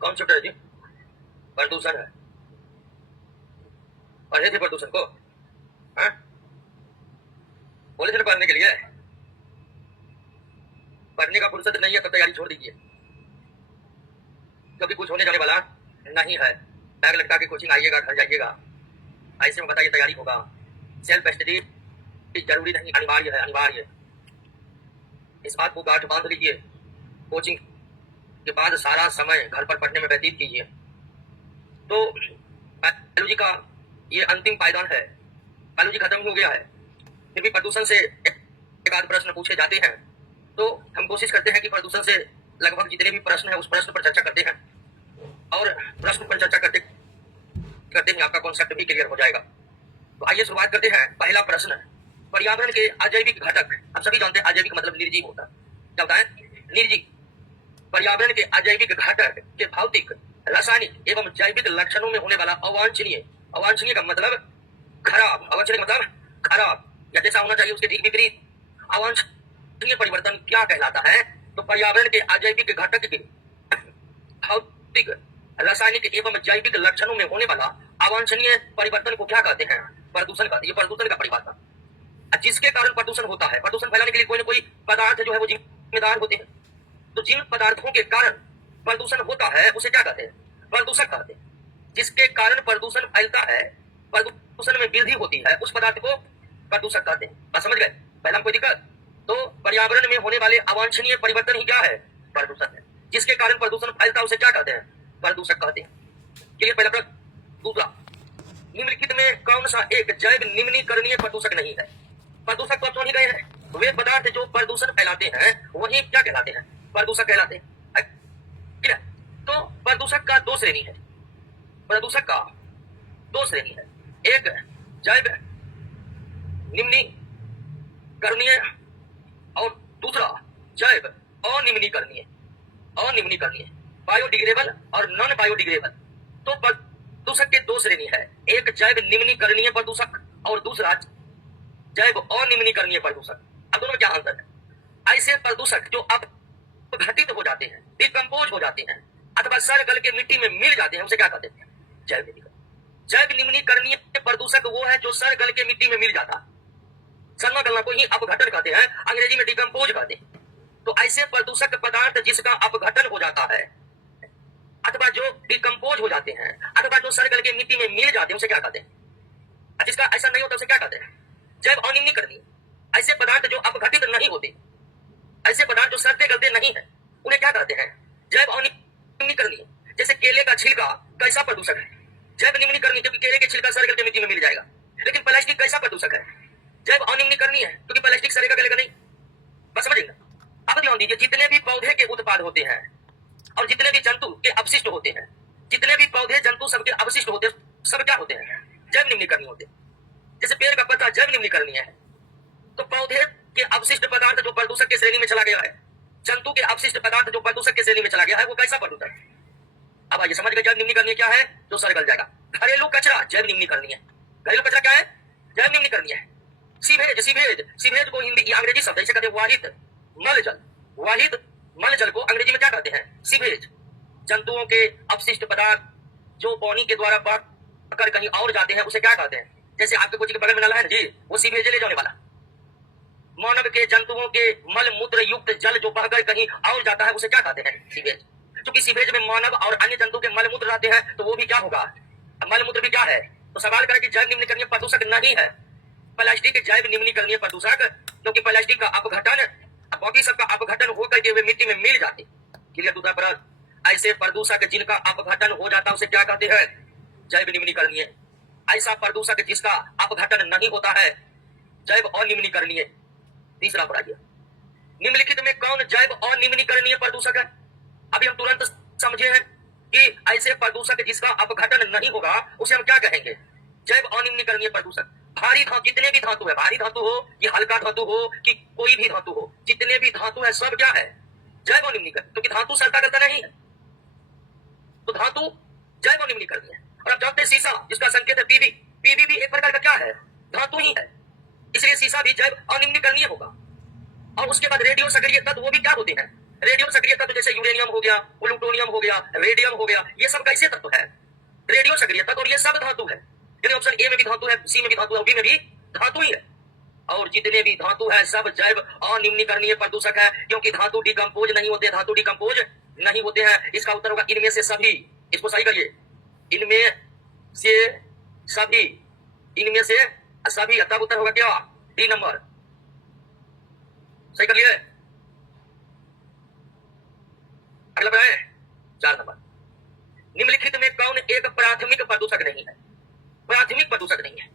कौन चैप्टर है जी? प्रदूषण है। पढ़े थे प्रदूषण को? हाँ? बोले थे ना पढ़ने के लिए। पढ़ने का फुर्सत नहीं है तो तैयारी छोड़ दीजिए, क्योंकि कुछ होने जाने वाला नहीं है। बैग लटका के कोचिंग आइएगा, घर जाइएगा, ऐसे में बताइए तैयारी होगा। सेल्फ स्टडी जरूरी नहीं, अनिवार्य है, अनिवार्य। इस बात को गांठ बांध लीजिए। कोचिंग के बाद सारा समय घर पर पढ़ने में व्यतीत कीजिए। तो बायोलॉजी का ये अंतिम पायदान है। बायोलॉजी खत्म हो गया है, फिर भी प्रदूषण से एक आध प्रश्न पूछे जाते हैं, तो हम कोशिश करते हैं कि प्रदूषण से लगभग जितने भी प्रश्न हैं उस प्रश्न पर चर्चा करते हैं, और प्रश्न पर चर्चा करते करते ही आपका कॉन्सेप्ट भी क्लियर हो जाएगा। तो आइए शुरुआत करते हैं। पहला प्रश्न, पर्यावरण के अजैविक घटक। आप सभी जानते हैं अजैविक मतलब निर्जीव होता है। क्या होता है? निर्जीव। पर्यावरण के अजैविक घटक के भौतिक, रासायनिक एवं जैविक लक्षणों में होने वाला अवांछनीय, अवांछनीय का मतलब खराब, अवांछनीय का मतलब खराब या जैसा होना चाहिए उसके ठीक विपरीत अवांछनीय परिवर्तन क्या कहलाता है? तो पर्यावरण के अजैविक घटक के भौतिक, रासायनिक एवं जैविक लक्षणों में होने वाला अवांछनीय परिवर्तन को क्या कहते हैं? प्रदूषण कहते हैं। ये प्रदूषण का परिभाषा। जिसके कारण प्रदूषण होता है, प्रदूषण फैलाने के लिए कोई ना कोई पदार्थ जो है वो जिम्मेदार होते हैं। तो जिन पदार्थों के कारण प्रदूषण होता है उसे क्या कहते हैं? प्रदूषक कहते हैं। जिसके कारण प्रदूषण फैलता है, प्रदूषण में वृद्धि होती है, उस पदार्थ को प्रदूषक कहते हैं। बात समझ गए? पहला कोई दिक्कत? तो पर्यावरण में होने वाले अवांछनीय परिवर्तन ही क्या है? प्रदूषण है। जिसके कारण प्रदूषण फैलता है उसे क्या कहते हैं? प्रदूषक कहते हैं। चलिए पहला प्रश्न। दूसरा, निम्नलिखित में कौन सा एक जैव निम्नीकरणीय प्रदूषक नहीं है? प्रदूषक तो आप ही गए हैं, वे पदार्थ जो प्रदूषण फैलाते हैं वही क्या कहलाते हैं? प्रदूषक कहलाते हैं। तो प्रदूषक का दो श्रेणी है। प्रदूषक का दो श्रेणी है। एक जैव निम्नीकरणीय और दूसरा जैव अनिम्नीकरणीय। अनिम्नीकरणीय, बायोडिग्रेडेबल और नॉन बायोडिग्रेडेबल। तो प्रदूषक के दो श्रेणी है, एक जैव निम्नीकरणीय प्रदूषक और दूसरा जैव अनिम्नीकरणीय प्रदूषक। अब दोनों में क्या अंतर है? ऐसे प्रदूषक जो अपघटित हो जाते हैं, डिकम्पोज हो जाते हैं अथवा सड़ गल के मिट्टी में मिल जाते हैं, उसे क्या कहते हैं? जैव निम्नीकरण। जैव निम्नीकरणीय प्रदूषक वो है जो सड़ गल के मिट्टी में मिल जाता है। सड़ना गलना को ही अपघटन कहते हैं, अंग्रेजी में डिकम्पोज कहते हैं। तो ऐसे प्रदूषक पदार्थ जिसका अपघटन हो जाता है अथवा जो डिकम्पोज हो जाते हैं अथवा जो सड़ गल के मिट्टी में मिल जाते हैं उसे क्या कहते हैं? जिसका ऐसा नहीं होता उसे क्या कहते हैं? जैव अनिम्नीकरणीय। ऐसे पदार्थ जो अपघटित नहीं होते, ऐसे पदार्थ जो सड़ते गलते नहीं है, उन्हें क्या कहते हैं? जैव अनिम्नीकरणीय। जैसे केले का छिलका कैसा प्रदूषक है? जैव निम्नीकरणीय, क्योंकि केले के छिलका सड़ गल के मिट्टी में मिल जाएगा। लेकिन प्लास्टिक कैसा प्रदूषक है? जैव अनिम्नीकरणीय है, क्योंकि प्लास्टिक सड़ेगा गलेगा नहीं। बस समझेंगे। अब ध्यान दीजिए, जितने भी पौधे के उत्पाद होते हैं और जितने भी जंतु के अवशिष्ट होते हैं, जितने भी पौधे जंतु सबके अवशिष्ट होते हैं, सब क्या होते हैं? जैव निम्नीकरणीय होते हैं। जैसे पेड़ का पत्ता जैव निम्नीकरणीय है, तो पौधे के अवशिष्ट पदार्थ जो प्रदूषक के श्रेणी में चला गया है, जंतु के अवशिष्ट पदार्थ जो प्रदूषक के श्रेणी में चला गया है, वो कैसा प्रदूषक है? अब आइए समझ गए जैव निम्नीकरणीय क्या है? जो सड़ गल जाएगा। घरेलू कचरा जैव निम्नीकरणीय। घरेलू कचरा क्या है? जैव निम्नीकरणीय है। सीवेज, सीवेज, सीवेज को हिंदी अंग्रेजी शब्द इसे कहते हैं वाहित मल जल। वाहित मल जल को अंग्रेजी में क्या कहते हैं? सीवेज। जंतुओं के अवशिष्ट पदार्थ जो पानी के द्वारा बहकर कहीं और जाते हैं उसे क्या कहते हैं? जैसे आपके कोची के बगल में नाला है ना जी, वो सीवेज ले जाने वाला। मानव के जंतुओं के मल मूत्र युक्त जल जो बहकर कहीं और जाता है उसे क्या कहते हैं? सीवेज। क्योंकि सीवेज में मानव और अन्य जंतु के मल मूत्र रहते हैं, तो वो भी क्या होगा? मल मूत्र भी क्या है? तो सवाल करें कि जैव निम्नीकरणीय प्रदूषक नहीं है प्लास्टिक जैव निम्नीकरणीय प्रदूषक, क्योंकि प्लास्टिक का अपघटन, बाकी सबका अपघटन होकर के वे मिट्टी में मिल जाते। क्लियर? दूसरा प्रश्न, ऐसे प्रदूषक जिनका अपघटन हो जाता है उसे क्या कहते हैं? जैव निम्नीकरणीय। ऐसा प्रदूषक जिसका अपघटन नहीं होता है, जैव अनिम्नीकरणीय। तीसरा पढ़ाइए, निम्नलिखित में कौन जैव अनिम्नीकरणीय प्रदूषक है? अभी हम तुरंत समझे हैं कि ऐसे प्रदूषक जिसका अपघटन नहीं होगा उसे हम क्या कहेंगे? जैव अनिम्नीकरणीय प्रदूषक। भारी धातु, जितने भी धातु है, भारी धातु हो कि हल्का धातु हो कि कोई भी धातु हो, जितने भी धातु है सब क्या है? जैव अनिम्नीकरणीय। क्योंकि धातु सड़ता गलता नहीं है, तो धातु जैव अनिम्नीकरणीय है। और आप जानते हैं शीशा जिसका संकेत है पीबी, पीबी भी एक प्रकार का क्या है? धातु ही है, इसलिए शीशा भी जैव अनिम्नीकरणीय होगा। और उसके बाद रेडियो सक्रिय तत्व वो भी क्या होते हैं? रेडियो सक्रियता तो जैसे यूरेनियम हो गया, प्लूटोनियम हो गया, रेडियम हो गया, ये सब कैसे तत्व है? रेडियो सक्रियता तो, और ये सब धातु है। यानी ऑप्शन ए में भी धातु है, सी में भी धातु है, बी में भी धातु ही है। और जितने भी धातु है सब जैव अनिम्नीकरणीय प्रदूषक है, क्योंकि धातु डिकम्पोज नहीं होते, धातु डिकम्पोज नहीं होते हैं। इसका उत्तर होगा इनमें से सभी। इसको सही करिए, इनमें से सभी, इनमें से सभी। तब उत्तर होगा क्या? D number. सही करिए। अगला बढ़ाए 4 नंबर। निम्नलिखित में कौन एक प्राथमिक प्रदूषक नहीं है? प्राथमिक प्रदूषक नहीं है।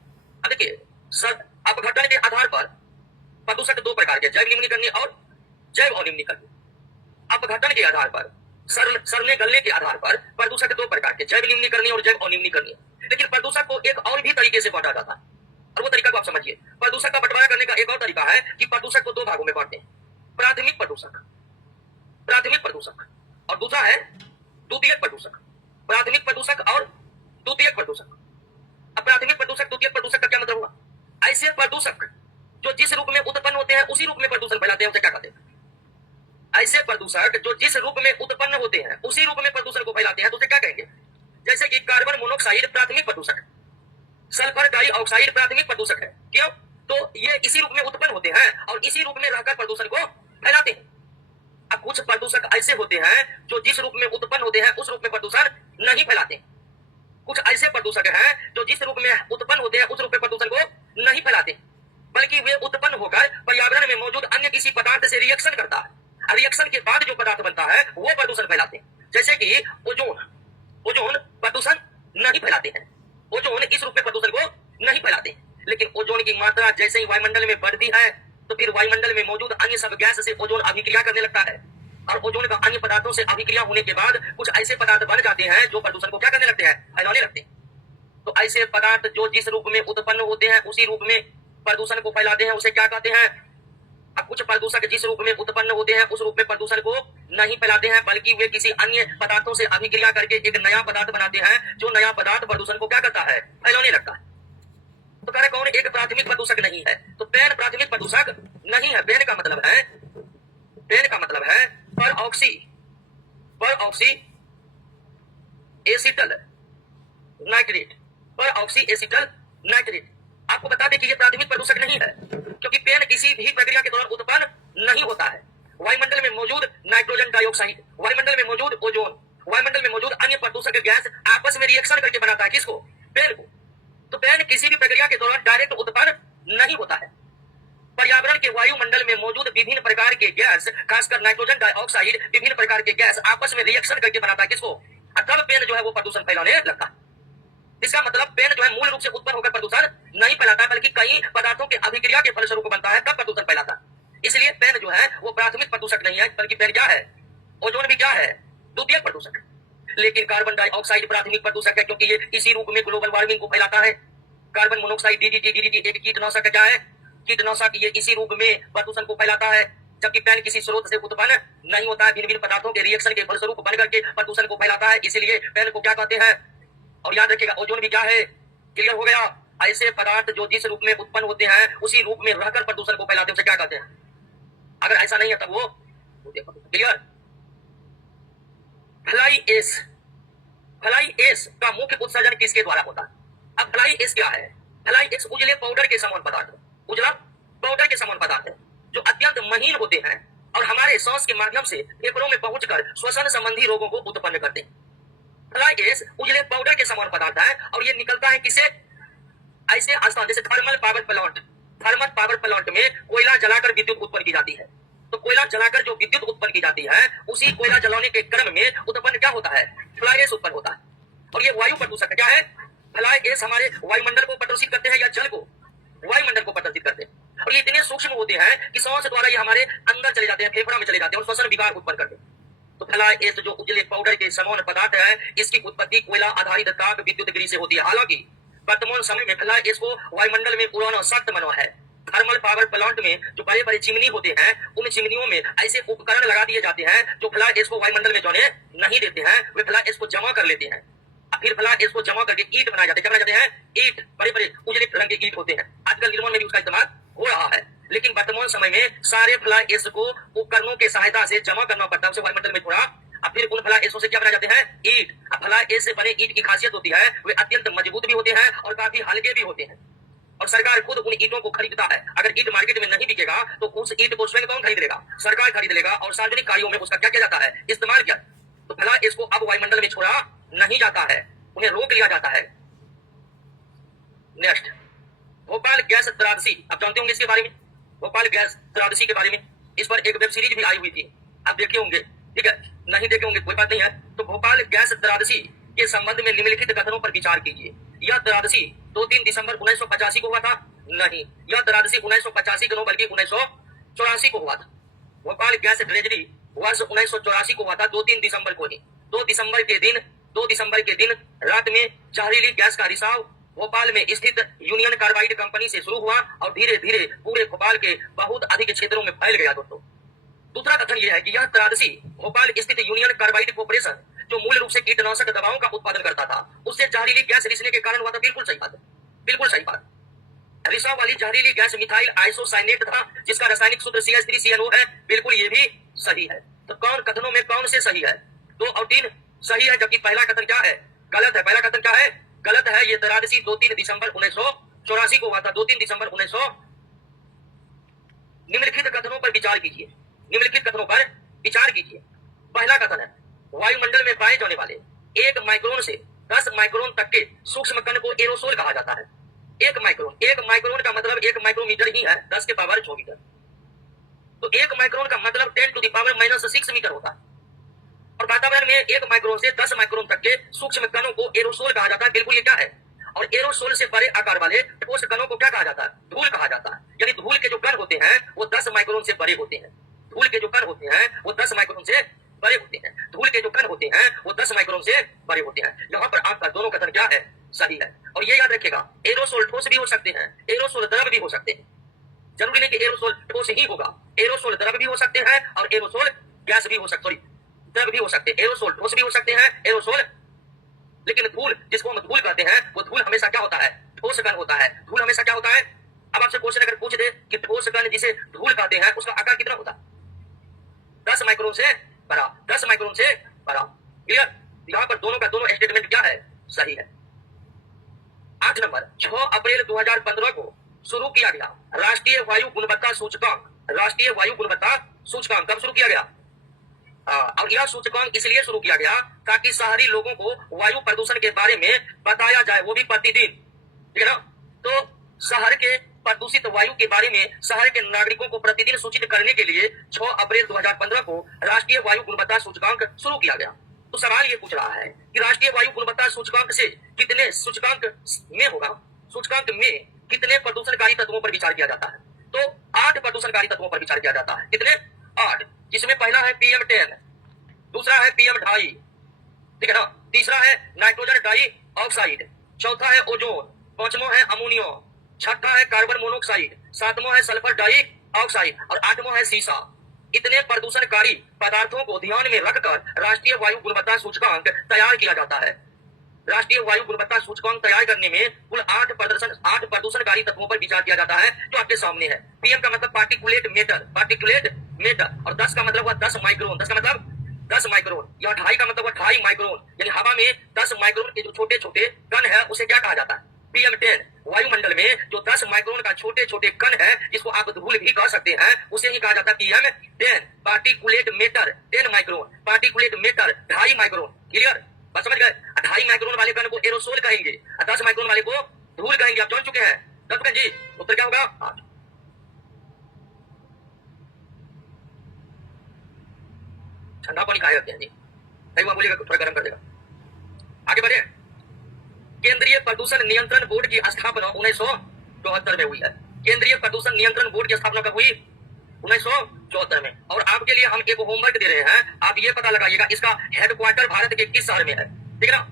अब देखिए, अपघटन के आधार पर प्रदूषक 2 प्रकार के, जैव निम्नीकरणीय और जैव अनिम्नीकरणीय। अपघटन के आधार पर, सड़ने गलने के आधार पर प्रदूषक 2 प्रकार के, जैव निम्नीकरणीय और जैव अनिम्नीकरणीय। लेकिन प्रदूषक को एक और भी तरीके से बांटा जाता है, और वो तरीका को आप समझिए। प्रदूषक का बंटवारा करने का एक और तरीका है कि प्रदूषक को 2 भागों में बांटते हैं, प्राथमिक प्रदूषक, प्राथमिक प्रदूषक, और दूसरा है द्वितीयक प्रदूषक। प्राथमिक प्रदूषक और द्वितीयक प्रदूषक। अब प्राथमिक प्रदूषक, द्वितीयक प्रदूषक का क्या मतलब हुआ? ऐसे प्रदूषक जो जिस रूप में उत्पन्न होते हैं उसी रूप में प्रदूषण फैलाते हैं, उसे क्या कहते हैं? ऐसे प्रदूषक जो जिस रूप में उत्पन्न होते हैं उसी रूप में प्रदूषण को फैलाते हैं, तो उसे क्या कहेंगे? जैसे कि कार्बन मोनोऑक्साइड प्राथमिक प्रदूषक है, सल्फर डाइऑक्साइड प्राथमिक प्रदूषक है। क्यों? तो ये इसी रूप में उत्पन्न होते हैं और इसी रूप में रहकर प्रदूषण को फैलाते हैं। अब कुछ प्रदूषक ऐसे होते हैं जो जिस रूप में उत्पन्न होते हैं उस रूप में प्रदूषण नहीं फैलाते। कुछ ऐसे प्रदूषक हैं जो जिस रूप में उत्पन्न होते हैं उस रूप में प्रदूषण को नहीं फैलाते, बल्कि वे उत्पन्न होकर पर्यावरण में मौजूद अन्य किसी पदार्थ से रिएक्शन करता है, और रिएक्शन के बाद जो पदार्थ बनता है वो प्रदूषण फैलाते हैं। जैसे कि ओजोन, ओजोन प्रदूषण नहीं फैलाते हैं, ओजोन इस रूप में प्रदूषण को नहीं फैलाते। लेकिन ओजोन की मात्रा जैसे ही वायुमंडल में बढ़ती है तो फिर वायुमंडल में मौजूद अन्य सब गैस से ओजोन अभिक्रिया करने लगता है, और ओजोन का अन्य पदार्थों से अभिक्रिया होने के बाद कुछ ऐसे पदार्थ बन जाते हैं जो प्रदूषण को क्या करने लगते हैं? फैलाने लगते हैं। तो ऐसे पदार्थ जो जिस रूप में उत्पन्न होते हैं उसी रूप में प्रदूषण को फैलाते हैं, उसे क्या कहते हैं? अब कुछ प्रदूषक जिस रूप में उत्पन्न होते हैं उस रूप में प्रदूषण को नहीं फैलाते हैं, बल्कि वे किसी अन्य पदार्थों से अभिक्रिया करके एक नया पदार्थ बनाते हैं, जो नया पदार्थ प्रदूषण को क्या करता है? फैलाने लगता है। तो कह रहे कौन एक प्राथमिक प्रदूषक नहीं है? तो पेन प्राथमिक प्रदूषक नहीं है। पेन का मतलब है, पेन का मतलब है पर ऑक्सी एसिटल नाइट्रेट, पर ऑक्सी एसिटल नाइट्रेट। आपको बता दें कि ये प्राथमिक प्रदूषक नहीं है, क्योंकि पेन किसी भी प्रक्रिया के दौरान उत्पन्न नहीं होता है। वायुमंडल में मौजूद नाइट्रोजन डाइऑक्साइड, वायुमंडल में मौजूद ओजोन, वायुमंडल में मौजूद अन्य प्रदूषक गैस आपस में रिएक्शन करके बनाता है किसको? पेन को। तो पेन किसी भी प्रक्रिया के दौरान डायरेक्ट उत्पन्न नहीं होता है। पर्यावरण के वायुमंडल में मौजूद विभिन्न प्रकार के गैस, खासकर नाइट्रोजन डाइऑक्साइड, विभिन्न प्रकार के गैस आपस में रिएक्शन करके बनाता है किसको? तब पेन जो है वो प्रदूषण फैलाने लगता है। इसका मतलब पेन जो है मूल रूप से उत्पन्न होकर प्रदूषण नहीं फैलाता है, बल्कि कई पदार्थों के अभिक्रिया के फलस्वरूप बनता है तब प्रदूषण फैलाता है। इसलिए पेन जो है वो प्राथमिक प्रदूषक नहीं है, बल्कि पेन क्या है? ओजोन भी क्या है? द्वितीयक प्रदूषक। लेकिन कार्बन डाइऑक्साइड प्राथमिक प्रदूषक है, क्योंकि ये इसी रूप में ग्लोबल वार्मिंग को फैलाता है। कार्बन मोनोऑक्साइड डीडीटी एक कीटनाशक क्या है? कीटनाशक। ये इसी रूप में प्रदूषण को फैलाता है, जबकि पेन किसी स्रोत से उत्पन्न नहीं होता है, भिन्न भिन्न पदार्थों के रिएक्शन के फलस्वरूप बनकर के प्रदूषण को फैलाता है। इसलिए पेन को क्या कहते हैं? और याद रखिएगा ओजोन भी क्या है? क्लियर हो गया? ऐसे पदार्थ जो जिस रूप में उत्पन्न होते हैं उसी रूप में रहकर प्रदूषण को फैलाते हैं, उसे क्या कहते हैं? अगर ऐसा नहीं है तब वो clear. Fly ash, fly ash का मुख्य उत्सर्जन किसके द्वारा होता है? अब फ्लाई एश क्या है? फ्लाई एश उजले पाउडर के समान पदार्थ, उजला पाउडर के समान पदार्थ है, जो अत्यंत महीन होते हैं और हमारे सांस के माध्यम से फेफड़ों में पहुंचकर श्वसन संबंधी रोगों को उत्पन्न करते हैं। फ्लाई एश उजले पाउडर के समान पदार्थ है और ये निकलता है किसे? ऐसे स्थान जैसे thermal power plant, thermal power plant में कोयला जलाकर विद्युत उत्पन्न की जाती है। तो कोयला जलाकर जो विद्युत उत्पन्न की जाती है उसी कोयला जलाने के क्रम में उत्पन्न क्या होता है? फ्लाई एश उत्पन्न होता है। और ये वायु प्रदूषक क्या है? फ्लाई एश हमारे वायुमंडल को प्रदूषित करते हैं या जल को? वायुमंडल को प्रदूषित करते हैं। और ये इतने सूक्ष्म होते हैं कि सांस द्वारा ये हमारे अंदर चले जाते हैं, फेफड़ा में चले जाते हैं और श्वसन विकार उत्पन्न करते हैं। तो फ्लाई एश जो उजले पाउडर के समान पदार्थ है, इसकी उत्पत्ति कोयला आधारित ताप विद्युत गृह से होती है। हालांकि वर्तमान समय में फ्लाई एश को वायुमंडल में उड़ाना सख्त मना है। थर्मल पावर प्लांट में जो बड़े बड़े चिमनी होते हैं उन चिमनियों में ऐसे उपकरण लगा दिए जाते हैं जो फ्लाई एश को वायुमंडल में जाने नहीं देते हैं। वे फ्लाई एश को जमा कर लेते हैं, फिर फ्लाई एश को जमा करके ईंट बनाए जाते हैं। क्या बनाए जाते हैं? ईंट, बड़े बड़े उजले रंग के ईंट होते हैं। आजकल निर्माण में भी उसका इस्तेमाल हो रहा है। लेकिन वर्तमान समय में सारे फ्लाई एश को उपकरणों के सहायता से जमा करना पड़ता है उसे वायुमंडल में छोड़ा। अब फिर उन फ्लाई एशों से क्या बनाए जाते हैं? ईंट। अब फ्लाई एश से बने ईंट की खासियत होती है वे अत्यंत मजबूत भी होते हैं और काफी हल्के भी होते हैं, और सरकार खुद उन ईंटों को खरीदता है। अगर ईंट मार्केट में नहीं बिकेगा तो उस ईंट को स्वयं कौन खरीद लेगा? सरकार खरीद लेगा, और सार्वजनिक कार्यों में उसका क्या किया जाता है? इस्तेमाल किया। तो फ्लाई एश को अब वायुमंडल में छोड़ा नहीं जाता है, उन्हें रोक लिया जाता है। नेक्स्ट, भोपाल गैस त्रासदी। आप जानते होंगे इसके बारे में, भोपाल गैस त्रासदी के बारे में। इस पर एक वेब सीरीज भी आई हुई थी, आप देखे होंगे, ठीक है? नहीं देखे होंगे कोई बात नहीं है। तो भोपाल गैस त्रासदी के संबंध में निम्नलिखित कथनों पर विचार कीजिए। यह त्रासदी 2-3 दिसंबर 1985 को हुआ था? नहीं, यह त्रासदी 1985 को बल्कि 1984 को हुआ था। भोपाल गैस ट्रेजेडी वर्ष 1984 को हुआ था, 2-3 दिसंबर को ही। 2 दिसंबर के दिन रात में जहरीली गैस का रिसाव भोपाल में स्थित यूनियन कार्बाइड कंपनी से शुरू हुआ और धीरे धीरे पूरे भोपाल के बहुत अधिक क्षेत्रों में फैल गया। दोस्तों, दूसरा कथन यह है कि यह त्रासदी भोपाल स्थित यूनियन कार्बाइड कॉर्पोरेशन जो मूल रूप से कीटनाशक दवाओं का उत्पादन करता था उससे जहरीली गैस रिसने के कारण हुआ था। बिल्कुल सही बात है, बिल्कुल सही बात। रिसाव वाली जहरीली गैस मिथाइल आइसोसाइनेट था जिसका रासायनिक सूत्र CH3CNO है। बिल्कुल ये भी सही है। तो कौन कथनों में कौन से सही है? 2 और 3 सही है, जबकि पहला कथन क्या है? गलत है। पहला कथन क्या है? गलत है। ये त्रासदी 2-3 दिसंबर 1984 को हुआ था, 2-3 दिसंबर 1900। निम्नलिखित कथनों पर विचार कीजिए, निम्नलिखित कथनों पर विचार कीजिए। पहला कथन है वायुमंडल में पाए जाने वाले 1 माइक्रोन से 10 माइक्रोन तक के सूक्ष्म कण को एरोसोल कहा जाता है। 1 माइक्रोन का मतलब 1 माइक्रोमीटर ही है, 10 के पावर 6 मीटर। तो 1 माइक्रोन का मतलब 10 टू द पावर -6 मीटर होता है। और वातावरण में 1 माइक्रोन से 10 माइक्रोन तक के सूक्ष्म कणों को एरोसोल कहा जाता है। बिल्कुल ये क्या है? और एरोसोल से बड़े आकार वाले ठोस कणों को क्या कहा जाता है? धूल कहा जाता है। यानी धूल के जो कण होते हैं वो 10 माइक्रोन से बड़े होते हैं। धूल के जो कण होते हैं वो 10 माइक्रोन से बड़े होते हैं। धूल के जो कण होते हैं वो 10 माइक्रोन से बड़े होते हैं। यहाँ पर आपका दोनों कथन क्या है? सही है। और ये याद रखिएगा, एरोसोल ठोस भी हो सकते हैं, एरोसोल द्रव भी हो सकते हैं। जरूरी नहीं कि एरोसोल ठोस ही होगा, एरोसोल द्रव भी हो सकते हैं और एरोसोल गैस भी हो सकते, सॉरी द्रव भी हो सकते हैं। एरोसोल ठोस भी हो सकते हैं, एरोसोल, लेकिन धूल जिसको हम धूल कहते हैं वो धूल हमेशा क्या होता है? ठोस कण होता है। धूल हमेशा क्या होता है? अब आपसे क्वेश्चन अगर पूछ दे कि ठोस कण जिसे धूल कहते हैं उसका आकार कितना होता है? 10 माइक्रोन से बड़ा, 10 माइक्रोन से बड़ा। क्लियर? यहाँ पर दोनों का दोनों स्टेटमेंट क्या है? सही है। 8 नंबर, 6 अप्रैल 2015 को शुरू किया गया राष्ट्रीय वायु गुणवत्ता सूचकांक। राष्ट्रीय वायु गुणवत्ता सूचकांक कब शुरू किया गया? और यह सूचकांक इसलिए शुरू किया गया ताकि शहरी लोगों को वायु प्रदूषण के बारे में बताया जाए, वो भी प्रतिदिन, ठीक है ना? तो शहर के प्रदूषित वायु के बारे में शहर के नागरिकों को प्रतिदिन सूचित करने के लिए 6 अप्रैल 2015 को राष्ट्रीय वायु गुणवत्ता सूचकांक शुरू किया गया। तो सवाल ये पूछ रहा है कि राष्ट्रीय वायु गुणवत्ता सूचकांक से कितने सूचकांक में होगा, सूचकांक में कितने प्रदूषणकारी तत्वों पर विचार किया जाता है? तो 8 प्रदूषणकारी तत्वों पर विचार किया जाता है। कितने? 8, जिसमें पहला है PM10, दूसरा है PM2.5, ठीक है ना? तीसरा है नाइट्रोजन डाई ऑक्साइड, चौथा है ओजोन, पांचवा है अमोनिया, छठा है कार्बन मोनोऑक्साइड, सातवां है सल्फर डाई ऑक्साइड और 8वां है सीसा। इतने प्रदूषणकारी पदार्थों को ध्यान में रखकर राष्ट्रीय वायु गुणवत्ता सूचकांक तैयार किया जाता है। राष्ट्रीय वायु गुणवत्ता सूचकांक तैयार करने में कुल 8 प्रदूषणकारी तत्वों पर विचार किया जाता है जो आपके सामने है। PM का मतलब पार्टिकुलेट मैटर, और 10 का मतलब हुआ 10 माइक्रोन, 10 का मतलब 10 माइक्रोन, या 2.5 का मतलब हुआ 2.5 माइक्रोन, यानी हवा में 10 माइक्रोन के जो छोटे छोटे कण है उसे क्या कहा जाता है? PM10। वायुमंडल में जो 10 माइक्रोन का छोटे छोटे कण है जिसको आप धूल भी कह सकते हैं उसे ही कहा जाता है PM10। Particulate matter 10 micron, particulate matter 2.5 micron. Clear? बस समझ गए? 2.5 माइक्रोन वाले कण को एरोसोल कहेंगे, 10 माइक्रोन वाले को धूल कहेंगे। आप जान चुके हैं। डॉक्टर जी उत्तर क्या होगा? 8। ठंडा पानी खाए रखते हैं जी, नहीं हुआ बोलेगा थोड़ा गर्म कर देगा। आगे बढ़े। केंद्रीय प्रदूषण नियंत्रण बोर्ड की स्थापना 1974 में हुई है। केंद्रीय प्रदूषण नियंत्रण बोर्ड की स्थापना कब हुई? 1974 में। और आपके लिए हम एक होमवर्क दे रहे हैं, आप ये पता लगाइएगा इसका हेडक्वार्टर भारत के किस शहर में है, ठीक है ना?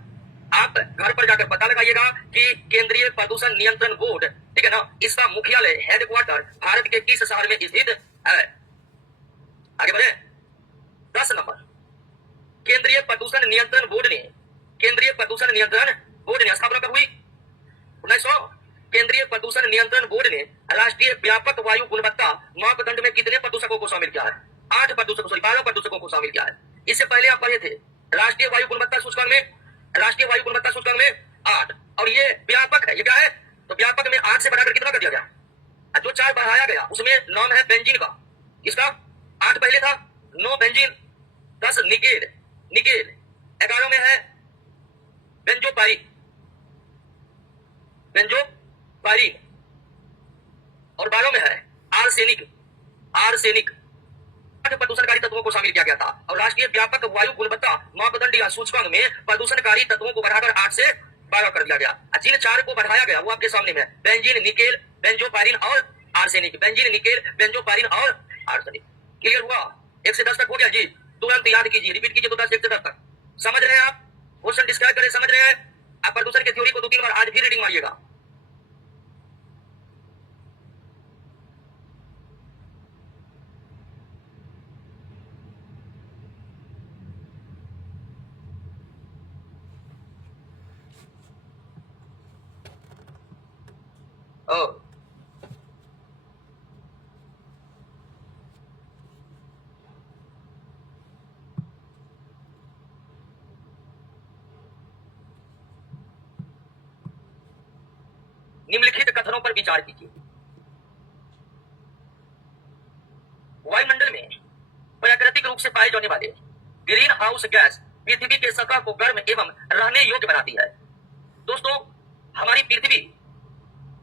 आप घर पर जाकर पता लगाइएगा कि केंद्रीय प्रदूषण नियंत्रण बोर्ड, ठीक है ना, इसका मुख्यालय हेडक्वार्टर भारत के किस शहर में स्थित है। आगे बढ़े। 10 नंबर, केंद्रीय प्रदूषण नियंत्रण बोर्ड ने स्थापना कब हुई? केंद्रीय प्रदूषण नियंत्रण बोर्ड ने राष्ट्रीय व्यापक वायु गुणवत्ता मापदंड में कितने प्रदूषकों को शामिल किया है? 8 प्रदूषकों, सॉरी 12 प्रदूषकों को शामिल किया है। इससे पहले आप पढ़े थे राष्ट्रीय वायु गुणवत्ता सूचकांक में 8, और ये व्यापक है। ये क्या है? तो व्यापक में 8 से बढ़ाकर कितना कर दिया गया? जो 4 बढ़ाया गया उसमें नाम है बेंजीन का। इसका 8 पहले था, 9 बेंजीन, 10 निकेल, 11 में है बेंजोपाइरीन, और 12 में है आर्सेनिक। 8 प्रदूषणकारी तत्वों को शामिल किया गया था, और राष्ट्रीय व्यापक वायु गुणवत्ता मापदंड या सूचकांक में प्रदूषणकारी तत्वों को बढ़ाकर 8 से 12 कर दिया गया। जिन 4 को बढ़ाया गया वो आपके सामने में बेंजीन, निकेल, बेंजोपाइरीन और आर्सेनिक। बेंजीन, निकेल, बेंजोपाइरीन और आर्सेनिक। क्लियर हुआ? 1 से 10 तक हो गया जी। तुरंत याद कीजिए, रिपीट कीजिए तो 10 1 से 10 तक। समझ रहे हैं आप? क्वेश्चन डिस्क्राइब करें, समझ रहे हैं? आप प्रदूषण की थ्योरी को 2-3 बार आज फिर रीडिंग मारिएगा। निम्नलिखित कथनों पर विचार कीजिए। वायुमंडल में प्राकृतिक रूप से पाए जाने वाले ग्रीन हाउस गैस पृथ्वी के सतह को गर्म एवं रहने योग्य बनाती है। दोस्तों, हमारी पृथ्वी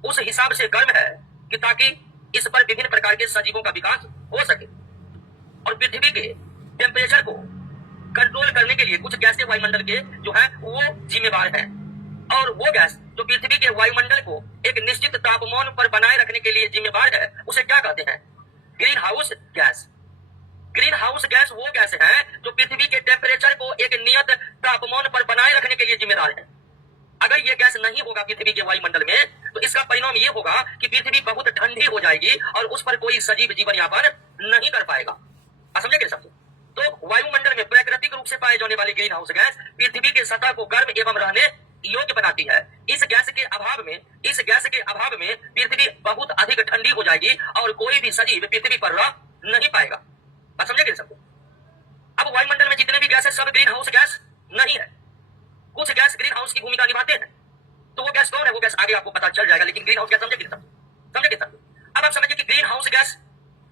उस हिसाब से गर्म है कि ताकि इस पर विभिन्न प्रकार के सजीवों का विकास हो सके, और पृथ्वी के टेम्परेचर को कंट्रोल करने के लिए कुछ गैसें वायुमंडल के जो है वो जिम्मेवार हैं, और वो गैस जो पृथ्वी के वायुमंडल को एक निश्चित तापमान पर बनाए रखने के लिए जिम्मेवार है उसे क्या कहते हैं? Green house gas. Green house gas वो गैस है जो पृथ्वी के टेम्परेचर को एक नियत तापमान पर बनाए रखने के लिए जिम्मेदार है। अगर ये गैस नहीं होगा पृथ्वी के वायुमंडल में तो इसका परिणाम ये होगा कि पृथ्वी बहुत ठंडी हो जाएगी और उस पर कोई सजीव जीवन यापन नहीं कर पाएगा। समझे कि समझे? तो वायुमंडल में प्राकृतिक रूप से पाए जाने वाली ग्रीन हाउस गैस पृथ्वी के सतह को गर्म एवं रहने योग्य बनाती है। इस गैस के अभाव में पृथ्वी बहुत अधिक ठंडी हो जाएगी और कोई भी सजीव पृथ्वी पर रह नहीं पाएगा। समझे कि सबको? अब वायुमंडल में जितने भी गैस है सब ग्रीन हाउस गैस नहीं है। कुछ गैस ग्रीन हाउस की भूमिका निभाते हैं, तो वो गैस कौन है? वो गैस आगे आपको पता चल जाएगा, लेकिन ग्रीन हाउस गैस समझे कि सब? अब आप समझिए कि ग्रीन हाउस गैस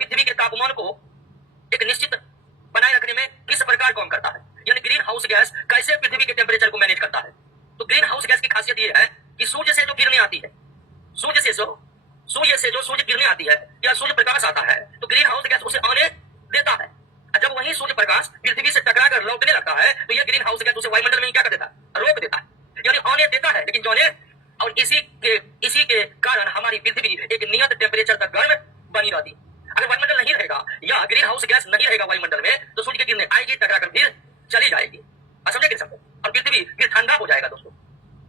पृथ्वी के तापमान को एक निश्चित बनाए रखने में किस प्रकार काम करता है, यानी ग्रीन हाउस गैस कैसे पृथ्वी के टेम्परेचर को मैनेज करता है। तो ग्रीन हाउस गैस की खासियत ये है कि सूर्य से जो किरणें आती है, सूर्य से जो सूर्य किरणें आती है या सूर्य प्रकाश आता है, तो ग्रीन हाउस गैस उसे आने देता है। जब वही सूर्य प्रकाश पृथ्वी से टकराकर लौटने लगता है तो यह ग्रीन हाउस गैस उसे वायुमंडल में क्या कर देता है? रोक देता है, यानी आने देता है लेकिन जाने। और इसी के कारण हमारी पृथ्वी एक नियत टेम्परेचर तक गर्म बनी रहती। अगर वायुमंडल नहीं रहेगा या ग्रीन हाउस गैस नहीं रहेगा वायुमंडल में तो सूर्य की किरणें आएगी, टकराकर फिर चली जाएगी। समझे कि सबको? और पृथ्वी फिर ठंडा हो जाएगा दोस्तों,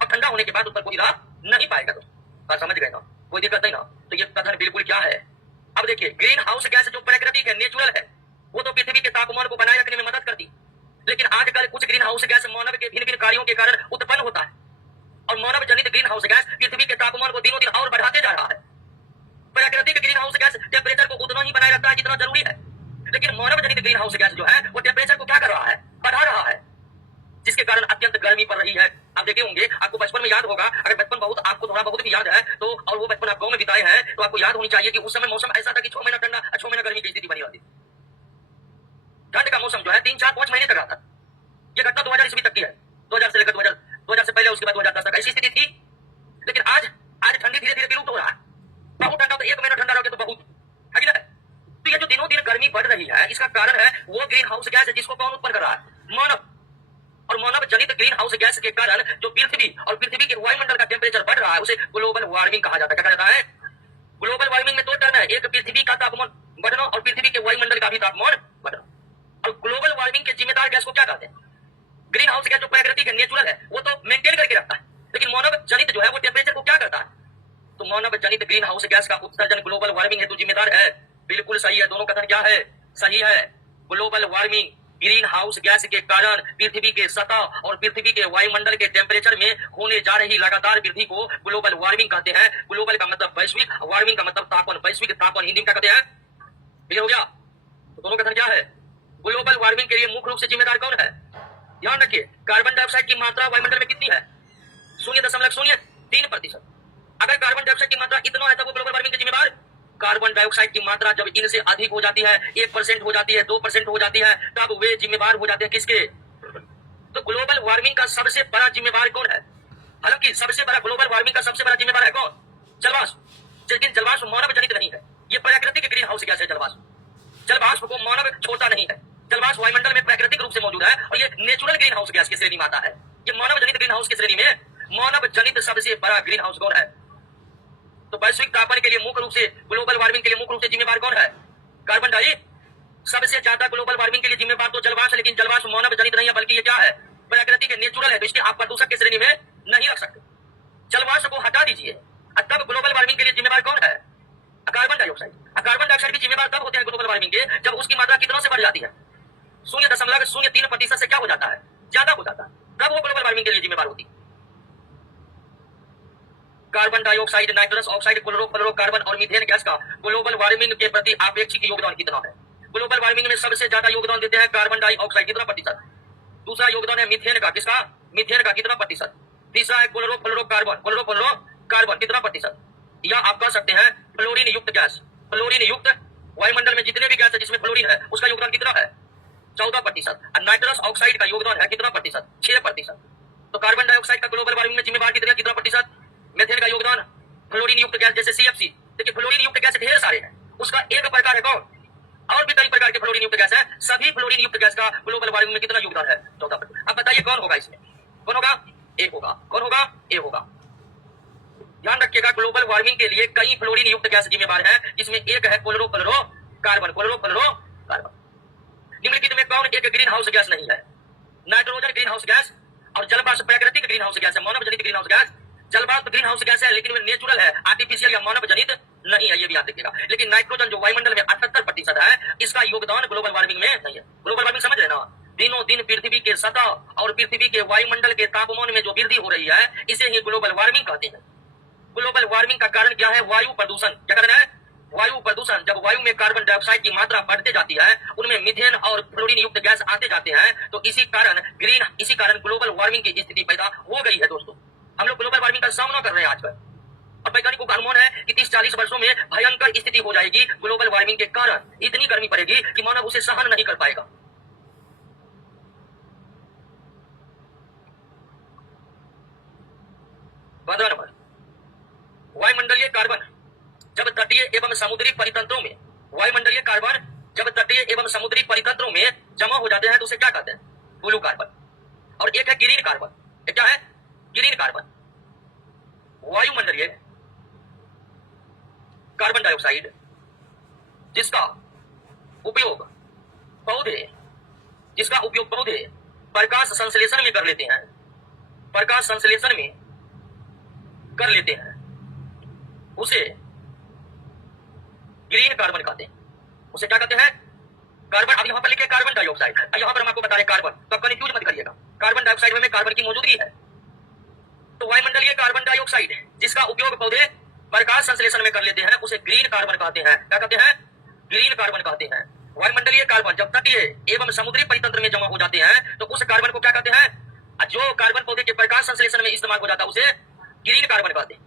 और ठंडा होने के बाद उस पर कोई रह नहीं पाएगा दोस्तों। समझ गए ना? कोई दिक्कत नहीं ना? तो ये कथन बिल्कुल क्या है? अब देखिए, ग्रीन हाउस गैस जो प्राकृतिक है, नेचुरल है, वो तो पृथ्वी के तापमान को बनाए रखने में मदद करती, लेकिन आजकल कुछ ग्रीन हाउस गैस मानव के भिन्न भिन्न कार्यों के कारण उत्पन्न होता है, और मानव जनित ग्रीन हाउस गैस पृथ्वी के तापमान को दिनों दिन और बढ़ाते जा रहा है। प्राकृतिक ग्रीन हाउस गैस टेम्परेचर को उतना ही बनाए रखता है जितना जरूरी है, लेकिन मानव जनित ग्रीन हाउस गैस जो है वो टेम्परेचर को क्या कर रहा है? बढ़ा रहा है, जिसके कारण अत्यंत गर्मी पड़ रही है। आप देखे होंगे, आपको बचपन में याद होगा, अगर बचपन बहुत आपको थोड़ा बहुत भी याद है तो, और वो बचपन आप गांव में बिताए हैं, तो आपको याद होनी चाहिए कि उस समय मौसम ऐसा था कि 6 महीना ठंडा, 6 महीना गर्मी की स्थिति बनी रहती। ठंड का मौसम जो है 3, 4, 5 महीने तक आता। ये घटना 2000 ईस्वी तक की है, 2000 से लेकर 2000 से पहले, उसके बाद 2010 तक ऐसी स्थिति थी। लेकिन आज ठंडी धीरे धीरे विलुप्त हो रहा है। बहुत ठंडा तो 1 महीना ठंडा रहोगे तो बहुत है कि नहीं? तो ये जो दिनों दिन गर्मी बढ़ रही है इसका कारण है वो ग्रीन हाउस गैस है, जिसको कौन उत्पन्न कर रहा है? मानव। और मानव जनित ग्रीन हाउस गैस के कारण जो पृथ्वी और पृथ्वी के वायुमंडल का टेम्परेचर बढ़ रहा है उसे ग्लोबल वार्मिंग कहा जाता है। क्या कहा जाता है? ग्लोबल वार्मिंग में 2 टर्म है, एक पृथ्वी का तापमान बढ़ना और पृथ्वी के वायुमंडल का भी तापमान बढ़ना। और ग्लोबल वार्मिंग के जिम्मेदार गैस को क्या कहते हैं? ग्रीन हाउस गैस जो प्राकृतिक है, नेचुरल है, वो तो मेंटेन करके रखता है, लेकिन मानव जनित जो है वो टेम्परेचर को क्या करता है? तो मानव जनित ग्रीन हाउस गैस का उत्सर्जन ग्लोबल वार्मिंग हेतु जिम्मेदार है। बिल्कुल सही है, दोनों कथन क्या है? सही है। Global warming green house gas के कारण पृथ्वी के सतह और पृथ्वी के वायुमंडल के टेम्परेचर में होने जा रही लगातार वृद्धि को ग्लोबल वार्मिंग कहते हैं। ग्लोबल का मतलब वैश्विक, वार्मिंग का मतलब तापमान, वैश्विक तापमान हिंदी में क्या कहते हैं? क्लियर हो गया? तो दोनों कथन क्या है? ग्लोबल वार्मिंग के लिए मुख्य रूप से जिम्मेदार कौन है? ध्यान रखिए, कार्बन डाइऑक्साइड की मात्रा वायुमंडल में कितनी है? 0.03%। अगर कार्बन डाइऑक्साइड की मात्रा इतना है तब वो ग्लोबल वार्मिंग के जिम्मेदार? कार्बन डाइऑक्साइड की मात्रा जब इनसे अधिक हो जाती है, 1% हो जाती है, 2% हो जाती है, तब वे जिम्मेदार हो जाते हैं किसके? तो ग्लोबल वार्मिंग का सबसे बड़ा जिम्मेदार कौन है? हालांकि सबसे बड़ा ग्लोबल वार्मिंग का सबसे बड़ा जिम्मेदार है कौन? जलवाष्प। लेकिन जलवाष्प मानव जनित नहीं है, ये प्राकृतिक ग्रीन हाउस गैस है। जलवाष्प को मानव छोड़ता नहीं है। जलवाष्प वायुमंडल में प्राकृतिक रूप से मौजूद है और ये नेचुरल ग्रीन हाउस गैस की श्रेणी में आता है। ये मानव जनित ग्रीन हाउस की श्रेणी में मानव जनित सबसे बड़ा ग्रीन हाउस कौन है? तो वैश्विक तापमान के लिए मुख्य रूप से, ग्लोबल वार्मिंग के लिए मुख्य रूप से जिम्मेदार कौन है? Carbon dioxide. सबसे ज्यादा ग्लोबल वार्मिंग के लिए जिम्मेदार तो जलवाष्प, लेकिन जलवाष्प मानव जनित नहीं है, बल्कि ये क्या है? प्राकृतिक नेचुरल है, तो इसके आप प्रदूषक की श्रेणी में नहीं रख सकते। जलवाष्प को हटा दीजिए, तब ग्लोबल वार्मिंग के लिए जिम्मेदार कौन है? Carbon dioxide. कार्बन डाइऑक्साइड भी जिम्मेदार तब होते हैं ग्लोबल वार्मिंग के जब उसकी मात्रा कितनों से बढ़ जाती है? 0.03% से क्या हो जाता है? ज्यादा हो जाता है, तब वो ग्लोबल वार्मिंग के लिए जिम्मेदार होती है। Carbon dioxide, nitrous oxide, chlorofluorocarbon और मीथेन गैस का ग्लोबल वार्मिंग के प्रति आपेक्षिक योगदान कितना है? ग्लोबल वार्मिंग में सबसे ज्यादा योगदान देते हैं कार्बन डाइऑक्साइड, कितना प्रतिशत? दूसरा योगदान है मीथेन का, किसका? मीथेन का, कितना प्रतिशत? तीसरा है क्लोरोफ्लोरोकार्बन, कितना प्रतिशत? या आप कह सकते हैं फ्लोरीन युक्त गैस। फ्लोरीन युक्त वायुमंडल में जितने भी गैस है जिसमें फ्लोरीन है उसका योगदान कितना है? 14%। और नाइट्रस ऑक्साइड का योगदान है कितना प्रतिशत? 6%। तो कार्बन डाइऑक्साइड का ग्लोबल वार्मिंग में जिम्मेदार कितना प्रतिशत? मेथेन का योगदान, फ्लोरीन युक्त गैस जैसे CFC। देखिए फ्लोरीन युक्त गैस ढेर सारे हैं, उसका एक प्रकार है कौन? और भी कई प्रकार के फ्लोरीन युक्त गैस है। सभी फ्लोरीन युक्त गैस का ग्लोबल वार्मिंग में कितना योगदान है? 14%। अब बताइए कौन होगा इसमें? कौन होगा? ए होगा। कौन होगा? ए होगा। ध्यान रखिएगा, ग्लोबल वार्मिंग के लिए कई फ्लोरीन युक्त गैस जिम्मेदार है, जिसमें एक है क्लोरोफ्लोरोकार्बन। निम्नलिखित में कौन एक ग्रीन हाउस गैस नहीं है? नाइट्रोजन ग्रीन हाउस गैस और जलवाष्प प्राकृतिक ग्रीन हाउस गैस है, मानव जनित ग्रीन हाउस गैस। जलवाष्प ग्रीन हाउस गैस है, लेकिन वे नेचुरल है, आर्टिफिशियल या मानव जनित नहीं है, ये भी याद रखिएगा। लेकिन नाइट्रोजन जो वायुमंडल में 78% है, इसका योगदान ग्लोबल वार्मिंग में नहीं है। ग्लोबल वार्मिंग समझ रहे ना? दिनों दिन पृथ्वी के सतह और पृथ्वी के वायुमंडल के तापमान में जो वृद्धि हो रही है, इसे ही ग्लोबल वार्मिंग कहते हैं। ग्लोबल वार्मिंग का कारण क्या है? वायु प्रदूषण। क्या कारण है? वायु प्रदूषण। जब वायु में कार्बन डाइऑक्साइड की मात्रा बढ़ते जाती है, उनमें मीथेन और फ्लोरीन युक्त गैस आते जाते हैं, तो इसी कारण ग्लोबल वार्मिंग की स्थिति पैदा हो गई है। दोस्तों, हम लोग ग्लोबल वार्मिंग का सामना कर रहे हैं आजकल। अब वैज्ञानिकों का अनुमान है कि 30-40 वर्षों में भयंकर स्थिति हो जाएगी ग्लोबल वार्मिंग के कारण। इतनी गर्मी पड़ेगी कि मानव उसे सहन नहीं कर पाएगा। वायुमंडलीय कार्बन जब तटीय एवं समुद्री परितंत्रों में, वायुमंडलीय कार्बन जब तटीय एवं समुद्री परितंत्रों में जमा हो जाते हैं तो उसे क्या कहते हैं? Blue carbon. और एक है ग्रीन कार्बन। क्या है? Green carbon. वायुमंडलीय कार्बन डाइऑक्साइड जिसका उपयोग पौधे प्रकाश संश्लेषण में कर लेते हैं, प्रकाश संश्लेषण में कर लेते हैं, उसे ग्रीन कार्बन कहते हैं। उसे क्या कहते हैं? कार्बन। अब यहां पर लिखे कार्बन डाइऑक्साइड, यहां पर हम आपको बता रहे कार्बन, तो आप कंफ्यूज मत करिएगा। कार्बन डाइऑक्साइड में कार्बन की मौजूदगी है। तो वायुमंडलीय कार्बन डाइऑक्साइड जिसका उपयोग पौधे प्रकाश संश्लेषण में कर लेते हैं, उसे ग्रीन कार्बन कहते हैं। क्या कहते हैं? ग्रीन कार्बन कहते हैं। वायुमंडलीय कार्बन जब तटीय एवं समुद्री परितंत्र में जमा हो जाते हैं तो उस कार्बन को क्या कहते हैं? जो कार्बन पौधे के प्रकाश संश्लेषण में इस्तेमाल हो जाता है उसे ग्रीन कार्बन कहते हैं।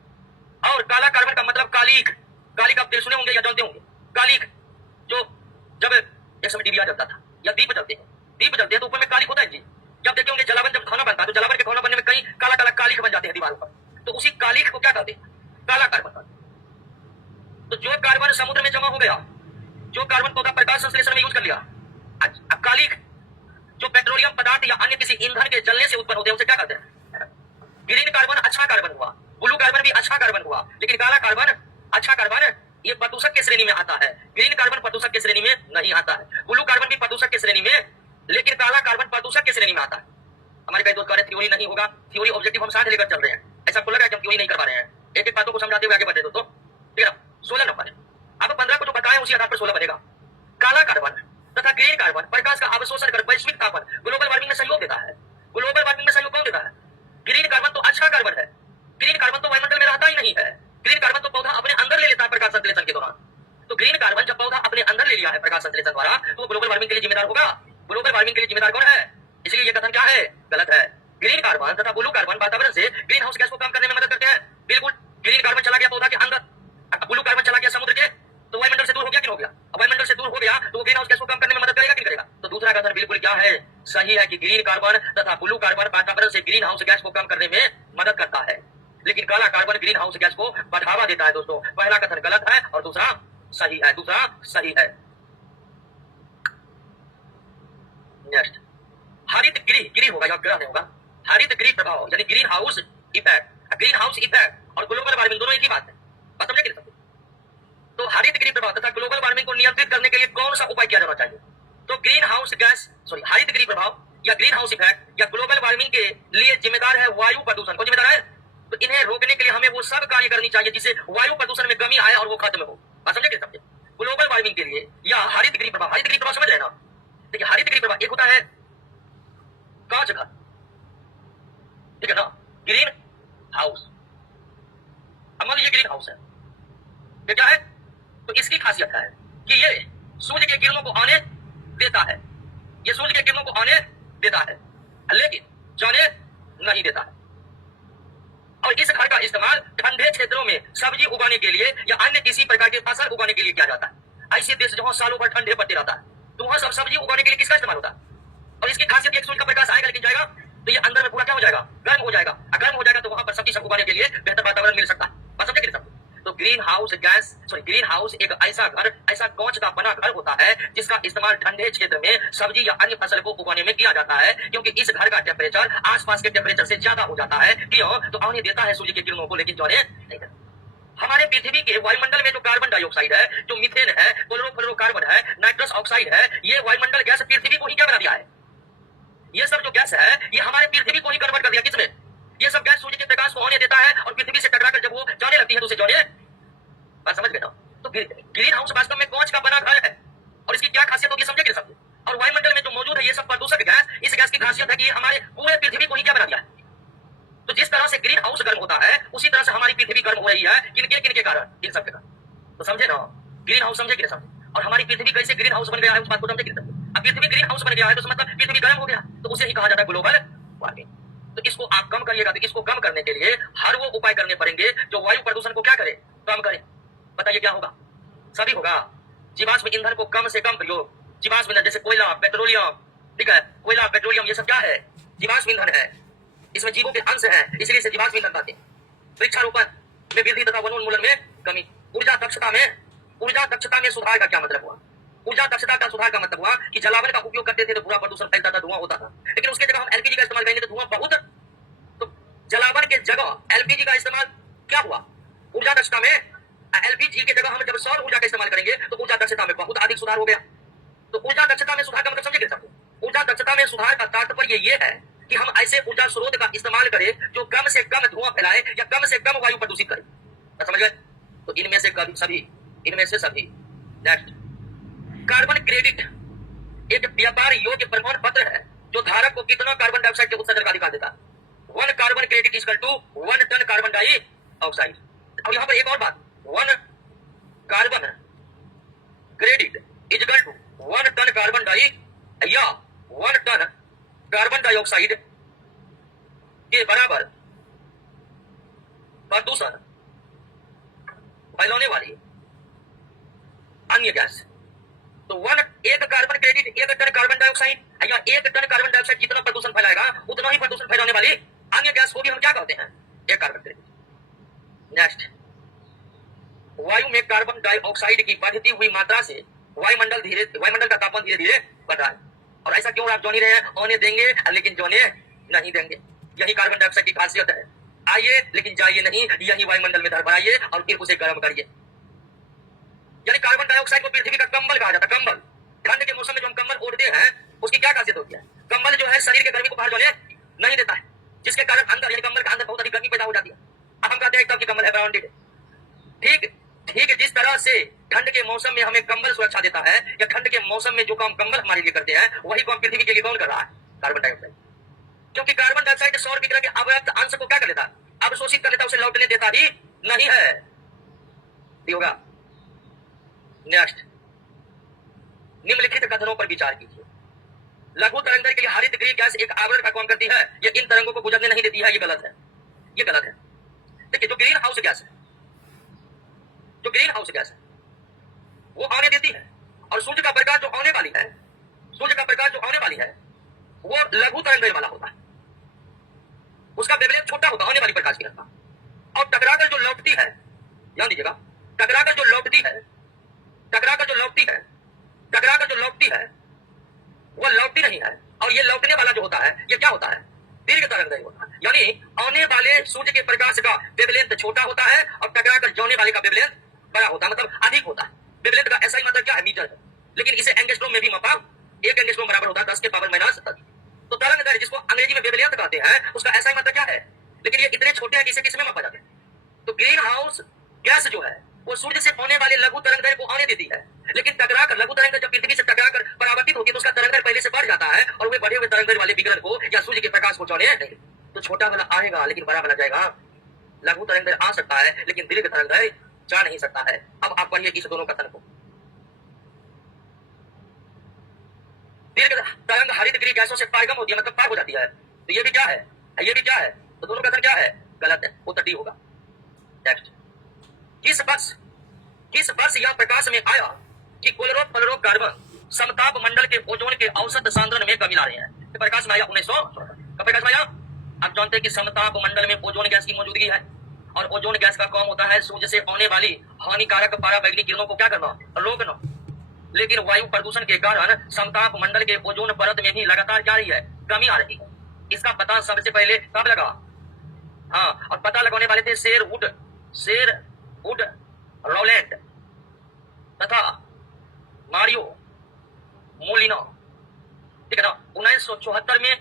और काला कार्बन का मतलब कालिक। कालिक आप सुने होंगे या जानते होंगे। कालिक जो जब एक समय डिबिया जलता था या दीप जलते हैं तो ऊपर में कालिक होता है जी। जब देखे होंगे जलावन जब खाना बनता है तो जलावन के खाना बनने में कई काला काला कालिक बन जाते हैं दीवारों पर, तो उसी कालिक को क्या कहते हैं? काला कार्बन कहते हैं। तो जो कार्बन समुद्र में जमा हो गया, जो कार्बन पौधा प्रकाश संश्लेषण में यूज कर लिया, अब कालिक जो पेट्रोलियम पदार्थ या अन्य किसी ईंधन के जलने से उत्पन्न होते हैं उसे क्या कहते हैं? ग्रीन कार्बन अच्छा कार्बन हुआ, ब्लू कार्बन भी अच्छा कार्बन हुआ, लेकिन काला कार्बन अच्छा कार्बन ये प्रदूषक की श्रेणी में आता है। ग्रीन कार्बन प्रदूषक की श्रेणी में नहीं आता है। ब्लू कार्बन भी प्रदूषक की श्रेणी में, लेकिन काला कार्बन प्रदूषक की श्रेणी में आता है। हमारे कई दोस्त कह रहे थ्योरी नहीं होगा, थ्योरी ऑब्जेक्टिव हम साथ लेकर चल रहे हैं। ऐसा आपको लगा कि हम थ्योरी नहीं कर पा रहे हैं? एक एक बातों को समझाते हुए आगे बढ़े दोस्तों। ठीक है, 16 नंबर है। अब 15 को जो बताए उसी आधार पर 16 बनेगा। काला कार्बन तथा ग्रीन कार्बन प्रकाश का अवशोषण कर वैश्विक तापन ग्लोबल वार्मिंग में सहयोग देता है। ग्लोबल वार्मिंग में सहयोग कौन देता है? ग्रीन कार्बन तो अच्छा कार्बन है। ग्रीन कार्बन तो वायुमंडल में रहता ही नहीं है। ग्रीन कार्बन तो पौधा अपने अंदर ले लेता है प्रकाश संश्लेषण के दौरान। तो ग्रीन कार्बन जब पौधा अपने अंदर ले लिया है प्रकाश संश्लेषण द्वारा, तो ग्लोबल वार्मिंग के लिए जिम्मेदार होगा। ग्लोबल वार्मिंग के लिए जिम्मेदार कौन है? इसलिए यह कथन क्या है? गलत है। ग्रीन कार्बन तथा ब्लू कार्बन वातावरण से ग्रीन हाउस गैस को कम करने में मदद करते हैं। बिल्कुल, ग्रीन कार्बन चला गया पौधा के अंदर, ब्लू कार्बन चला गया समुद्र के, तो वायुमंडल से दूर हो गया कि हो गया? अब वायुमंडल से दूर हो गया तो ग्रीन हाउस गैस को कम करने में मदद करेगा कि करेगा? तो दूसरा कथन बिल्कुल क्या है? सही है कि ग्रीन कार्बन तथा ब्लू कार्बन वातावरण से ग्रीन हाउस गैस को कम करने में मदद करता है, लेकिन काला कार्बन ग्रीन हाउस गैस को बढ़ावा देता है। दोस्तों, पहला कथन गलत है और दूसरा सही है। दूसरा सही है। नेक्स्ट, हरित गृह होगा या ग्रह नहीं होगा। हरित गृह प्रभाव यानी green house effect. Green house effect और ग्लोबल वार्मिंग दोनों एक ही बात है, बात समझे कि नहीं? तो हरित गृह प्रभाव तथा ग्लोबल वार्मिंग को नियंत्रित करने के लिए कौन सा उपाय किया जाना चाहिए? तो ग्रीन हाउस गैस हरित गृह प्रभाव या ग्रीन हाउस इफेक्ट या ग्लोबल वार्मिंग के लिए जिम्मेदार है वायु प्रदूषण। कौन जिम्मेदार है? तो इन्हें रोकने के लिए हमें वो सब कार्य करनी चाहिए जिससे वायु प्रदूषण में कमी आए और वो खत्म हो। बात समझे कि समझे? ग्लोबल वार्मिंग के लिए या हरित गृह प्रभाव, हरित गृह प्रभाव समझ रहे हैं ना? देखिए, हरित गृह प्रभाव एक होता है कांच घर, ठीक है ना, ग्रीन हाउस। अब मान लीजिए ग्रीन हाउस है, ये क्या है? तो इसकी खासियत है कि ये सूर्य के किरणों को आने देता है, ये सूर्य के किरणों को आने देता है लेकिन जाने नहीं देता है। और इस घर का इस्तेमाल ठंडे क्षेत्रों में सब्जी उगाने के लिए या अन्य किसी प्रकार के फसल उगाने के लिए किया जाता है। ऐसे देश जहां सालों भर ठंडे पड़ते रहता है, तो वहां सब सब्जी उगाने के लिए किसका इस्तेमाल होता है? और इसकी खासियत एक सूर्य का प्रकाश आएगा लेकिन जाएगा, तो ये अंदर में पूरा क्या हो जाएगा? गर्म हो जाएगा। गर्म हो जाएगा तो वहां पर सब्जी सब उगाने के लिए बेहतर वातावरण मिल सकता है। बात समझे कि नहीं? तो ग्रीन हाउस ग्रीन हाउस एक ऐसा घर, ऐसा कांच का बना घर होता है जिसका इस्तेमाल ठंडे क्षेत्र में सब्जी या अन्य फसल को उगाने में किया जाता है, क्योंकि इस घर का टेम्परेचर आसपास के टेम्परेचर से ज्यादा हो जाता है। क्यों? तो आने देता है सूर्य की किरणों को लेकिन जाने नहीं देता। हमारे पृथ्वी के वायुमंडल में जो कार्बन डाइऑक्साइड है, जो मीथेन है, क्लोरोफ्लोरोकार्बन है, नाइट्रस ऑक्साइड है, ये वायुमंडल गैस पृथ्वी को ही क्या बना दिया है? ये सब जो गैस है ये हमारे पृथ्वी को ही कन्वर्ट कर दिया। किसमें? ये सब गैस सूर्य के प्रकाश को आने देता है और पृथ्वी से टकराकर जब वो जाने लगती है तो उसे जाने। बात समझ गए ना? तो ग्रीन हाउस वास्तव में कांच का बना घर है और इसकी क्या खासियत होगी समझे कि नहीं? और वायुमंडल में जो मौजूद है ये सब प्रदूषक गैस, इस गैस की खासियत है कि हमारे पूरे पृथ्वी को ही क्या बना दिया है। तो जिस तरह से ग्रीन हाउस गर्म होता है उसी तरह से हमारी पृथ्वी गर्म हो रही है। किनके कारण? इन सब के कारण। तो समझे ना? ग्रीन हाउस समझे कि नहीं समझे? और हमारी पृथ्वी कैसे ग्रीन हाउस बन गया है उस बात को समझे कि नहीं समझे? अब पृथ्वी ग्रीन हाउस बन गया है तो मतलब पृथ्वी गर्म हो गया, तो उसे ही कहा जाता है ग्लोबल वार्मिंग। तो इसको आप कम करिएगा, तो इसको कम करने के लिए हर वो उपाय करने पड़ेंगे जो वायु प्रदूषण को क्या करे? कम करे। बताइए क्या होगा? सभी होगा। जीवाश्म ईंधन को कम से कम प्रयोग। जीवाश्म ईंधन जैसे कोयला, पेट्रोलियम, ठीक है, कोयला, पेट्रोलियम, ये सब क्या है? जीवाश्म ईंधन है। इसमें जीवों के अंश है, इसलिए इसे जीवाश्म ईंधन कहते हैं। वृक्षारोपण में वृद्धि तथा वनोन्मूलन में कमी। ऊर्जा दक्षता में सुधार का क्या मतलब हुआ? ऊर्जा दक्षता का सुधार का मतलब हुआ कि जलावन का उपयोग करते थे तो पूरा प्रदूषण फैलता था, धुआं होता था, लेकिन उसके जगह हम एलपीजी का इस्तेमाल करेंगे तो धुआं बहुत। तो जलावन के जगह एलपीजी का इस्तेमाल क्या हुआ? ऊर्जा दक्षता में एलपीजी के जगह हम जब सौर ऊर्जा का इस्तेमाल करेंगे तो ऊर्जा दक्षता में बहुत अधिक सुधार हो गया। तो ऊर्जा दक्षता में सुधार का मतलब समझे? ऊर्जा दक्षता में सुधार का तात्पर्य यह है कि हम ऐसे ऊर्जा स्रोत का इस्तेमाल करें जो कम से कम धुआं फैलाए या कम से कम वायु प्रदूषित करे। समझ गए? तो इनमें से सभी। नेक्स्ट, कार्बन क्रेडिट एक व्यापार योग्य प्रमाण पत्र है जो धारक को कितना कार्बन डाइऑक्साइड के उत्सर्जन का अधिकार देता है। 1 carbon credit equal to 1 ton carbon dioxide. और यहां पर एक और बात, 1 carbon credit equal to 1 ton carbon या 1 टन कार्बन डाइऑक्साइड के बराबर प्रदूषण फैलाने वाली अन्य गैस। तो एक carbon credit 1 ton carbon dioxide या 1 टन कार्बन डाइऑक्साइड जितना प्रदूषण फैलाएगा उतना ही प्रदूषण फैलाने वाली अन्य गैस को भी हम क्या कहते हैं? एक कार्बन क्रेडिट। नेक्स्ट, वायु में कार्बन डाइऑक्साइड की बढ़ती हुई मात्रा से वायुमंडल का तापमान धीरे धीरे बढ़ रहा है। और ऐसा क्यों? आप जान ही रहे हैं, होने देंगे लेकिन जाने नहीं देंगे। यही कार्बन डाइऑक्साइड की खासियत है। आइए लेकिन जाइए नहीं, यही वायुमंडल में भराइए और फिर उसे गर्म करिए। यानी कार्बन डाइऑक्साइड को पृथ्वी का कंबल कहा जाता है। कंबल, ठंड के मौसम में जो हम कंबल ओढ़ते हैं उसकी क्या खासियत होती है? कंबल जो है शरीर के गर्मी को बाहर जाने नहीं देता है, जिसके कारण अंदर यानी कंबल के अंदर बहुत अधिक गर्मी पैदा हो जाती है। अब हम कहते हैं कि कंबल है ब्राउंडेड। ठीक जिस तरह से ठंड के मौसम में हमें कंबल सुरक्षा देता है, या ठंड के मौसम में जो काम कंबल हमारे लिए करते हैं वही काम पृथ्वी के लिए कौन कर रहा है? Carbon dioxide. क्योंकि कार्बन डाइऑक्साइड सौर विकिरण के अवरक्त अंश को क्या कर लेता? अवशोषित कर लेता, उसे लौटने देता ही नहीं है। होगा। नेक्स्ट, निम्नलिखित कथनों पर विचार कीजिए। लघु तरंगदैर्घ्य के लिए हरित गृह गैस एक आवरण का काम करती है, ये इन तरंगों को गुजरने नहीं देती है, ये गलत है, ये गलत है। देखिए, जो ग्रीन हाउस गैस है, जो ग्रीन हाउस गैस है वो आने देती है, और सूर्य का प्रकाश जो आने वाली है, सूर्य का प्रकाश जो आने वाली है वो लघु तरंगदैर्घ्य वाला होता है, उसका वेवलेंथ छोटा होता है आने वाली प्रकाश की रफ्तार, और टकराकर जो लौटती है, ध्यान दीजिएगा, टकराकर जो लौटती है, टकराकर जो लौटती है, टकराकर जो लौटती है वो लौटती नहीं है, और ये लौटने वाला जो होता है ये क्या होता है? दीर्घ तरंगदैर्घ्य होता है। यानी आने वाले सूर्य के प्रकाश का वेवलेंथ छोटा होता है और टकराकर जाने वाले का वेवलेंथ बड़ा होता है, मतलब अधिक होता है। वेवलेंथ का ऐसा ही मतलब क्या है? मीटर है, लेकिन इसे एंगस्ट्रॉम में भी मापा, एक एंगस्ट्रॉम बराबर होता है 10 के पावर माइनस 10। तो तरंगदैर्घ्य जिसको अंग्रेजी में वेवलेंथ कहते हैं उसका ऐसा ही मतलब क्या है, लेकिन ये इतने छोटे हैं कि इसे किसमें मापा जाता है? तो ग्रीन हाउस गैस जो है वो सूर्य से होने वाले लघु तरंगदैर्घ्य को आने देती है, लेकिन टकराकर लघु तरंगदैर्घ्य जब पृथ्वी से टकराकर परावर्तित होगी तो उसका तरंगदैर्घ्य पहले से बढ़ जाता है, और वे बढ़े हुए तरंगदैर्घ्य वाले विकिरण को या सूर्य के प्रकाश को जाने नहीं, तो छोटा वाला आएगा लेकिन बड़ा वाला जाएगा। लघु तरंगदैर्घ्य आ सकता है लेकिन दीर्घ तरंगदैर्घ्य जा नहीं सकता है। अब आप पढ़िए इस दोनों कथन को। दीर्घ तरंग हरित गृह गैसों से पारगम होती है, मतलब पार हो जाती है, तो ये भी क्या है, ये भी क्या है, तो दोनों कथन क्या है? गलत है, वो डी होगा। नेक्स्ट, किस वर्ष यह प्रकाश में आया कि क्लोरोफ्लोरोकार्बन समताप मंडल के ओजोन के औसत सांद्रण में कमी ला रहे हैं? तो प्रकाश में आया 1900, कब प्रकाश में आया? आप जानते हैं कि समताप मंडल में ओजोन गैस की मौजूदगी है, और ओजोन गैस का काम होता है सूर्य से आने वाली हानिकारक पराबैंगनी किरणों को क्या करना? रोकना। लेकिन वायु प्रदूषण के कारण समताप मंडल के ओजोन परत में भी लगातार क्या रही है? कमी आ रही है। इसका पता सबसे पहले कब लगा? हाँ, और पता लगाने वाले थे शेरवुड रॉलैंड तथा मारियो मोलिनो, ठीक है ना। 1974 में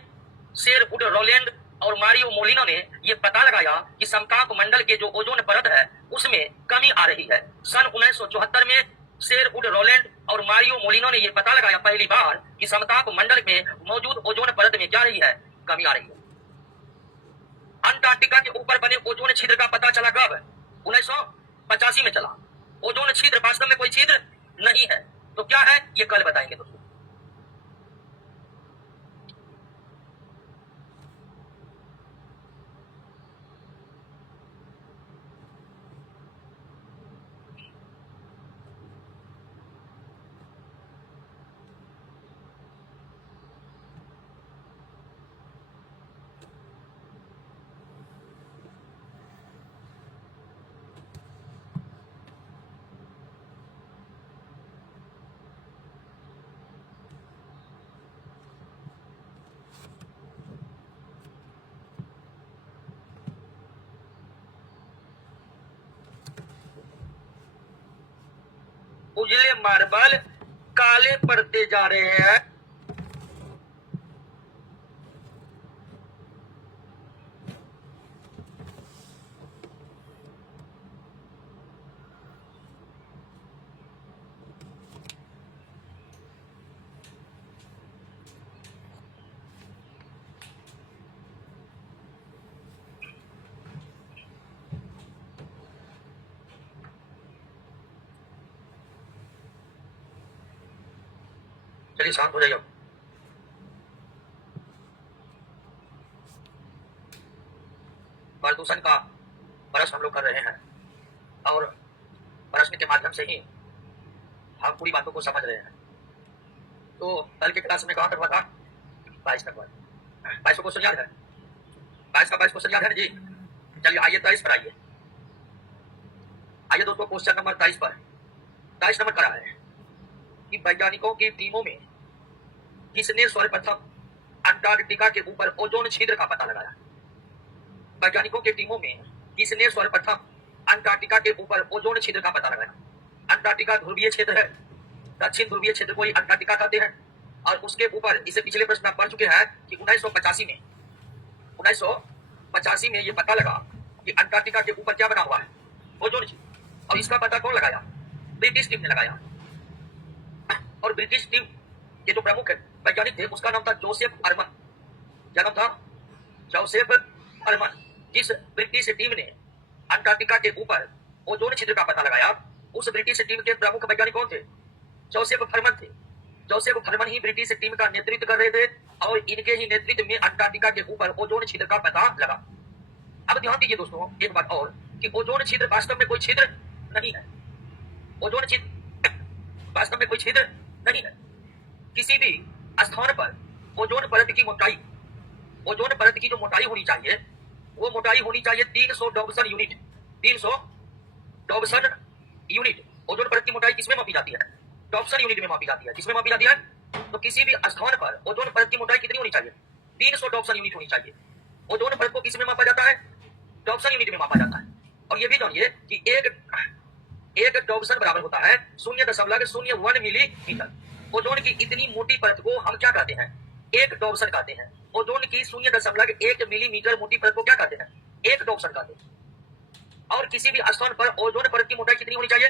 शेरवुड रॉलैंड और मारियो मोलिनो ने यह पता लगाया कि समताप मंडल के जो ओजोन परत है उसमें कमी आ रही है। सन 1974 में शेरवुड रॉलैंड और मारियो मोलिनो ने यह पता लगाया पहली बार कि समताप मंडल में मौजूद ओजोन परत में क्या रही है? कमी आ रही है। अंटार्कटिका के ऊपर बने ओजोन छिद्र का पता चला कब? 1985 में चला। ओजोन छिद्र वास्तव में कोई छिद्र नहीं है, तो क्या है ये कल बताएंगे दोस्तों। उजले मार्बल काले पड़ते जा रहे हैं। चलिए शांत हो जाइए। प्रदूषण का प्रश्न हम लोग कर रहे हैं, और प्रश्न के माध्यम से ही हम पूरी बातों को समझ रहे हैं। तो कल के क्लास में कहाँ तक हुआ था? 22 तक हुआ। 22 को क्वेश्चन याद है? 22 का 22 क्वेश्चन याद है जी? चलिए आइए 23 पर आइए। आइए दोस्तों, क्वेश्चन नंबर 23 पर 23 नंबर करा है कि वैज्ञानिकों की टीमों में किसने सर्वप्रथम अंटार्कटिका के ऊपर ओजोन छिद्र का पता लगाया? वैज्ञानिकों की टीमों में किसने सर्वप्रथम अंटार्कटिका के ऊपर ओजोन छिद्र का पता लगाया? अंटार्कटिका ध्रुवीय क्षेत्र है, दक्षिण ध्रुवीय क्षेत्र को ही अंटार्कटिका कहते हैं, और उसके ऊपर इसे पिछले प्रश्न में पढ़ चुके हैं कि 1985 में ये पता लगा कि अंटार्कटिका के ऊपर क्या बना हुआ है? ओजोन छिद्र। और इसका पता कौन लगाया? ब्रिटिश टीम ने लगाया। और ब्रिटिश टीम के जो प्रमुख वैज्ञानिक थे उसका नाम था जोसेफ अरमन। क्या नाम था? जोसेफ अरमन। जिस ब्रिटिश टीम ने अंटार्कटिका के ऊपर ओजोन छिद्र का पता लगाया, उस ब्रिटिश टीम के प्रमुख वैज्ञानिक कौन थे? जोसेफ फरमन थे। जोसेफ फरमन ही ब्रिटिश टीम का नेतृत्व कर रहे थे और इनके ही नेतृत्व में अंटार्कटिका के ऊपर ओजोन छिद्र का पता लगा। अब ध्यान दीजिए दोस्तों एक बात और, कि ओजोन छिद्र वास्तव में कोई छिद्र नहीं है। ओजोन छिद्र वास्तव में कोई छिद्र नहीं है। किसी भी स्थान पर ओजोन परत की मोटाई, ओजोन परत की जो मोटाई होनी चाहिए वो मोटाई होनी चाहिए 300 Dobson unit. 300 Dobson unit ozone परत की मोटाई किसमें मापी जाती है? डॉब्सन यूनिट में मापी जाती है। किसमें मापी जाती है? तो किसी भी स्थान पर ओजोन परत की मोटाई कितनी होनी चाहिए? 300 डॉब्सन यूनिट होनी चाहिए। ओजोन परत को किसमें मापा जाता है? डॉब्सन यूनिट में मापा जाता है। और ये भी जानिए कि एक डॉब्सन बराबर होता है 0.01 मिलीमीटर। ओजोन की इतनी मोटी परत को हम क्या कहते हैं? एक डॉब्सन कहते हैं। ओजोन की 0.1 मिलीमीटर मोटी परत को क्या कहते हैं? एक डॉब्सन कहते हैं। और किसी भी स्थान पर ओजोन परत की मोटाई कितनी होनी चाहिए?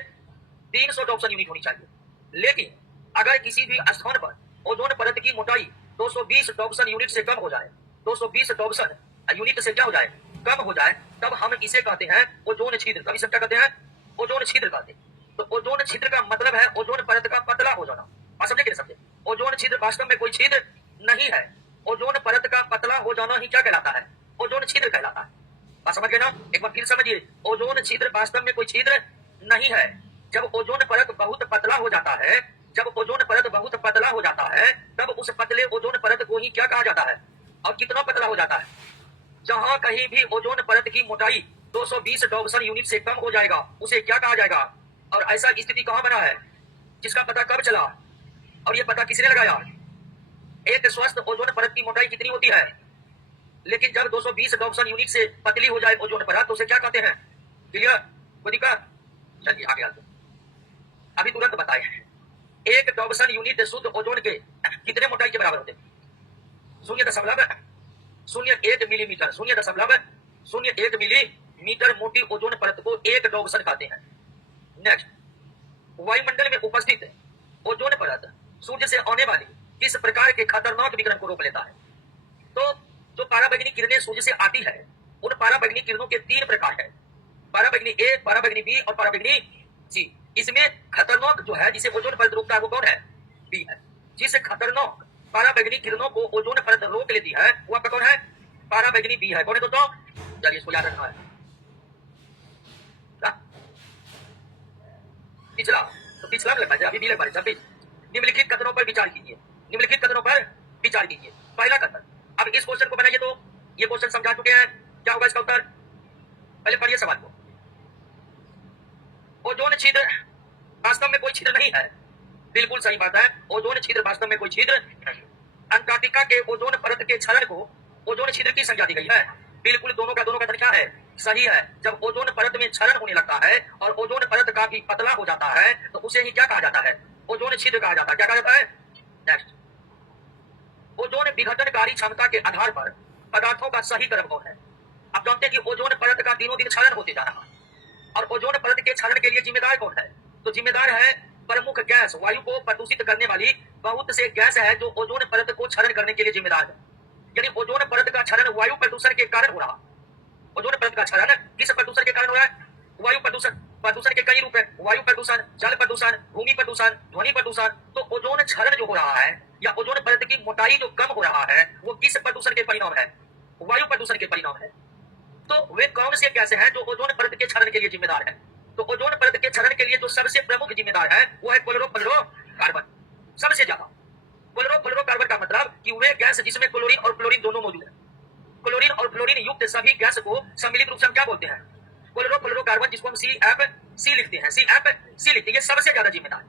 300 डॉब्सन यूनिट होनी चाहिए। लेकिन अगर किसी भी स्थान पर ओजोन परत की मोटाई 220 डॉब्सन यूनिट से कम हो जाए, 220 डॉब्सन यूनिट से क्या हो जाए? कम हो जाए, तब हम इसे कहते हैं ओजोन छिद्र। तब इसे क्या कहते हैं? ओजोन छिद्र कहते हैं। तो ओजोन छिद्र का मतलब है ओजोन परत का पतला हो जाना। आप समझे कि नहीं समझे? ओजोन छिद्र वास्तव में कोई छिद्र नहीं है। ओजोन परत का पतला हो जाना ही क्या कहलाता है? ओजोन छिद्र कहलाता है। बात समझ गए ना? एक बार फिर समझिए, ओजोन छिद्र वास्तव में कोई छिद्र नहीं है। जब ओजोन परत बहुत पतला हो जाता है, जब ओजोन परत बहुत पतला हो जाता है, तब उस पतले ओजोन परत को ही क्या कहा जाता है? और कितना पतला हो जाता है? जहां कहीं भी ओजोन परत की मोटाई 220 डॉब्सन यूनिट से कम हो जाएगा, उसे क्या कहा जाएगा? और ऐसा स्थिति कहां बना है जिसका पता कब चला और ये पता किसने लगाया? एक स्वस्थ ओजोन परत की मोटाई कितनी होती है? लेकिन जब 220 डॉब्सन यूनिट से पतली हो जाए ओजोन परत तो उसे क्या कहते हैं? क्लियर? कोई दिक्कत? चलिए आगे आते। अभी तुरंत बताए, एक डॉब्सन यूनिट शुद्ध ओजोन के कितने मोटाई के बराबर होते? 0.01 मिलीमीटर। 0.01 मिलीमीटर मोटी ओजोन परत को एक डॉब्सन कहते हैं। नेक्स्ट, वायुमंडल में उपस्थित ओजोन परत सूर्य से आने वाली किस प्रकार के खतरनाक विकिरण को रोक लेता है? तो जो पराबैंगनी किरणें सूर्य से आती है, उन पराबैंगनी किरणों के 3 प्रकार है, पराबैंगनी ए, पराबैंगनी बी और पराबैंगनी सी। इसमें खतरनाक जो है जिसे ओजोन परत रोकता है वो कौन है? बी है। जिस खतरनाक पराबैंगनी किरणों को ओजोन परत रोक लेती है वो आपका कौन है? पराबैंगनी बी है। कौन है दोस्तों? चलिए इसको याद रखना है। पिछला तो पिछला लगता है, अभी भी लग जब भी निम्नलिखित कथनों पर विचार कीजिए। निम्नलिखित कथनों पर विचार कीजिए। पहला कथन, अब इस क्वेश्चन को बनाइए। तो ये क्वेश्चन समझा चुके हैं, क्या होगा इसका उत्तर? पहले पढ़िए सवाल को। ओजोन छिद्र वास्तव में कोई छिद्र नहीं है। बिल्कुल सही बात है, ओजोन छिद्र वास्तव में कोई छिद्र नहीं। अंटार्कटिका के ओजोन परत के क्षरण को ओजोन छिद्र की संज्ञा दी गई है। बिल्कुल दोनों का कथन क्या है? सही है। जब ओजोन परत में क्षरण होने लगता है और ओजोन परत काफी पतला हो जाता है तो उसे ही क्या कहा जाता है? ओजोन छिद्र कहा जाता है। क्या कहा जाता है? नेक्स्ट, ओजोन विघटनकारी क्षमता के आधार पर पदार्थों का सही क्रम कौन है? आप जानते हैं कि ओजोन परत का दिनों दिन क्षरण होते जा रहा है और ओजोन परत के क्षरण के लिए जिम्मेदार कौन है? तो जिम्मेदार है प्रमुख गैस, वायु को प्रदूषित करने वाली बहुत से गैस है जो ओजोन परत को क्षरण करने के लिए जिम्मेदार है। यानी ओजोन परत का क्षरण वायु प्रदूषण के कारण हो रहा। ओजोन परत का क्षरण किस प्रदूषण के कारण हो रहा है? वायु प्रदूषण। प्रदूषण के कई रूप है, वायु प्रदूषण, जल प्रदूषण, भूमि प्रदूषण, ध्वनि प्रदूषण। तो ओजोन क्षरण जो हो रहा है या ओजोन परत की मोटाई जो कम हो रहा है वो किस प्रदूषण के परिणाम है? वायु प्रदूषण के परिणाम है। तो वे कौन से गैस हैं जो ओजोन परत के क्षरण के लिए जिम्मेदार है? तो ओजोन परत के क्षरण के लिए जो सबसे प्रमुख जिम्मेदार है वो है क्लोरोफ्लोरोकार्बन। सबसे ज्यादा क्लोरोफ्लोरोकार्बन का मतलब कि वे गैस जिसमें क्लोरीन और फ्लोरीन दोनों मौजूद है। क्लोरीन और फ्लोरीन युक्त सभी गैस को सम्मिलित रूप से हम क्या बोलते हैं? क्लोरोफ्लोरोकार्बन, जिसको हम CFC लिखते हैं। CFC लिखते हैं। ये सबसे ज्यादा जिम्मेदार।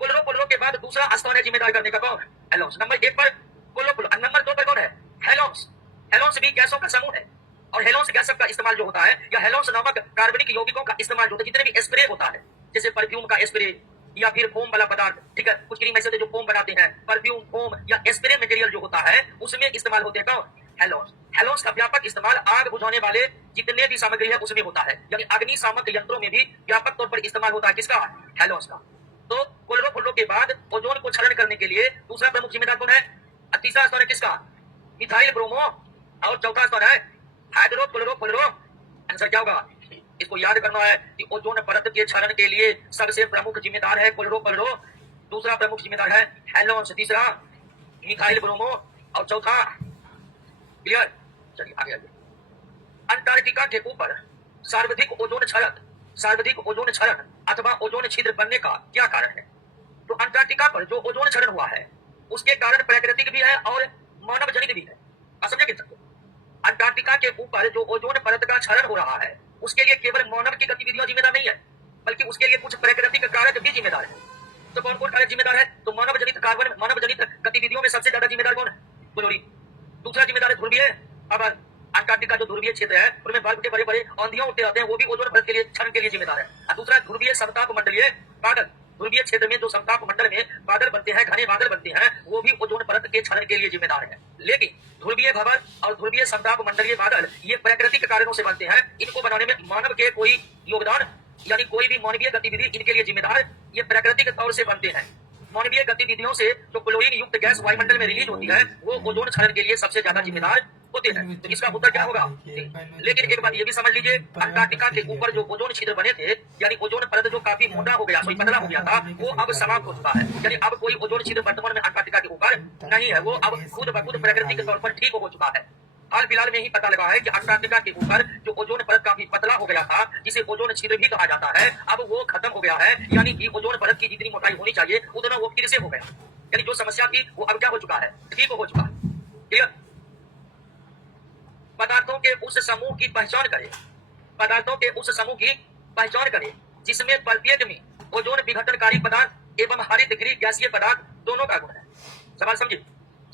क्लोरोफ्लोरो के बाद दूसरा स्थान है जिम्मेदार करने का कौन? हेलोन्स। नंबर 1 पर क्लोरोफ्लोरो, नंबर 2 पर कौन है? हेलोन्स। हेलोन्स भी गैसों का समूह है और हेलोन्स गैस का इस्तेमाल जो होता है या हेलोन्स नामक कार्बनिक यौगिकों का इस्तेमाल जो होता है, जितने भी स्प्रे होता है जैसे परफ्यूम का स्प्रे या फिर फोम वाला पदार्थ, ठीक है, कुछ क्रीम ऐसे जो फोम बनाते हैं, परफ्यूम, फोम या स्प्रे मटेरियल जो होता है उसमें इस्तेमाल होते हैं कौन? हेलोन्स। हेलोन्स का व्यापक इस्तेमाल आग बुझाने वाले जितने भी सामग्री है उसमें होता है, यानी अग्निशामक यंत्रों में भी व्यापक तौर पर इस्तेमाल होता है। किसका? हेलोन्स का। तो क्लोरोफ्लोरो के बाद ओजोन को क्षरण करने के लिए दूसरा प्रमुख जिम्मेदार कौन है? तीसरा स्थान है किसका? Methyl bromo. और चौथा स्थान है हाइड्रोक्लोरोफ्लोरो। आंसर क्या होगा? इसको याद करना है कि ओजोन परत के क्षरण के लिए सबसे प्रमुख जिम्मेदार है क्लोरोफ्लोरो, दूसरा प्रमुख जिम्मेदार है हेलोन्स, तीसरा मिथाइल ब्रोमो और चौथा। क्लियर? चलिए आगे आगे। अंटार्कटिका के ऊपर सर्वाधिक ओजोन क्षरण अथवा ओजोन छिद्र बनने का क्या कारण है? तो अंटार्कटिका पर जो ओजोन क्षरण हुआ है उसके कारण प्राकृतिक भी है और मानव जनित भी है। आप समझे कि अंटार्कटिका के ऊपर जो ओजोन परत का क्षरण हो रहा है उसके लिए केवल मानव की गतिविधियां जिम्मेदार नहीं है, बल्कि उसके लिए कुछ प्राकृतिक कारक भी जिम्मेदार है। तो कौन कौन कारक जिम्मेदार है? तो मानव जनित गतिविधियों में सबसे ज्यादा जिम्मेदार कौन है? क्लोरीन। दूसरा जिम्मेदार है ध्रुवीय। अब अंटार्कटिका जो ध्रुवीय क्षेत्र है उनमें बर्फ के बड़े बड़े आंधियां उठते रहते हैं, वो भी ओजोन परत के लिए क्षरण के लिए जिम्मेदार है। और दूसरा ध्रुवीय समताप मंडलीय बादल। ध्रुवीय क्षेत्र में जो समताप मंडल में बादल बनते हैं, घने बादल बनते हैं, वो भी ओजोन परत के क्षरण के लिए जिम्मेदार है। लेकिन ध्रुवीय भवन और ध्रुवीय समताप मंडलीय बादल ये प्राकृतिक कारणों से बनते हैं, इनको बनाने में मानव के कोई योगदान यानी कोई भी मानवीय गतिविधि इनके लिए जिम्मेदार, ये प्राकृतिक तौर से बनते हैं। मानवीय गतिविधियों से जो क्लोरीन युक्त गैस वायुमंडल में रिलीज होती है वो ओजोन क्षरण के लिए सबसे ज्यादा जिम्मेदार होते हैं। तो इसका उत्तर क्या होगा? लेकिन एक बात ये भी समझ लीजिए, अंटार्कटिका के ऊपर जो ओजोन छिद्र बने थे यानी ओजोन परत जो काफी मोटा हो गया, पतला हो गया था, वो अब समाप्त हो चुका है। यानी अब कोई ओजोन छिद्र वर्तमान में अंटार्कटिका के ऊपर नहीं है, वो अब खुद ब खुद प्राकृतिक तौर पर ठीक हो चुका है। हाल फिलहाल में ही पता लगा है कि अंटार्कटिका के ऊपर जो ओजोन परत काफी पतला हो गया था, जिसे ओजोन छिद्र भी कहा जाता है, अब वो खत्म हो गया है। यानी कि ओजोन परत की जितनी मोटाई होनी चाहिए उतना वो फिर से हो गया, यानी जो समस्या थी वो अब क्या हो चुका है? ठीक हो चुका है। क्लियर? पदार्थों के उस समूह की पहचान करें, पदार्थों के उस समूह की पहचान करें जिसमें प्रत्येक में ओजोन विघटनकारी पदार्थ एवं हरित गृह गैसीय पदार्थ दोनों का गुण है। सवाल समझिए,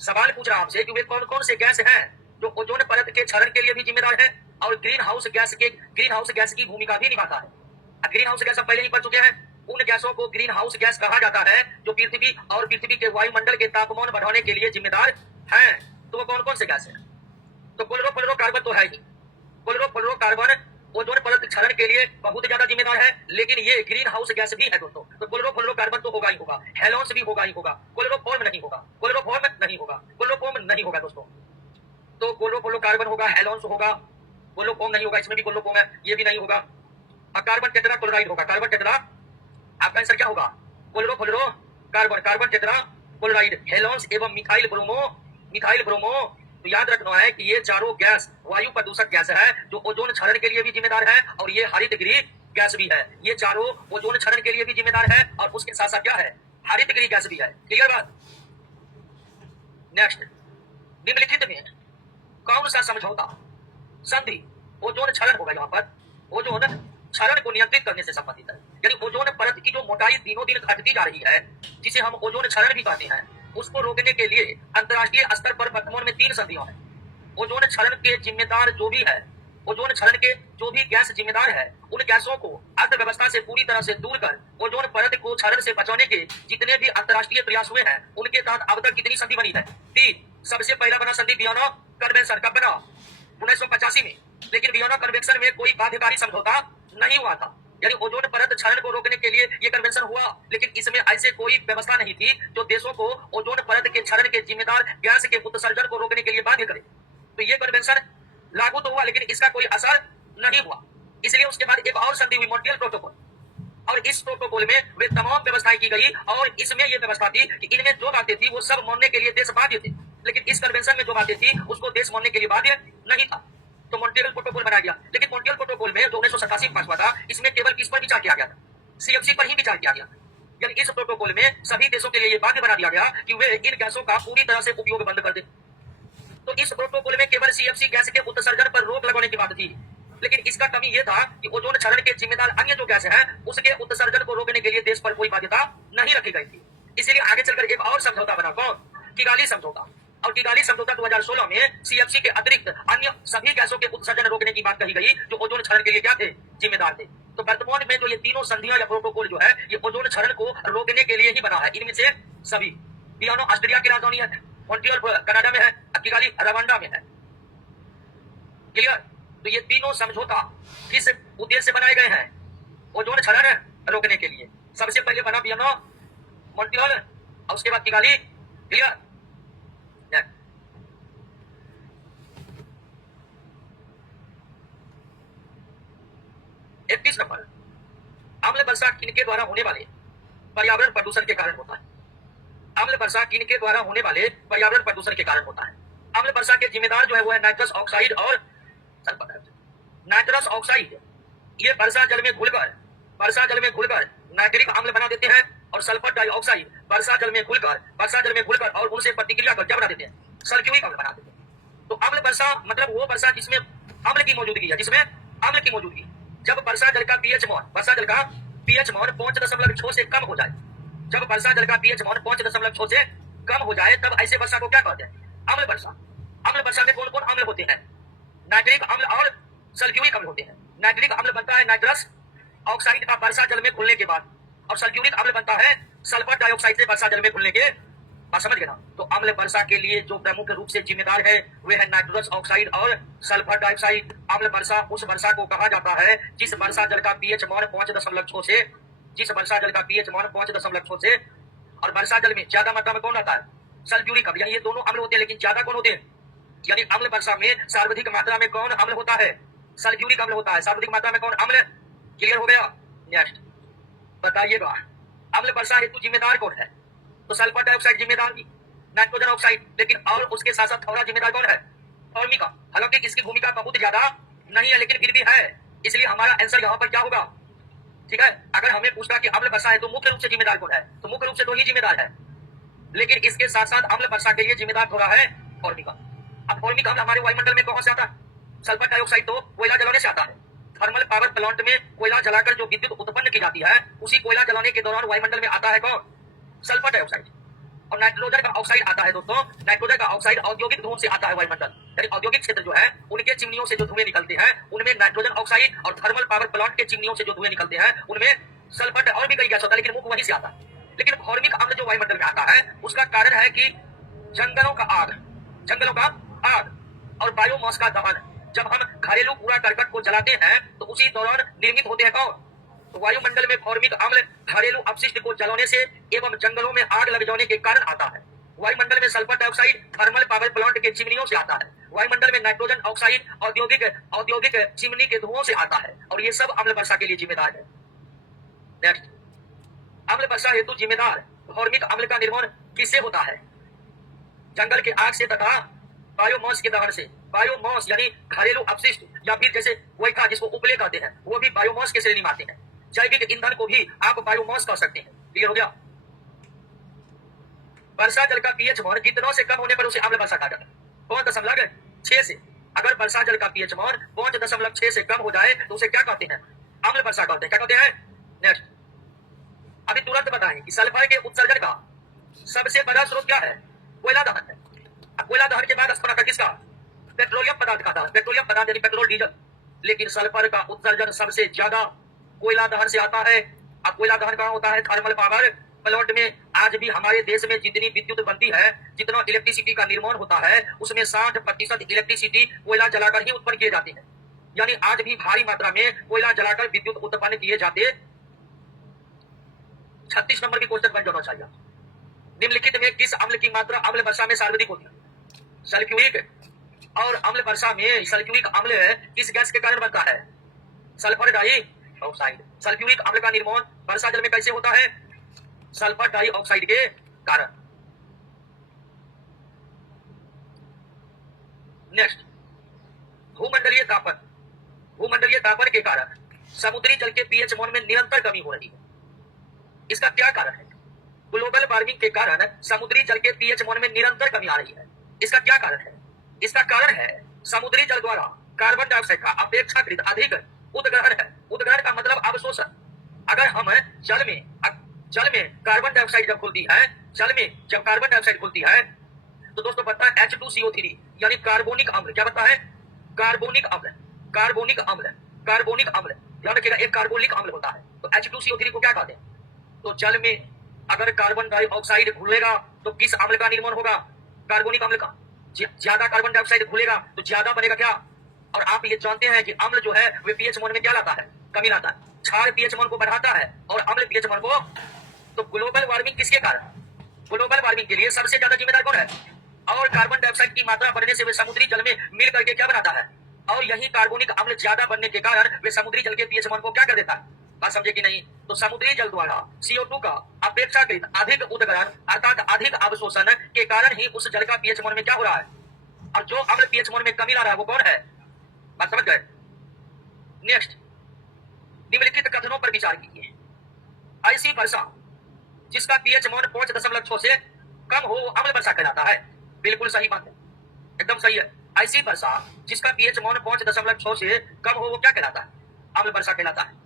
सवाल पूछ रहा आपसे कि वे कौन कौन से गैस हैं जो ओजोन परत के क्षरण के लिए भी जिम्मेदार है और ग्रीन हाउस गैस की भूमिका भी निभाता है। ग्रीन हाउस गैस हम पहले ही पढ़ चुके हैं। उन गैसों को ग्रीन हाउस गैस कहा जाता है जो पृथ्वी के वायुमंडल के तापमान बढ़ाने के लिए जिम्मेदार है। तो वो कौन कौन से गैस है? तो क्लोरोफ्लोरोकार्बन तो है ही। क्लोरोफ्लोरोकार्बन ओजोन परत क्षरण के लिए बहुत ज्यादा जिम्मेदार है, लेकिन ये ग्रीन हाउस गैस भी है दोस्तों। तो क्लोरोफ्लोरोकार्बन तो होगा ही होगा, हेलोन्स भी होगा ही होगा, क्लोरोफॉर्म नहीं होगा, क्लोरोफॉर्म नहीं होगा दोस्तों। तो क्लोरोफ्लोरोकार्बन होगा, हेलोन्स होगा, क्लोरोफॉर्म नहीं होगा, इसमें भी क्लोरोफॉर्म है, ये भी नहीं होगा। कार्बन टेट्रा क्लोराइड होगा, कार्बन टेट्रा। आपका आंसर क्या होगा? Chlorofluorocarbon, carbon tetra chloride, halons एवं मिथाइल ब्रोमो। तो याद रखना है कि ये चारों गैस वायु प्रदूषक गैस है जो ओजोन क्षरण के लिए भी जिम्मेदार है और ये हरित गृह गैस भी है। ये चारों ओजोन क्षरण के लिए भी जिम्मेदार है और उसके साथ साथ क्या है? हरित गृह गैस भी है। क्लियर बात? नेक्स्ट, निम्नलिखित में कौन सा समझौता संधि ओजोन क्षरण होगा? यहाँ पर ओजोन क्षरण को नियंत्रित करने से संबंधित है, यानी ओजोन परत की जो मोटाई दिनों दिन घटती जा रही है, जिसे हम ओजोन क्षरण भी कहते हैं, उसको रोकने के लिए अंतर्राष्ट्रीय स्तर पर वर्तमान में 3 संधियां हैं। ओजोन क्षरण के जिम्मेदार जो भी है, ओजोन क्षरण के जो भी गैस जिम्मेदार है, उन गैसों को अर्थव्यवस्था से पूरी तरह से दूर कर ओजोन परत को क्षरण से बचाने के जितने भी अंतर्राष्ट्रीय प्रयास हुए हैं, उनके तहत अब तक कितनी संधि बनी है? 3। सबसे पहला बना संधि वियना कन्वेंशन। कब बना? 1985 में। लेकिन वियना कन्वेंशन में कोई बाध्यकारी समझौता नहीं हुआ था, यानी ओजोन परत क्षरण को रोकने के लिए ये कन्वेंशन हुआ, लेकिन इसमें ऐसे कोई व्यवस्था नहीं थी जो देशों को ओजोन परत के क्षरण के जिम्मेदार गैस के उत्सर्जन को रोकने के लिए बाध्य करे। तो ये कन्वेंशन लागू तो हुआ, लेकिन इसका कोई असर नहीं हुआ। इसलिए उसके बाद एक और संधि हुई, मॉन्ट्रियल प्रोटोकॉल, और इस प्रोटोकॉल में वे तमाम व्यवस्थाएं की गई और इसमें यह व्यवस्था थी कि इनमें जो बातें थी वो सब मानने के लिए देश बाध्य थे, लेकिन इस कन्वेंशन में जो बातें थी उसको देश मानने के लिए बाध्य नहीं था। तो मॉन्ट्रियल प्रोटोकॉल बनाया गया, लेकिन मॉन्ट्रियल प्रोटोकॉल में जो 1987 में पास हुआ था, इसमें केवल किस पर विचार किया गया था? CFC पर ही विचार किया गया। यानी इस प्रोटोकॉल में सभी देशों के लिए ये बाध्य बना दिया गया कि वे इन गैसों का पूरी तरह से उपयोग बंद कर दें। तो इस प्रोटोकॉल में केवल CFC गैस के उत्सर्जन पर रोक लगाने की बात थी, लेकिन इसका कमी यह था कि ओजोन क्षरण के जिम्मेदार अन्य जो गैस है उसके उत्सर्जन को रोकने के लिए देश पर कोई बाध्यता नहीं रखी गई थी। इसलिए आगे चलकर एक और समझौता बना, कौन? किगाली समझौता। और किगाली समझौता 2016 में CFC के अतिरिक्त अन्य सभी गैसों के उत्सर्जन रोकने की बात कही गई जो ओजोन क्षरण के लिए क्या थे? जिम्मेदार थे। तो वर्तमान में जो ये तीनों संधियां या प्रोटोकॉल जो है ये ओजोन क्षरण को रोकने के लिए ही बना है। इनमें से सभी, वियना ऑस्ट्रिया की राजधानी है, मॉन्ट्रियल कनाडा में है, किगाली रवांडा में है। क्लियर? तो ये तीनों समझौता किस उद्देश्य से बनाए गए हैं? ओजोन क्षरण रोकने के लिए। सबसे पहले बना वियना मॉन्ट्रियल और उसके बाद किगाली। क्लियर? 31 नंबर, अम्ल वर्षा किनके द्वारा होने वाले पर्यावरण प्रदूषण के कारण होता है? अम्ल वर्षा किनके द्वारा होने वाले पर्यावरण प्रदूषण के कारण होता है? अम्ल वर्षा के जिम्मेदार जो है वो है नाइट्रस ऑक्साइड और सल्फर डाइऑक्साइड। नाइट्रस ऑक्साइड ये वर्षा जल में घुलकर नाइट्रिक अम्ल बना देते हैं, और सल्फर डाइऑक्साइड वर्षा जल में घुलकर और उनसे प्रतिक्रिया कर क्या बना देते हैं? सल्फ्यूरिक अम्ल बना देते हैं। तो अम्ल वर्षा मतलब वो वर्षा जिसमें अम्ल की मौजूदगी है, जब वर्षा जल का पीएच मान 5.6 से कम हो जाए, जब वर्षा जल का पीएच मान 5.6 से कम हो जाए, तब ऐसे वर्षा को क्या कहते हैं? अम्ल वर्षा। अम्ल वर्षा में कौन कौन अम्ल होते हैं? नाइट्रिक अम्ल और सल्फ्यूरिक अम्ल होते हैं। नाइट्रिक अम्ल बनता है नाइट्रस ऑक्साइड का वर्षा जल में घुलने के बाद, और सल्फ्यूरिक अम्ल बनता है सल्फर डाइऑक्साइड से वर्षा जल में घुलने के बाद। समझ गए ना? तो अम्ल वर्षा के लिए जो प्रमुख रूप से जिम्मेदार है वे है नाइट्रस ऑक्साइड और सल्फर डाइऑक्साइड। अम्ल वर्षा उस वर्षा को कहा जाता है जिस वर्षा जल का पीएच मान 5.6 से, और वर्षा जल में ज्यादा मात्रा में कौन आता है? सल्फ्यूरिक अम्ल। ये दोनों अम्ल होते हैं, लेकिन ज्यादा कौन होते हैं? यानी अम्ल वर्षा में सर्वाधिक मात्रा में कौन अम्ल होता है? सल्फ्यूरिक अम्ल होता है। सर्वाधिक मात्रा में कौन अम्ल? क्लियर हो गया? नेक्स्ट बताइएगा, अम्ल वर्षा हेतु जिम्मेदार कौन है? तो सल्फर डाइऑक्साइड जिम्मेदार भी, नाइट्रोजन ऑक्साइड, लेकिन और उसके साथ साथ थोड़ा जिम्मेदार कौन है? फॉर्मिका। हालांकि इसकी भूमिका बहुत ज्यादा नहीं है, लेकिन फिर भी है, इसलिए हमारा आंसर यहाँ पर क्या होगा? ठीक है, अगर हमें पूछता कि अम्ल वर्षा है तो मुख्य रूप से जिम्मेदार कौन है, तो मुख्य रूप से तो ही जिम्मेदार है, लेकिन इसके साथ साथ अम्ल वर्षा के लिए जिम्मेदार थोड़ा है फॉर्मिका। अब फॉर्मिक अम्ल हमारे वायुमंडल में कहां से आता है? सल्फर डाइऑक्साइड तो कोयला जलाने से आता है। थर्मल पावर प्लांट में कोयला जलाकर जो विद्युत उत्पन्न की जाती है, उसी कोयला जलाने के दौरान वायुमंडल में आता है कौन? Sulphur dioxide. और नाइट्रोजन का ऑक्साइड आता है दोस्तों, नाइट्रोजन का ऑक्साइड औद्योगिक धुओं से आता है वायुमंडल, यानी औद्योगिक क्षेत्र जो है उनके चिमनियों से जो धुएं निकलते हैं उनमें नाइट्रोजन ऑक्साइड, और थर्मल पावर प्लांट के चिमनियों से जो धुएं निकलते हैं उनमें सल्फर और भी कई गैस होता है, लेकिन मुख्य वहीं से आता है। लेकिन फॉर्मिक अम्ल जो वायुमंडल में आता है उसका कारण है कि जंगलों का आग और बायोमास का दहन। जब हम घरेलू कूड़ा करकट को जलाते हैं तो उसी दौरान निर्मित होते हैं कौन? तो वायुमंडल में फॉर्मिक अम्ल घरेलू अपशिष्ट को जलाने से एवं जंगलों में आग लग जाने के कारण आता है। वायुमंडल में sulphur dioxide thermal power plant के चिमनियों से आता है। वायुमंडल में नाइट्रोजन ऑक्साइड औद्योगिक चिमनी के धुओं से आता है, और ये सब अम्ल वर्षा के लिए जिम्मेदार है। नेक्स्ट, अम्ल वर्षा हेतु जिम्मेदार फॉर्मिक अम्ल का निर्माण किससे होता है? जंगल के आग से तथा बायोमास के दहन से। बायोमास यानी घरेलू अपशिष्ट, या फिर जैसे गोइठा जिसको उपले कहते हैं, वो भी बायोमास के श्रेणी में आते हैं। जैविक ईंधन को भी आप बायोमास कह सकते हैं। क्लियर हो गया? वर्षा जल का पीएच मान कितनों से कम होने पर उसे अम्ल वर्षा कहा जाता है? 5.6 से। अगर वर्षा जल का पीएच मान 5.6 से कम हो जाए तो उसे क्या कहते हैं? अम्ल वर्षा कहते हैं। क्या कहते हैं? नेक्स्ट, अभी तुरंत बताएं कि सल्फर के उत्सर्जन का सबसे बड़ा स्रोत क्या है? कोयला दहन है। कोयला दहन के बाद स्थान आता किसका? पेट्रोलियम पदार्थ का दहन। पेट्रोलियम पदार्थ यानी पेट्रोल डीजल। लेकिन सल्फर का उत्सर्जन सबसे ज्यादा कोयला दहन से आता है। अब कोयला दहन कहाँ होता है? थर्मल पावर प्लांट में। आज भी हमारे देश में जितनी विद्युत बनती है, जितना इलेक्ट्रिसिटी का निर्माण होता है, उसमें 60% इलेक्ट्रिसिटी कोयला जलाकर ही उत्पन्न किए जाते हैं। यानी आज भी भारी मात्रा में कोयला जलाकर विद्युत उत्पन्न किए जाते। 36 नंबर की क्वेश्चन बन जाना चाहिए। निम्नलिखित में किस अम्ल की मात्रा अम्ल वर्षा में सर्वाधिक होती है? सल्फ्यूरिक। और अम्ल वर्षा में सल्फ्यूरिक अम्ल किस गैस के कारण बनता है? Sulphur dioxide. सल्फ्यूरिक अम्ल का निर्माण वर्षा जल में कैसे होता है? सल्फर डाइऑक्साइड के कारण। नेक्स्ट, भूमंडलीय तापन के कारण समुद्री जल के पीएच मान में निरंतर कमी हो रही है। इसका क्या कारण है? ग्लोबल वार्मिंग के कारण समुद्री जल के पीएच मान में निरंतर कमी आ रही है। इसका क्या कारण है? इसका कारण है समुद्री जल द्वारा कार्बन डाइऑक्साइड का अपेक्षाकृत अधिक उद्ग्रहण है। उद्ग्रहण का मतलब अवशोषण। अगर हम जल में कार्बन डाइऑक्साइड जब खुलती है, जब कार्बन डाइऑक्साइड खुलती है तो दोस्तों बनता है H2CO3 यानी कार्बोनिक अम्ल। क्या बनता है? कार्बोनिक अम्ल। ध्यान रखिएगा, एक कार्बोनिक अम्ल होता है। तो H2CO3 को क्या कहते हैं? तो जल में अगर कार्बन डाइऑक्साइड घुलेगा तो किस अम्ल का निर्माण होगा? कार्बोनिक अम्ल का। ज्यादा कार्बन डाइऑक्साइड घुलेगा तो ज्यादा बनेगा क्या? और आप ये जानते हैं कि अम्ल जो है वे पीएच मान में क्या लाता है, कमी लाता है। क्षार पीएच मान को बढ़ाता है और अम्ल पीएच मान को। तो ग्लोबल वार्मिंग किसके कारण, ग्लोबल वार्मिंग के लिए सबसे ज्यादा जिम्मेदार कौन है? और कार्बन डाइऑक्साइड की मात्रा बढ़ने से वे समुद्री जल में मिल करके क्या बनाता है, और यही कार्बोनिक अम्ल ज्यादा बनने के कारण वे समुद्री जल के पीएच मान को क्या कर देता है? बात समझे कि नहीं? तो समुद्री जल द्वारा CO2 का अपेक्षाकृत अधिक उद्गरण अर्थात अधिक अवशोषण के कारण ही उस जल का पीएच मान में क्या हो रहा है, और जो अम्ल पीएच मान में कमी ला रहा है वो कौन है? बात समझ गए? नेक्स्ट, निम्नलिखित कथनों पर विचार कीजिए। ऐसी वर्षा जिसका पीएच मान 5.6 से कम हो वो अम्ल वर्षा कहलाता है। बिल्कुल सही बात है, एकदम सही है। ऐसी वर्षा जिसका पीएच मान 5.6 से कम हो वो क्या कहलाता है? अम्ल वर्षा कहलाता है।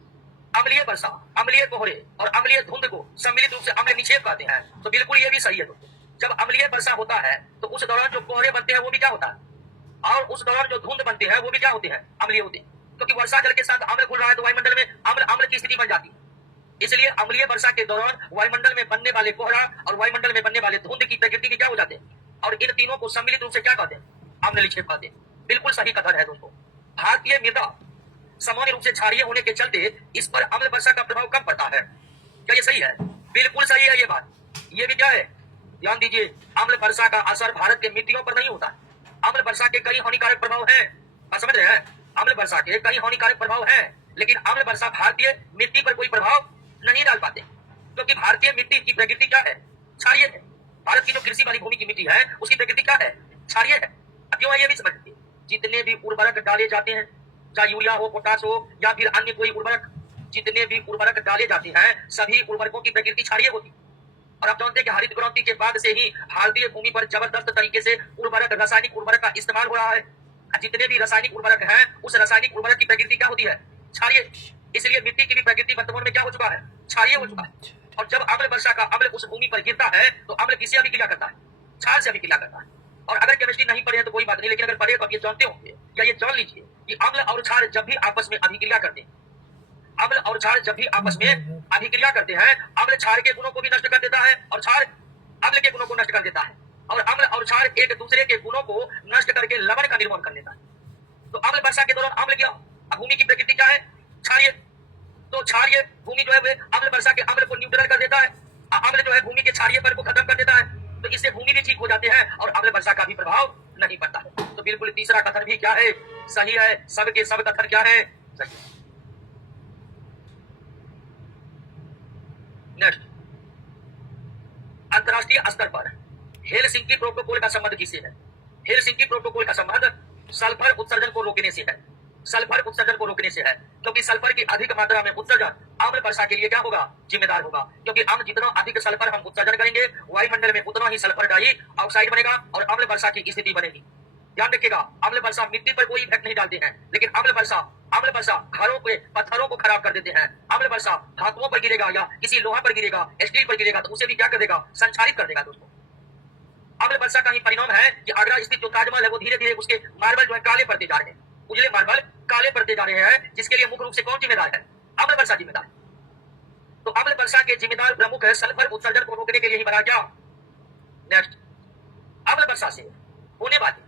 अम्लीय वर्षा, अम्लीय कोहरे और अम्लीय धुंध को सम्मिलित रूप से अम्ल निक्षेप कहते हैं। तो बिल्कुल ये भी सही है दोस्तों। जब अम्लीय वर्षा होता है तो उस दौरान जो कोहरे बनते हैं वो भी क्या होता है, और उस दौरान जो धुंध बनते हैं वो भी क्या होते हैं, अम्लीय होते हैं। क्योंकि वर्षा जल के साथ अम्ल घुल रहा है तो वायुमंडल में अम्ल की स्थिति बन जाती है। इसलिए अम्लीय वर्षा के दौरान वायुमंडल में बनने वाले कोहरा और वायुमंडल में बनने वाले धुंध की प्रकृति भी क्या हो जाते हैं, और इन तीनों को सम्मिलित रूप से क्या कहते हैं, अम्ल निक्षेप कहते हैं। बिल्कुल सही कथन है दोस्तों। भारतीय मृदा सामान्य रूप से क्षारीय होने के चलते इस पर अम्ल वर्षा का प्रभाव कम पड़ता है। क्या ये सही है? बिल्कुल सही है ये बात। ये भी क्या है, ध्यान दीजिए, अम्ल वर्षा का असर भारत के मिट्टियों पर नहीं होता। अम्ल वर्षा के कई हानिकारक प्रभाव हैं, आप समझ रहे हैं? अम्ल वर्षा के कई हानिकारक प्रभाव हैं, लेकिन अम्ल वर्षा भारतीय मिट्टी पर कोई प्रभाव नहीं डाल पाते, क्योंकि भारतीय मिट्टी की प्रकृति क्या है, क्षारीय है। भारत की जो कृषि वाली भूमि की मिट्टी है उसकी प्रकृति क्या है, क्षारीय है। अब क्यों ये भी समझ लीजिए, जितने भी उर्वरक डाले जाते हैं, चाहे यूरिया हो, पोटाश हो या फिर अन्य कोई उर्वरक, जितने भी उर्वरक डाले जाते हैं सभी उर्वरकों की प्रकृति क्षारीय होती है। और आप जानते हैं कि हरित क्रांति के बाद से ही भारतीय भूमि पर जबरदस्त तरीके से उर्वरक, रासायनिक उर्वरक का इस्तेमाल हो रहा है। जितने भी रासायनिक उर्वरक हैं उस रासायनिक उर्वरक की प्रकृति क्या होती है, क्षारीय। इसलिए मिट्टी की भी प्रकृति वर्तमान में क्या हो चुका है, क्षारीय हो चुका है। और जब अम्ल वर्षा का अम्ल उस भूमि पर गिरता है तो अम्ल किससे अभिक्रिया करता है, क्षार से अभिक्रिया करता है। और अगर केमिस्ट्री नहीं पढ़े तो कोई बात नहीं, लेकिन अगर पढ़े तो आप ये जानते होंगे या ये जान लीजिए कि अम्ल और क्षार जब भी आपस में अभिक्रिया करते हैं, अम्ल और क्षार जब भी आपस में अभिक्रिया करते हैं, अम्ल क्षार के गुणों को भी नष्ट कर देता है और क्षार अम्ल के गुणों को नष्ट कर देता है, और अम्ल और क्षार एक दूसरे के गुणों को नष्ट करके लवण का निर्माण कर लेता है। तो अम्ल वर्षा के दौरान अम्ल क्या, भूमि की प्रकृति क्या है, क्षारीय। तो क्षारीय भूमि जो है वे अम्ल वर्षा के अम्ल को न्यूट्रल कर देता है, अम्ल जो है भूमि के क्षारीय पर को खत्म कर देता है। तो इससे भूमि भी ठीक हो जाते हैं और अम्ल वर्षा का भी प्रभाव नहीं पड़ता है। तो बिल्कुल तीसरा कथन भी क्या है, सही है। सबके सब कथन क्या है, सही है। नेक्स्ट, अंतरराष्ट्रीय स्तर पर हेलसिंकी प्रोटोकॉल का संबंध किससे है? हेलसिंकी प्रोटोकॉल का संबंध सल्फर उत्सर्जन को रोकने से है। सल्फर उत्सर्जन को रोकने से है, क्योंकि सल्फर की अधिक मात्रा में उत्सर्जन अम्ल वर्षा के लिए क्या होगा, जिम्मेदार होगा। क्योंकि हम जितना अधिक सल्फर हम उत्सर्जन करेंगे वायुमंडल में उतना ही सल्फर डाइऑक्साइड बनेगा और अम्ल वर्षा की स्थिति बनेगी। ध्यान रखिएगा, अम्ल वर्षा मिट्टी पर कोई इफेक्ट नहीं डालते हैं, लेकिन अम्ल वर्षा घरों पे पत्थरों को खराब कर देते हैं। अम्ल वर्षा धातुओं पर गिरेगा या किसी लोहा पर गिरेगा, स्टील पर गिरेगा तो उसे भी क्या कर देगा, संचारित कर देगा। दोस्तों, अम्ल वर्षा का ही परिणाम है कि आगरा स्थित जो ताजमहल है वो धीरे धीरे उसके मार्बल जो है काले पड़ते जा रहे हैं, उजले मार्बल काले पड़ते जा रहे हैं, जिसके लिए मुख्य रूप से कौन जिम्मेदार है, अम्ल वर्षा जिम्मेदार। तो अम्ल वर्षा के जिम्मेदार प्रमुख है सल्फर उत्सर्जन को रोकने के लिए ही बना क्या। नेक्स्ट, अम्ल वर्षा से होने वाली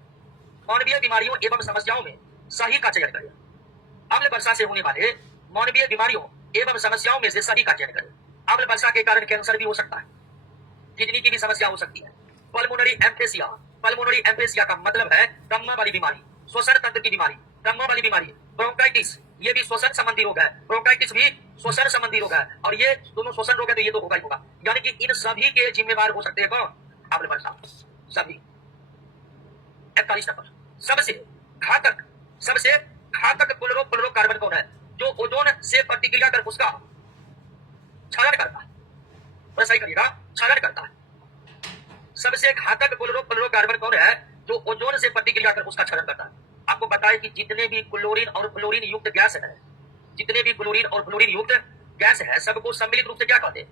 मानवीय बीमारियों एवं समस्याओं में सही का चयन करें। अम्ल वर्षा से होने वाले मानवीय बीमारियों एवं समस्याओं में से सही का चयन करें। अम्ल वर्षा के कारण कैंसर भी हो सकता है, किडनी की भी समस्या हो सकती है। पल्मोनरी एम्फेसिया का मतलब है दमा वाली बीमारी, श्वसन तंत्र की बीमारी, दमा वाली बीमारी। ब्रोंकाइटिस ये भी श्वसन संबंधी रोग है, ब्रोंकाइटिस भी श्वसन संबंधी रोग है, और ये दोनों श्वसन रोग है तो ये तो होगा ही होगा। यानी कि इन सभी के जिम्मेदार हो सकते हैं कौन, अम्ल वर्षा। सभी 41 नंबर, सबसे घातक क्लोरोफ्लोरोकार्बन कौन है, जो ओजोन से प्रतिक्रिया कर उसका क्षरण करता है। तो सही करिएगा, क्षरण करता है। सबसे घातक क्लोरोफ्लोरोकार्बन कौन है, जो ओजोन से प्रतिक्रिया कर उसका क्षरण करता है। आपको बताएं कि जितने भी क्लोरीन और फ्लोरीन युक्त गैस है, जितने भी क्लोरीन और फ्लोरीन युक्त गैस है, सबको सम्मिलित रूप से क्या कहते हैं,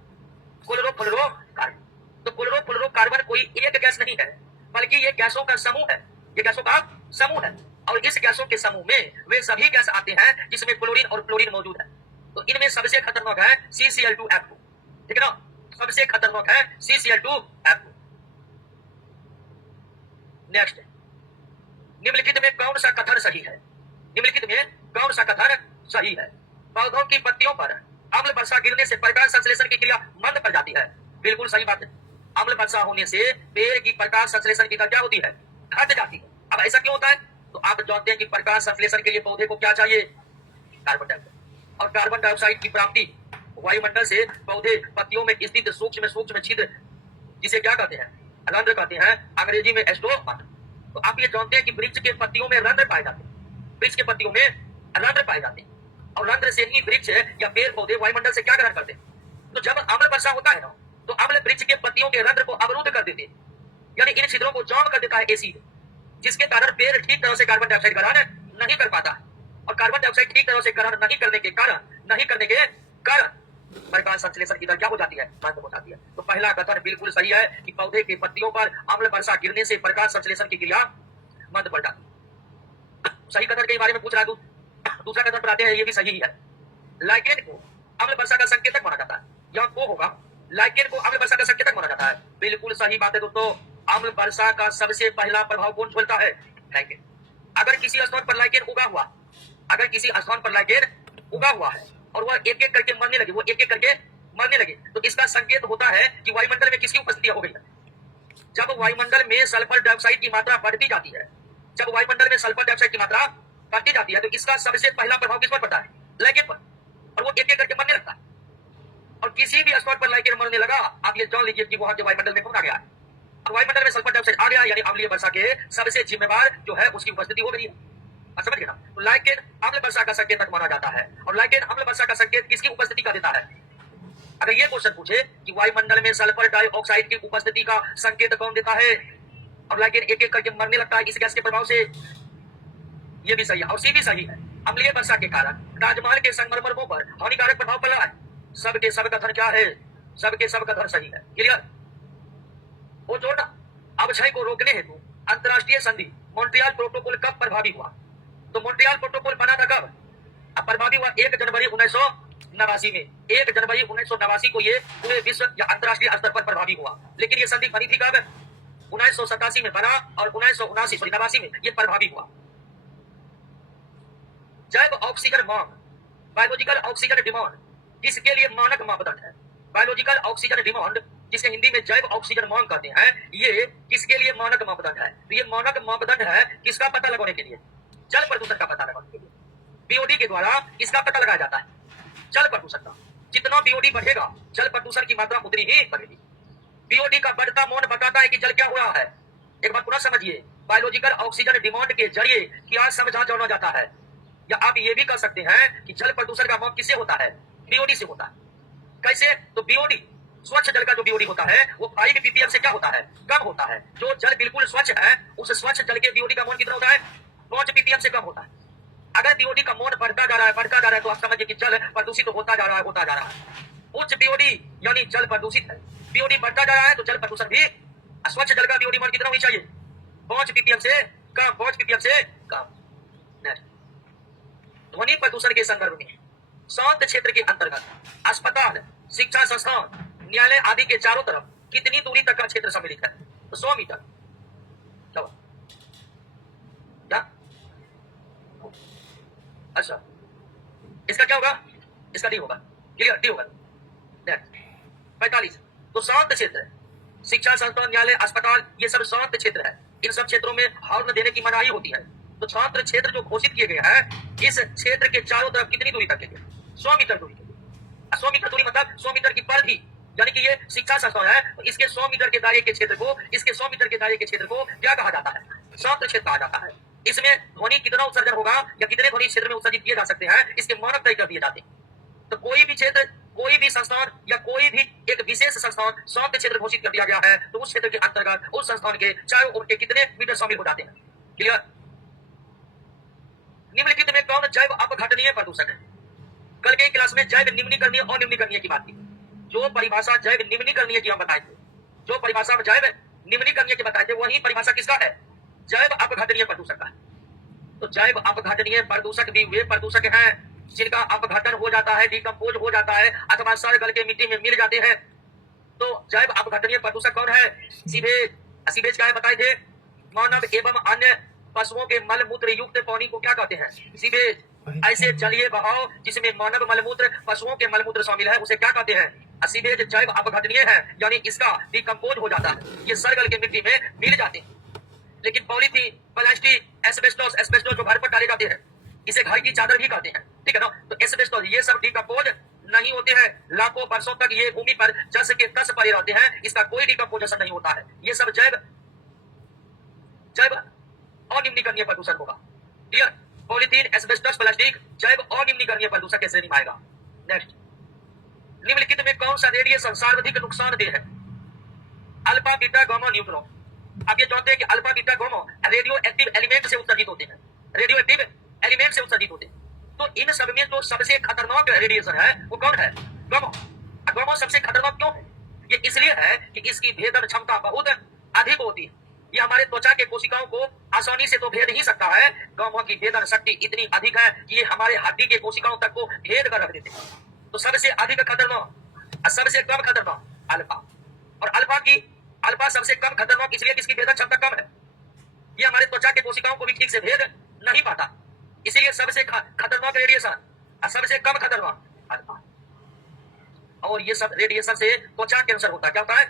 क्लोरोफ्लोरोकार्बन। तो क्लोरोफ्लोरोकार्बन कोई एक गैस नहीं है, बल्कि ये गैसों का समूह है, ये गैसों का समूह है। और इस गैसों के समूह में वे सभी गैस आते हैं जिसमें क्लोरीन और फ्लोरीन मौजूद है। तो इनमें सबसे खतरनाक है CCl2F2, ठीक है ना, सबसे खतरनाक है CCl2F2। नेक्स्ट, निम्नलिखित में कौन सा कथन सही है, निम्नलिखित में कौन सा कथन सही है? पौधों की पत्तियों पर अम्ल वर्षा गिरने से प्रकाश संश्लेषण की क्रिया मंद पड़ जाती है। बिल्कुल सही बात है। अम्ल वर्षा होने से पेड़ की प्रकाश संश्लेषण की क्रिया क्या होती है? घट जाती है। अब ऐसा क्यों होता है? तो आप जानते हैं कि प्रकाश संश्लेषण के लिए पौधे को क्या चाहिए? Carbon dioxide. और कार्बन डाइऑक्साइड की प्राप्ति वायुमंडल से पौधे पत्तियों में स्थित सूक्ष्म छिद्र, जिसे क्या कहते हैं? रंध्र कहते हैं, अंग्रेजी में स्टोमा। तो आप ये जानते हैं कि वृक्ष के पत्तियों में रंध्र पाए जाते हैं। वृक्ष के पत्तियों में रंध्र पाए जाते हैं और रंध्र से ही वृक्ष या पेड़ पौधे वायुमंडल से क्या ग्रहण करते हैं? तो जब अम्ल वर्षा होता है ना, तो अम्ल वृक्ष के पत्तियों के रंध्र को अवरुद्ध कर देते हैं, यानी इन छिद्रों को जाम कर देता है एसिड, जिसके कारण पेड़ ठीक तरह से कार्बन डाइऑक्साइड ग्रहण नहीं कर पाता। और कार्बन डाइऑक्साइड ठीक तरह से ग्रहण नहीं करने के कारण प्रकाश संश्लेषण की दर क्या हो जाती है? मंद हो जाती है। तो पहला कथन बिल्कुल सही है कि पौधे की पत्तियों पर अम्ल वर्षा गिरने से प्रकाश संश्लेषण की क्रिया मंद पड़ जाती है। सही कथन के बारे में पूछ रहा हूं। दूसरा कथन पर आते हैं, ये भी सही है। लाइकेन को अम्ल वर्षा का संकेतक माना जाता है। यह को होगा, लाइकेन को अम्ल वर्षा का संकेतक माना जाता है। बिल्कुल सही बात है दोस्तों। अम्ल वर्षा का सबसे पहला प्रभाव कौन झेलता है? लाइकेन। अगर किसी स्थान पर लाइकेन उगा हुआ है और वह एक एक करके मरने लगे, तो इसका संकेत होता है कि वायुमंडल में किसकी उपस्थिति हो गई है। जब वायुमंडल में सल्फर डाइऑक्साइड की मात्रा बढ़ती जाती है, तो इसका सबसे पहला प्रभाव किस पर पड़ता है? लाइकेन पर। और वो एक एक करके मरने लगता है। और किसी भी स्थान पर लाइकेन मरने लगा, आप ये जान लीजिए कि वहां के वायुमंडल में कौन आ गया है? और वायुमंडल में सल्फर डाइऑक्साइड आ गया, यानी अम्लीय वर्षा के सबसे जिम्मेवार जो है उसकी उपस्थिति हो गई है। समझ गए ना? तो लाइकेन अम्ल वर्षा का संकेतक माना जाता है। और लाइकेन अम्ल वर्षा का संकेत किसकी उपस्थिति का देता है? अगर ये क्वेश्चन पूछे कि वायुमंडल में सल्फर डाइऑक्साइड की उपस्थिति का संकेत कौन देता है और लाइकेन एक एक करके मरने लगता है इस गैस के प्रभाव से, ये भी सही है। और सी भी सही है। अम्लीय वर्षा के कारण ताजमहल के संगमरमरों पर हानिकारक प्रभाव पड़ रहा है। सबके सब कथन क्या है? सबके सब कथन सही है। क्लियर? वो जोड़ना अवक्षय को रोकने हेतु अंतरराष्ट्रीय संधि मॉन्ट्रियल प्रोटोकॉल कब प्रभावी हुआ? तो मॉन्ट्रियल प्रोटोकॉल बना था कब? अब प्रभावी हुआ 1 जनवरी 1989 में। 1 जनवरी 1989 को ये पूरे विश्व या अंतरराष्ट्रीय स्तर पर प्रभावी हुआ। लेकिन ये संधि बनी थी कब? 1987 में बना और 89 में ये प्रभावी हुआ। जैव ऑक्सीजन मांग, बायोलॉजिकल ऑक्सीजन डिमांड, जिसके लिए मानक मापदंड है। बायोलॉजिकल ऑक्सीजन डिमांड, जिसे हिंदी में जैव ऑक्सीजन मांग कहते हैं, ये किसके लिए मानक मापदंड है? तो ये मानक मापदंड है किसका पता लगाने के लिए? जल प्रदूषण का पता लगाने के लिए। बीओडी के द्वारा इसका पता लगाया जाता है, जल प्रदूषण का। जितना बीओडी बढ़ेगा, जल प्रदूषण की मात्रा उतनी ही बढ़ेगी। बीओडी का बढ़ता मान बताता है कि जल क्या हो रहा है। एक बार पुनः समझिए, बायोलॉजिकल ऑक्सीजन डिमांड के जरिए क्या समझा जाना जाता है, या आप ये भी कह सकते हैं कि जल प्रदूषण का माप किससे होता है? बीओडी से होता है। कैसे? तो बीओडी, स्वच्छ जल का जो बीओडी होता है वो 5 ppm से क्या होता है? कम होता है। जो जल बिल्कुल स्वच्छ है, उस स्वच्छ जल के बीओडी का मान कितना होता है? 5 ppm से कम होता है। अगर बीओडी का मान बढ़ता जा रहा है, तो आप समझिए कि जल प्रदूषित होता जा रहा है। उच्च बीओडी यानी जल प्रदूषित है। बीओडी बढ़ता जा रहा है तो जल प्रदूषण भी। स्वच्छ जल का बीओडी मान कितना होनी चाहिए? 5 ppm से कम। ध्वनि प्रदूषण के संदर्भ में शांत क्षेत्र के अंतर्गत अस्पताल, शिक्षा संस्थान, न्यायालय आदि के चारों तरफ कितनी दूरी तक का क्षेत्र सम्मिलित है? तो 100 मीटर। क्या? अच्छा, इसका क्या होगा? इसका डी होगा। क्लियर? डी होगा। 45। तो शांत क्षेत्र, शिक्षा संस्थान, न्यायालय, अस्पताल, ये सब शांत क्षेत्र है। इन सब क्षेत्रों में हॉर्न देने की मनाही होती है। तो छात्र क्षेत्र जो घोषित किए गए हैं, इस क्षेत्र के चारों तरफ कितनी दूरी तक के लिए? 100 मीटर दूरी के लिए। 100 मीटर दूरी मतलब 100 मीटर की परिधि, यानी कि ये शिक्षा संस्थान है, तो इसके 100 मीटर के दायरे के क्षेत्र को क्या कहा जाता है? शांत क्षेत्र कहा जाता है। इसमें ध्वनि कितना उत्सर्जन होगा या कितने ध्वनि क्षेत्र में उत्सर्जित किए जा सकते हैं, इसके मानक तय कर दिए जाते हैं। तो कोई भी क्षेत्र, कोई भी संस्थान या कोई भी एक विशेष संस्थान शांत क्षेत्र घोषित कर दिया गया है, तो उस क्षेत्र के अंतर्गत उस संस्थान के चारों ओर के कितने मीटर शामिल हो जाते हैं। क्लियर? निम्नलिखित में कौन जैव अपघटनीय प्रदूषक है? कल के क्लास में जैव निम्नीकरणीय और निम्नीकरणीय की बात की। जो परिभाषा जैव निम्नीकरणीय की हम बताए थे, वही परिभाषा किसका है? जैव अपघटनीय प्रदूषक का। तो जैव अपघटनीय प्रदूषक भी वे प्रदूषक हैं जिनका अपघटन हो जाता है, डिकम्पोज हो जाता है, अथवा सड़ गल के मिट्टी में मिल जाते हैं। तो जैव अपघटनीय प्रदूषक कौन है? सीवेज का बताए थे। मानव एवं अन्य पशुओं के मल मूत्र युक्त पानी को क्या कहते हैं? सीवेज। ऐसे जलीय बहाव जिसमें मानव मलमूत्र पशुओं के मलमूत्र शामिल है उसे क्या कहते हैं? सीवेज जैव अपघटनीय है, यानी इसका डिकम्पोज हो जाता है, ये सरगल के मिट्टी में मिल जाते हैं। लेकिन पॉलीथीन, प्लास्टिक, एस्बेस्टोस, एस्बेस्टोस जो घर पर डाले जाते हैं, इसे घर की चादर भी कहते हैं, ठीक है ना? तो एस्बेस्टोस ये सब डिकम्पोज नहीं होते हैं, लाखों वर्षों तक ये भूमि पर जस के तस पड़े रहते हैं, इसका कोई डिकम्पोजेशन नहीं होता है। ये सब जैव अनिम्नीकरणीय प्रदूषण होगा। क्लियर? पॉलीथीन, एस्बेस्टस, प्लास्टिक जैव अनिम्नीकरणीय प्रदूषण के श्रेणी में आएगा। नेक्स्ट, निम्नलिखित में कौन सा रेडिएशन सर्वाधिक नुकसानदेह है? Alpha, beta, gamma, neutron. आप ये जानते हैं कि alpha, beta, gamma radio active element से उत्सर्जित होते हैं, रेडियो एक्टिव एलिमेंट से उत्सर्जित होते हैं। तो इन सब में जो सबसे खतरनाक रेडिएशन है वो कौन है? गामा। गामा सबसे खतरनाक क्यों है? ये इसलिए है कि इसकी भेदन क्षमता बहुत अधिक होती है। ये हमारे त्वचा के कोशिकाओं को आसानी से तो भेद ही सकता है, गामा की भेदन शक्ति इतनी अधिक है कि ये हमारे हड्डी के कोशिकाओं तक को भेद कर रख देते हैं। तो सबसे अधिक खतरनाक और सबसे कम खतरनाक अल्फा। और अल्फा सबसे कम खतरनाक इसलिए कि इसकी भेदन क्षमता कम है, ये हमारे त्वचा के कोशिकाओं को भी ठीक से भेद नहीं पाता, इसीलिए सबसे खतरनाक रेडिएशन और सबसे कम खतरनाक अल्फा। और ये सब रेडिएशन से त्वचा कैंसर होता है। क्या होता है?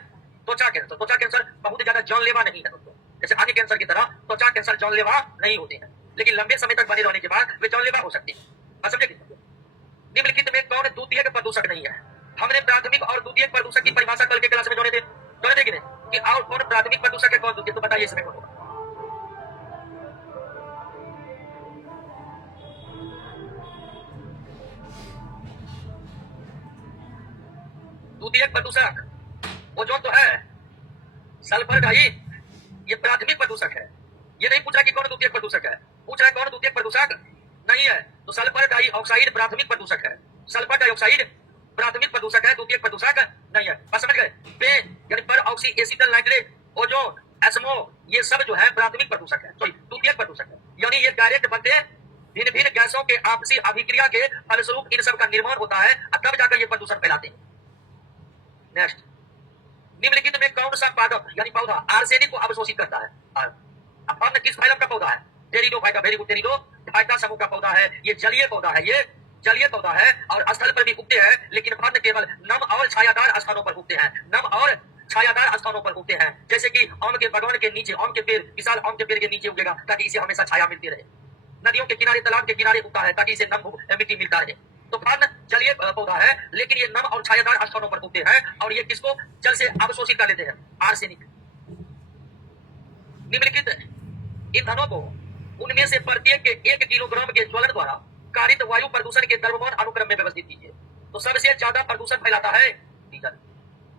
त्वचा कैंसर। त्वचा कैंसर बहुत ज्यादा जानलेवा नहीं है दोस्तों, जैसे अन्य कैंसर की तरह त्वचा कैंसर जानलेवा नहीं होते हैं, लेकिन लंबे समय तक बने रहने के बाद वे जानलेवा हो सकते हैं। समझे? निम्नलिखित में कौन द्वितीयक प्रदूषक नहीं है? हमने प्राथमिक और द्वितीयक प्रदूषक की परिभाषा कल के क्लास में जाने थे कि नहीं, कि और कौन प्राथमिक प्रदूषक है, कौन द्वितीयक? तो बताइए इसमें कौन होगा? द्वितीयक प्रदूषक ओजोन तो है, सल्फर डाई ये प्राथमिक प्रदूषक है। ये नहीं पूछ रहा कि कौन द्वितीयक प्रदूषक है, पूछ रहा है कौन द्वितीयक प्रदूषक नहीं है। तो सल्फर डाइऑक्साइड प्राथमिक प्रदूषक है, सल्फर डाइऑक्साइड प्राथमिक प्रदूषक है, द्वितीयक प्रदूषक नहीं है। बस समझ गए? यानी पर ऑक्सी एसिटल नाइट्रेट, ओजोन, एस्मो ये सब जो है प्राथमिक प्रदूषक है, सॉरी द्वितीयक प्रदूषक है। यानी ये डायरेक्ट बनते हैं, भिन्न भिन्न गैसों के आपसी अभिक्रिया के फलस्वरूप इन सब का निर्माण होता है और तब जाकर ये प्रदूषण फैलाते हैं। नेक्स्ट, निम्नलिखित में कौन सा पादप यानी पौधा आर्सेनिक को अवशोषित करता है? और किस फाइलम का पौधा है? टेरिडोफाइटा। वेरी गुड, टेरिडोफाइटा समूह का पौधा है। ये जलीय पौधा है, ये जलीय पौधा है और स्थल पर भी उगते हैं, लेकिन फल केवल नम और छायादार स्थानों पर उगते हैं, नम और छायादार स्थानों पर उगते हैं। जैसे कि आम के बागान के नीचे, आम के पेड़, विशाल आम के पेड़ के नीचे उगेगा ताकि इसे हमेशा छाया मिलती रहे। नदियों के किनारे, तालाब के किनारे उगता है ताकि इसे नम मिट्टी मिलता रहे। तो फल जलीय पौधा है, लेकिन ये नम और छायादार स्थानों पर उगते हैं और ये किसको जल से अवशोषित कर लेते हैं? आर्सेनिक। निम्नलिखित ईंधनों को उनमें से प्रत्येक के 1 किलोग्राम के ज्वलन द्वारा कारित वायु प्रदूषण के द्रव्यमान अनुक्रम में व्यवस्थित कीजिए। तो सबसे ज्यादा प्रदूषण फैलाता है डीजल,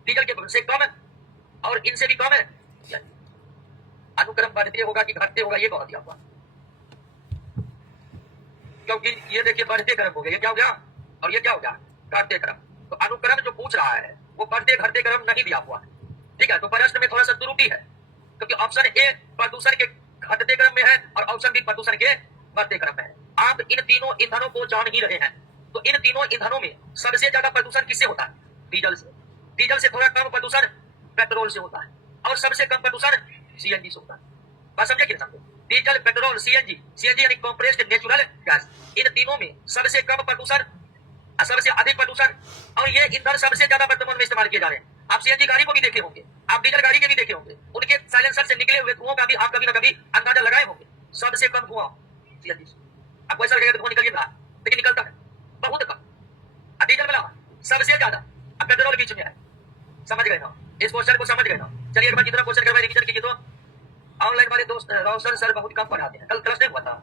डीजल के से कम और इनसे भी कम है। अनुक्रम बढ़ते होगा कि घटते होगा, ये कह दिया हुआ, क्योंकि ये देखिए बढ़ते क्रम हो गया, ये क्या हो गया और ये क्या हो गया? घटते क्रम। तो अनुक्रम जो पूछ रहा है वो बढ़ते घटते क्रम नहीं दिया हुआ है, ठीक है? तो प्रश्न में थोड़ा सा त्रुटि है, क्योंकि ऑप्शन ए प्रदूषण के घटते क्रम में है और ऑप्शन बी प्रदूषण के बढ़ते क्रम में है। आप इन तीनों ईंधनों को जान ही रहे हैं, तो इन तीनों ईंधनों में सबसे ज्यादा प्रदूषण किससे होता है? डीजल से। डीजल से थोड़ा कम प्रदूषण पेट्रोल से होता है और सबसे कम प्रदूषण सीएनजी से होता है। बात समझे कि नहीं? डीजल, पेट्रोल, सीएनजी, सीएनजी यानी कंप्रेस्ड नेचुरल गैस, इन तीनों में सबसे कम प्रदूषण और सबसे अधिक प्रदूषण, और ये ईंधन सबसे ज्यादा वर्तमान में इस्तेमाल किए जा रहे हैं। आप सीएनजी गाड़ी को भी देखे होंगे, आप डीजल गाड़ी के भी देखे होंगे, उनके साइलेंसर से निकले हुए धुओं का भी आप कभी ना कभी अंदाजा लगाए होंगे। सबसे कम धुआं सीएनजी से। आपको ऐसा लगेगा धुआं निकलिए, लेकिन निकलता है बहुत कम। डीजल वाला सबसे ज्यादा, पेट्रोल बीच में है। समझ गए ना? इस क्वेश्चन को समझ गए ना? चलिए एक बार जितना क्वेश्चन करवाए रिवीजन कीजिए। तो ऑनलाइन वाले दोस्त रोशन सर बहुत कम पढ़ाते हैं, कल क्लास नहीं हुआ था।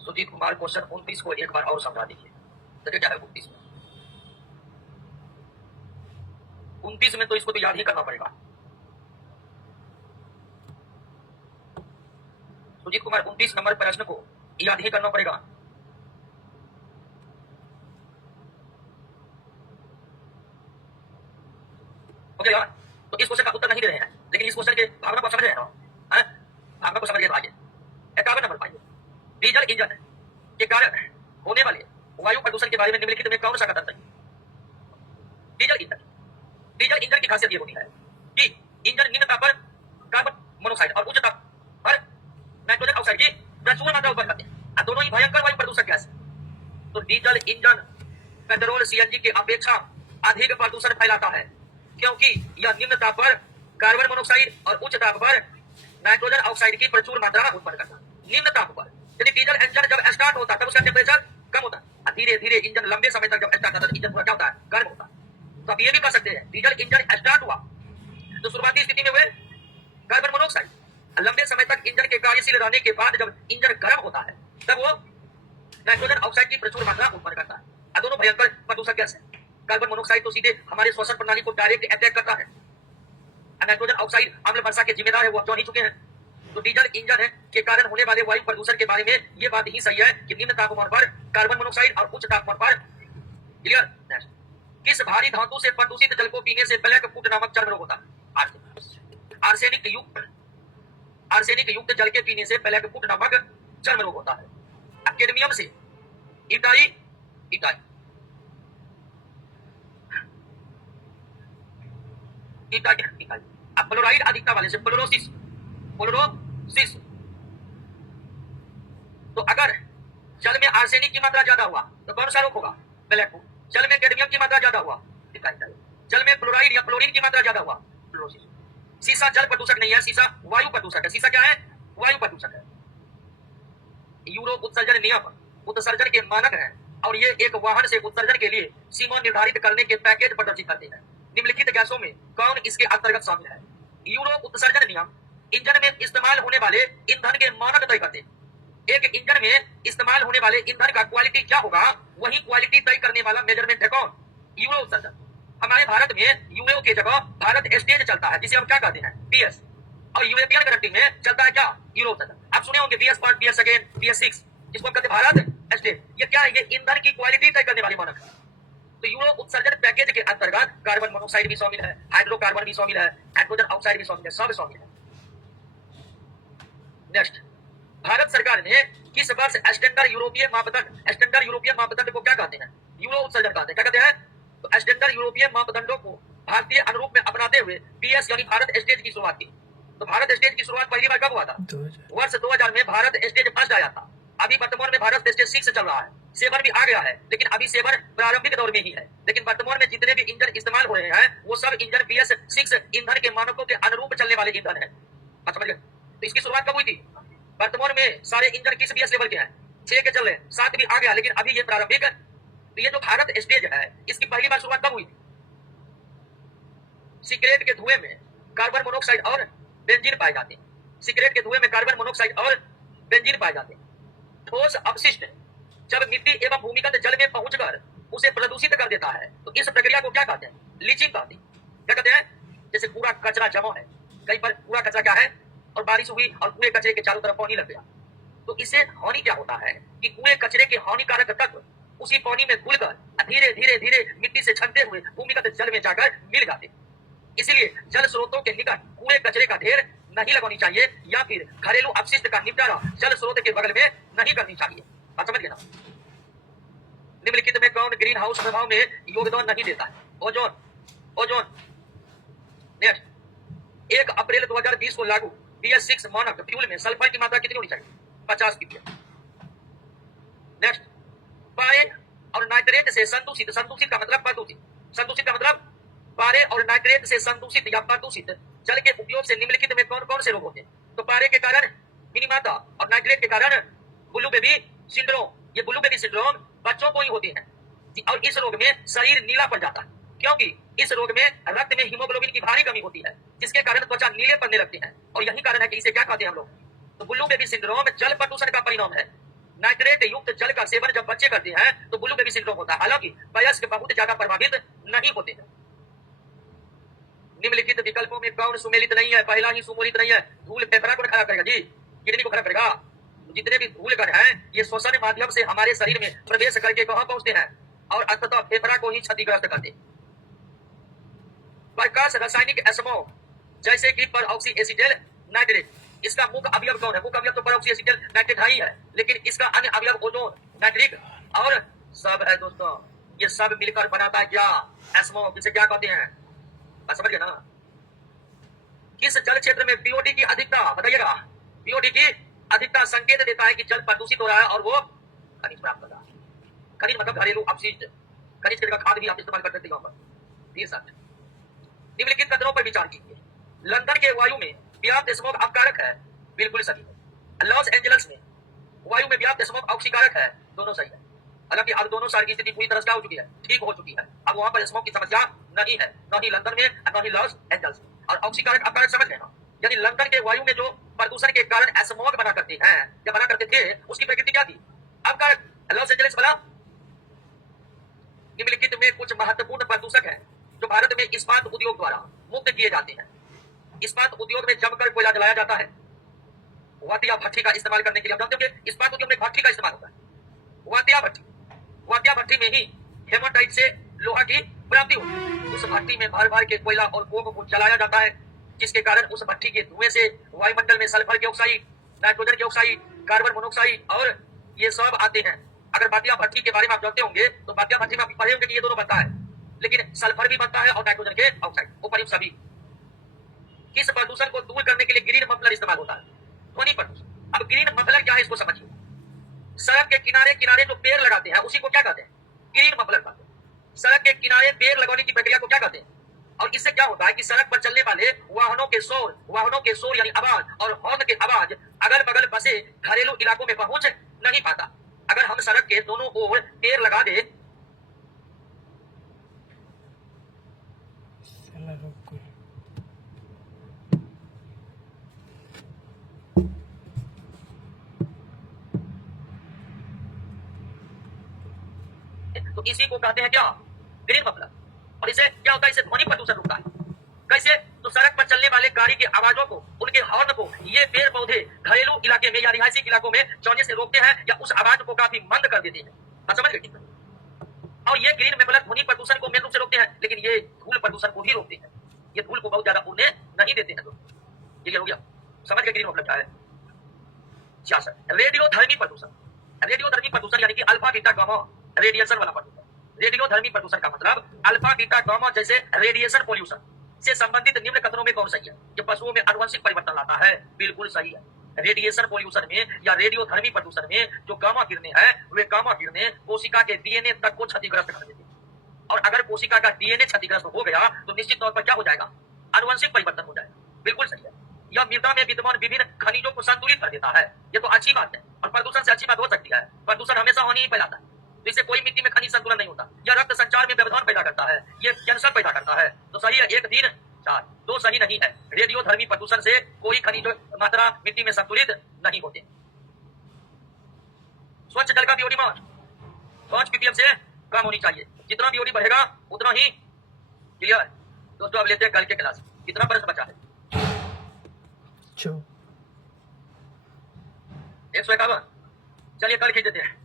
सुजीत कुमार क्वेश्चन 29 को एक बार और समझा दीजिए। तो क्या है 29 में? 29 में तो इसको तो याद ही करना पड़ेगा। सुजीत कुमार 29 नंबर प्रश्न को याद ही करना पड़ेगा। ओके यार, तो इस क्वेश्चन का उत्तर नहीं दे रहे हैं, लेकिन इस क्वेश्चन के भावना को समझ रहे हैं हैं? भावना को समझ रहे हैं। आगे कार्बन नंबर 5, डीजल इंजन के कारण होने वाले वायु प्रदूषण के बारे में निम्नलिखित में कौन सा कथन सही? डीजल इंजन की खासियत ये होती है कि इंजन निम्न ताप पर कार्बन मोनोऑक्साइड और उच्च ताप पर नाइट्रोजन ऑक्साइड की प्रचुर मात्रा उत्पन्न करते हैं। दोनों ही भयंकर वायु प्रदूषक गैस। तो डीजल इंजन पेट्रोल सीएनजी के अपेक्षा अधिक प्रदूषण फैलाता है, क्योंकि यह निम्न ताप पर कार्बन मोनोऑक्साइड और उच्च ताप पर नाइट्रोजन ऑक्साइड की प्रचुर मात्रा उत्पन्न करता है। निम्न ताप पर यदि डीजल इंजन जब स्टार्ट होता है तब उसका टेम्परेचर कम होता है, धीरे धीरे इंजन लंबे समय तक जब स्टार्ट होता है इंजन पूरा क्या होता है? गर्म होता है। तो आप ये भी कर सकते हैं, डीजल इंजन स्टार्ट हुआ तो शुरुआती स्थिति में हुए कार्बन मोनोऑक्साइड, लंबे समय तक इंजन के कार्यशील रहने के बाद जब इंजन गर्म होता है तब वो नाइट्रोजन ऑक्साइड की प्रचुर मात्रा उत्पन्न करता है। दोनों भयंकर प्रदूषक गैस है। कार्बन मोनोऑक्साइड तो सीधे हमारे श्वसन प्रणाली को डायरेक्ट अटैक करता है, नाइट्रोजन ऑक्साइड अम्ल वर्षा के जिम्मेदार है, वो आप जान ही चुके हैं। तो डीजल इंजन के कारण होने वाले वायु प्रदूषण के बारे में ये बात ही सही है कि निम्न तापमान पर कार्बन मोनोऑक्साइड और उच्च तापमान पर क्लियर। किस भारी धातु से प्रदूषित जल को पीने से ब्लैक फुट नामक चर्म रोग होता है? आर्सेनिक युक्त जल के पीने से ब्लैक फुट नामक चर्म रोग होता है। कैडमियम से इटाई फ्लोराइड अधिकता वाले से फ्लोरोसिस। तो अगर जल में आर्सेनिक की मात्रा ज्यादा हुआ तो कौन सा रोग होगा? Black foot. जल में कैडमियम की मात्रा ज्यादा हुआ, जल में फ्लोराइड या फ्लोरीन की मात्रा ज्यादा हुआ, फ्लोरोसिस। सीसा जल प्रदूषक नहीं है, सीसा वायु प्रदूषक है। सीसा क्या है? वायु प्रदूषक है। यूरो उत्सर्जन नियम उत्सर्जन के मानक है और ये एक वाहन से उत्सर्जन के लिए सीमा निर्धारित करने के पैकेज प्रदर्शित करते हैं। निम्नलिखित गैसों में कौन इसके अंतर्गत शामिल है? यूरो उत्सर्जन नियम इंजन में इस्तेमाल होने वाले ईंधन के मानक तय करते हैं। एक इंजन में इस्तेमाल होने वाले ईंधन का क्वालिटी क्या होगा, वही क्वालिटी तय करने वाला मेजरमेंट है कौन? यूरो उत्सर्जन। हमारे भारत में यूरो की जगह भारत स्टेज चलता है, जिसे हम क्या कहते हैं? बीएस। और यूरोपियन कंट्री में चलता है क्या? यूरो उत्सर्जन। आप सुने होंगे BS first, BS second, BS 6, जिसको हम कहते हैं भारत स्टेज। ये क्या है? ये ईंधन की क्वालिटी तय करने वाली मानक है। तो यूरो उत्सर्जन पैकेज के अंतर्गत कार्बन मोनोऑक्साइड भी शामिल है, हाइड्रोकार्बन भी शामिल है, नाइट्रोजन ऑक्साइड भी शामिल है, सब शामिल है। नेक्स्ट, भारत सरकार ने किस वर्ष स्टैंडर्ड यूरोपीय मापदंड को क्या कहते हैं? यूरो उत्सर्जन कहते हैं। क्या कहते हैं? तो स्टैंडर्ड यूरोपीय मापदंडों को भारतीय अनुरूप में अपनाते हुए बीएस यानी भारत स्टेज की शुरुआत की। तो भारत स्टेज की शुरुआत पहली बार कब हुआ था? वर्ष 2000 में भारत स्टेज फर्स्ट आया था। अभी वर्तमान में भारत स्टेज 6 चल रहा है, 7 भी आ गया है, लेकिन अभी 7 प्रारंभिक दौर में ही है। लेकिन वर्तमान में जितने भी इंजन इस्तेमाल हो रहे हैं वो सब इंजन बीएस 6 ईंधन के मानकों के अनुरूप चलने वाले ईंधन है। समझ गए? तो इसकी शुरुआत कब हुई थी? वर्तमान में सारे इंजन किस बीएस लेवल के हैं? 6 के चल रहे हैं, 7 भी आ गया, लेकिन अभी ये प्रारंभिक है। तो ये जो भारत स्टेज है इसकी पहली बार शुरुआत कब हुई थी? सिगरेट के धुएं में कार्बन मोनोऑक्साइड और बेंजीन पाए जाते हैं। सिगरेट के धुएं में कार्बन मोनोऑक्साइड और बेंजीन पाए जाते हैं। ठोस अपशिष्ट जब मिट्टी एवं भूमिगत जल में पहुंचकर उसे प्रदूषित कर देता है तो इस प्रक्रिया को क्या कहते हैं? लीचिंग कहते हैं। क्या कहते हैं? जैसे कूड़ा कचरा जमा है, कहीं पर कूड़ा कचरा क्या है और बारिश हुई और कूड़े कचरे के चारों तरफ पानी लग गया, तो इससे हानि क्या होता है कि कूड़े कचरे के हानिकारक तत्व उसी पानी में घुलकर धीरे धीरे धीरे मिट्टी से छनते हुए भूमिगत जल में जाकर मिल जाते। इसलिए जल स्रोतों के निकट कूड़े कचरे का ढेर नहीं लगानी चाहिए या फिर घरेलू अपशिष्ट का निपटारा जल स्रोत के बगल में नहीं करनी चाहिए। बात समझ गए ना? निम्नलिखित में कौन ग्रीन हाउस प्रभाव में योगदान नहीं देता है? ओजोन। नेक्स्ट, 1 अप्रैल 2020 को लागू बीएस 6 मानक फ्यूल में सल्फर की मात्रा कितनी होनी चाहिए? 50 ppm। नेक्स्ट, पारे और नाइट्रेट से संदूषित का मतलब पारे और नाइट्रेट से संदूषित या प्रदूषित जल के उपयोग से निम्नलिखित में कौन कौन से रोग होते हैं? तो पारे के कारण मिनीमाता और नाइट्रेट के कारण ब्लू बेबी सिंड्रोम। ये ब्लू बेबी सिंड्रोम बच्चों को ही होती है और इस रोग में शरीर नीला पड़ जाता है, क्योंकि इस रोग में रक्त में हीमोग्लोबिन की भारी कमी होती है, जिसके कारण त्वचा नीले पड़ने लगते हैं और यही कारण है कि इसे क्या कहते हैं हम लोग? तो ब्लू बेबी सिंड्रोम जल प्रदूषण का परिणाम है। नाइट्रेट युक्त जल का सेवन जब बच्चे करते हैं तो ब्लू बेबी सिंड्रोम होता है, हालांकि वयस्क बहुत ज्यादा प्रभावित नहीं होते हैं। निम्नलिखित विकल्पों में कौन सुमेलित नहीं है? पहला ही सुमेलित नहीं है। धूल फेफड़ा को खराब करेगा जी, किडनी को खराब करेगा, जितने भी धूल कण हैं ये श्वसन माध्यम से हमारे शरीर में प्रवेश करके कहां पहुंचते हैं और अंततः फेफड़ा को ही क्षतिग्रस्त करते। प्रकाश रासायनिक एस्मोग जैसे कि परऑक्सी एसिटिल नाइट्रेट, इसका मुख्य अवयव कौन है? मुख्य अवयव तो परऑक्सी एसिटिल नाइट्रेट ही है, लेकिन इसका अन्य अवयव ओजोन, नाइट्रिक और सब है दोस्तों। ये सब मिलकर बनाता है क्या? एस्मोग, जिसे क्या कहते हैं? बात समझ गए ना? किस जल क्षेत्र में बीओडी की अधिकता बताइएगा? बीओडी की अधिकता संकेत देता है कि जल प्रदूषित हो रहा है और वो खनिज प्राप्त कर रहा है। खनिज मतलब घरेलू अपशिष्ट, खनिज का खाद भी आप इस्तेमाल कर सकते हैं। निम्नलिखित कदरों पर विचार कीजिए। लंदन के वायु में व्याप्त स्मोग अपकारक है, बिल्कुल सही है। लॉस एंजल्स में वायु में व्याप्त स्मोग ऑक्सीकारक है, दोनों सही है। हालांकि अब दोनों शहर की स्थिति पूरी तरह से हो चुकी है, ठीक हो चुकी है। अब वहां पर स्मोग की समस्या नहीं है, न ही लंदन में न ही लॉस एंजल्स में। और ऑक्सीकारक अपकारक समझ लेना, यानी लंदन के वायु में जो प्रदूषण के कारण स्मोग बना करते हैं या बना करते थे, उसकी प्रकृति क्या थी? अपकारक। लॉस एंजल्स बना। निम्नलिखित में कुछ महत्वपूर्ण प्रदूषक हैं जो भारत में इस्पात उद्योग द्वारा मुक्त किए जाते हैं। इस्पात उद्योग में जमकर कोयला जलाया जाता है। वातिया भट्टी का इस्तेमाल करने के लिए आप जानते हो कि इस्पात उद्योग में भट्टी का इस्तेमाल होता है। वातिया भट्टी में ही हेमाटाइट से लोहा की प्राप्ति होती है। उस भट्टी में भर भर के कोयला और कोक को जलाया जाता है, जिसके कारण उस भट्टी के धुएं से वायुमंडल में सल्फर के ऑक्साइड, नाइट्रोजन के ऑक्साइड, कार्बन मोनोऑक्साइड और ये सब आते हैं। अगर वातिया भट्टी के बारे में आप जानते होंगे तो वातिया भट्टी में आप पढ़े होंगे कि ये दोनों बनता है, लेकिन सल्फर भी बनता है और नाइट्रोजन के ऑक्साइड, उपर्युक्त सभी। किस प्रदूषण को दूर करने के लिए ग्रीन मफलर इस्तेमाल होता है? ध्वनि प्रदूषण। अब ग्रीन मफलर क्या है इसको समझिए। सड़क के किनारे किनारे जो पेड़ लगाते हैं उसी को क्या कहते हैं? ग्रीन मफलर कहते हैं। सड़क के किनारे पेड़ लगाने की प्रक्रिया को क्या कहते हैं? और इससे क्या होता है कि सड़क पर चलने वाले वाहनों के शोर यानी आवाज और हॉर्न के आवाज अगल बगल बसे घरेलू इलाकों में पहुंच नहीं पाता। अगर हम सड़क के दोनों ओर पेड़ लगा दे तो इसी को कहते हैं क्या? Green muffler. और इसे क्या होता है? इसे ध्वनि प्रदूषण रुकता है। कैसे? तो सड़क पर चलने वाले गाड़ी की आवाजों को, उनके हॉर्न को ये पेड़ पौधे घरेलू इलाके में या रिहायशी इलाकों में जाने से रोकते हैं या उस आवाज को काफी मंद कर देते हैं। आप समझ गए? और ये ग्रीन मफलर ध्वनि प्रदूषण को मेन रूप से रोकते हैं, लेकिन ये धूल प्रदूषण को भी रोकते हैं। ये धूल को बहुत ज्यादा उड़ने नहीं देते हैं। ये हो गया, समझ गए ग्रीन मफलर क्या है? 66 रेडियोधर्मी प्रदूषण। रेडियोधर्मी प्रदूषण यानी कि अल्फा बीटा गामा रेडिएशन वाला प्रदूषण। रेडियोधर्मी प्रदूषण का मतलब अल्फा बीटा गामा जैसे रेडिएशन पोल्यूशन से संबंधित निम्न कथनों में कौन सही है? जो पशुओं में आनुवंशिक परिवर्तन लाता है, बिल्कुल सही है। रेडिएशन पोल्यूशन में या रेडियोधर्मी प्रदूषण में जो गामा किरणें हैं, वे गामा किरणें कोशिका के डीएनए तक को क्षतिग्रस्त कर देती है। और अगर कोशिका का डीएनए क्षतिग्रस्त हो गया तो निश्चित तौर पर क्या हो जाएगा? आनुवंशिक परिवर्तन हो जाएगा, बिल्कुल सही है। यह मृदा में विद्यमान विभिन्न खनिजों को संतुलित कर देता है। ये तो अच्छी बात है, और प्रदूषण से अच्छी बात हो सकती है। प्रदूषण हमेशा हानि ही फैलाता है, जिससे कोई मिट्टी में खनिज संतुलन नहीं होता। यह रक्त संचार में व्यवधान पैदा करता है, ये कैंसर पैदा करता है। तो सही है 1, 3, 4, 2 सही नहीं है। रेडियोधर्मी प्रदूषण से कोई खनिज मात्रा मिट्टी में संतुलित नहीं होते। स्वच्छ जल का बीओडी मान 5 ppm से कम होनी चाहिए। जितना बीओडी बढ़ेगा उतना ही क्लियर। दोस्तों अब लेते हैं कल के क्लास। कितना प्रश्न बचा है? 151। चलिए कल खींच देते हैं।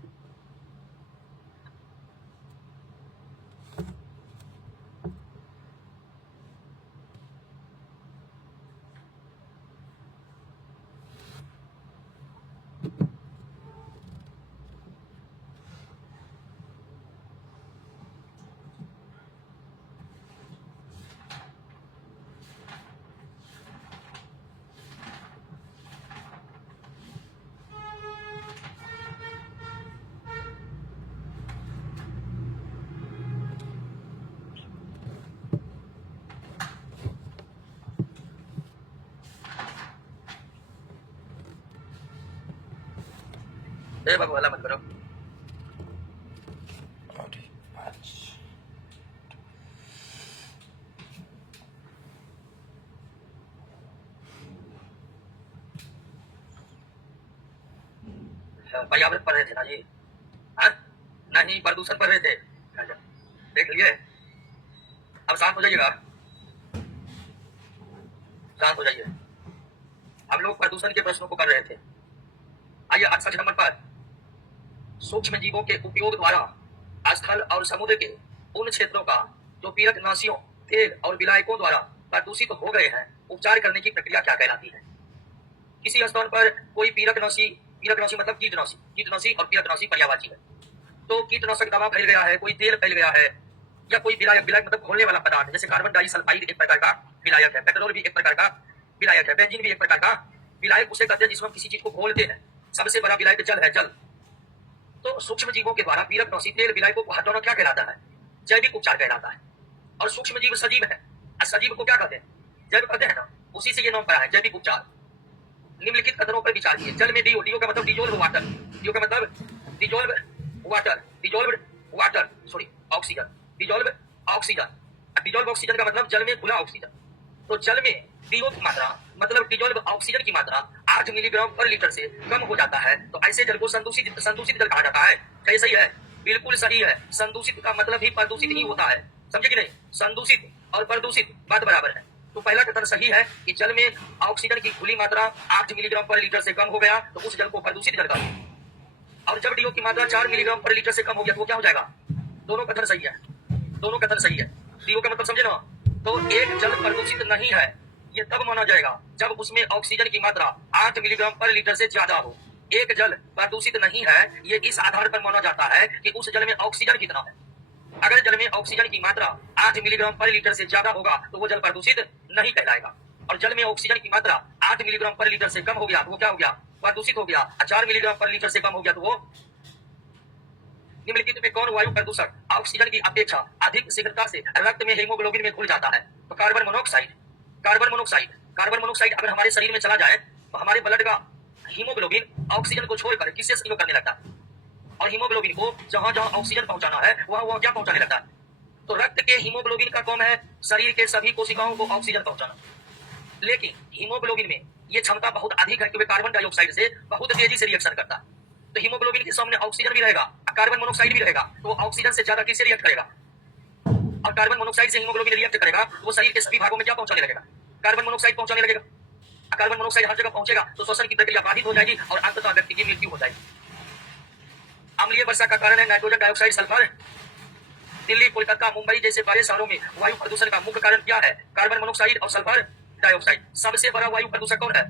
बाबू वाला मत करो। पर्यावरण पढ़ रहे थे ना जी? नहीं, प्रदूषण पढ़ रहे थे। देख लिए? अब शांत हो जाइएगा, शांत हो जाइए। हम लोग प्रदूषण के प्रश्नों को कर रहे थे। आइए 68 नंबर पर, सूक्ष्म जीवों के उपयोग द्वारा स्थल और समुद्र के उन क्षेत्रों का जो पीरकनाशियों, तेल और विलायकों द्वारा प्रदूषित हो गए हैं, उपचार करने की प्रक्रिया क्या कहलाती है? किसी स्थान पर कोई पीरकनाशी मतलब कीटनाशी और पीरकनाशी पर्यायवाची है। तो कीटनाशक दवा फैल गया है, कोई तेल फैल गया है, या कोई विलायक मतलब घोलने वाला पदार्थ, जैसे कार्बन डाइसल्फाइड एक प्रकार का विलायक है, पेट्रोल भी एक प्रकार का विलायक है, बेंजीन भी एक प्रकार का विलायक उसे कहते हैं जिसमें किसी चीज को घोलते हैं। सबसे बड़ा विलायक जल है, जल। तो सूक्ष्म जीवों के द्वारा पीरकनाशी, तेल, विलायकों को हटाना क्या कहलाता है? जैविक उपचार कहलाता है। और सूक्ष्म जीव सजीव है, सजीव को क्या कहते हैं? जैव कहते हैं ना, उसी से ये नाम पड़ा है, जैविक उपचार। निम्नलिखित कथनों पर विचार कीजिए। जल में डीओ का मतलब डिजोल्व वाटर, डीओ का मतलब dissolve water, oxygen, dissolve oxygen का मतलब जल में घुला ऑक्सीजन। तो जल में डीओ की मात्रा मतलब डिजोल्व ऑक्सीजन की मात्रा 8 मिलीग्राम पर लीटर से कम हो जाता है, तो ऐसे जल को संदूषित जल कहा जाता है। क्या सही है? बिल्कुल सही है। संदूषित का मतलब ही प्रदूषित ही होता है, समझे कि नहीं? संदूषित और प्रदूषित बात बराबर है। तो पहला कथन सही है कि जल में ऑक्सीजन की खुली मात्रा 8 मिलीग्राम पर लीटर से कम हो गया तो उस जल को प्रदूषित जल कहते हैं। और जब डीओ की मात्रा 4 मिलीग्राम पर लीटर से कम हो गया तो वो क्या हो जाएगा? दोनों कथन सही है, दोनों कथन सही है। डीओ का मतलब समझे ना? तो एक जल प्रदूषित नहीं है ये तब माना जाएगा जब उसमें ऑक्सीजन की मात्रा 8 मिलीग्राम पर लीटर से ज्यादा हो। एक जल प्रदूषित नहीं है ये इस आधार पर माना जाता है कि उस जल में ऑक्सीजन कितना है। अगर जल में ऑक्सीजन की मात्रा 8 मिलीग्राम पर लीटर से ज्यादा होगा तो वो जल प्रदूषित नहीं कहलाएगा। और जल में ऑक्सीजन की मात्रा 8 मिलीग्राम पर लीटर से कम हो गया तो वो क्या हो गया? प्रदूषित हो गया। 4 मिलीग्राम पर लीटर से कम हो गया तो वो निम्नलिखित में कौन वायु प्रदूषक ऑक्सीजन की अपेक्षा अधिक शीघ्रता से रक्त में हीमोग्लोबिन में घुल जाता है? तो कार्बन मोनोऑक्साइड अगर हमारे शरीर में चला जाए तो हमारे ब्लड का हीमोग्लोबिन ऑक्सीजन को छोड़कर किससे सहयोग करने लगता है? और हीमोग्लोबिन को जहां जहां ऑक्सीजन पहुंचाना है वहां क्या पहुंचाने लगता है? तो रक्त के हीमोग्लोबिन का काम है शरीर के सभी कोशिकाओं को ऑक्सीजन पहुंचाना। लेकिन हीमोग्लोबिन में ये क्षमता बहुत अधिक है क्योंकि कार्बन डाइऑक्साइड से बहुत तेजी से रिएक्शन करता है। तो हीमोग्लोबिन के सामने ऑक्सीजन भी रहेगा, कार्बन मोनोऑक्साइड भी रहेगा, तो ऑक्सीजन से ज्यादा किससे रिएक्ट करेगा? और कार्बन मोनोऑक्साइड से हीमोग्लोबिन रिएक्ट करेगा तो वो शरीर के सभी भागों में क्या पहुंचाने लगेगा? कार्बन मोनोऑक्साइड पहुंचाने लगेगा। कार्बन मोनोऑक्साइड हर जगह पहुंचेगा तो श्वसन की प्रक्रिया बाधित हो जाएगी और अंततः व्यक्ति की मृत्यु हो जाएगी। अम्लीय वर्षा का कारण है nitrogen dioxide, sulphur. Delhi, Kolkata, Mumbai जैसे बड़े शहरों में वायु प्रदूषण का मुख्य कारण क्या है? कार्बन मोनोऑक्साइड और सल्फर डाइऑक्साइड। सबसे बड़ा वायु प्रदूषक कौन है?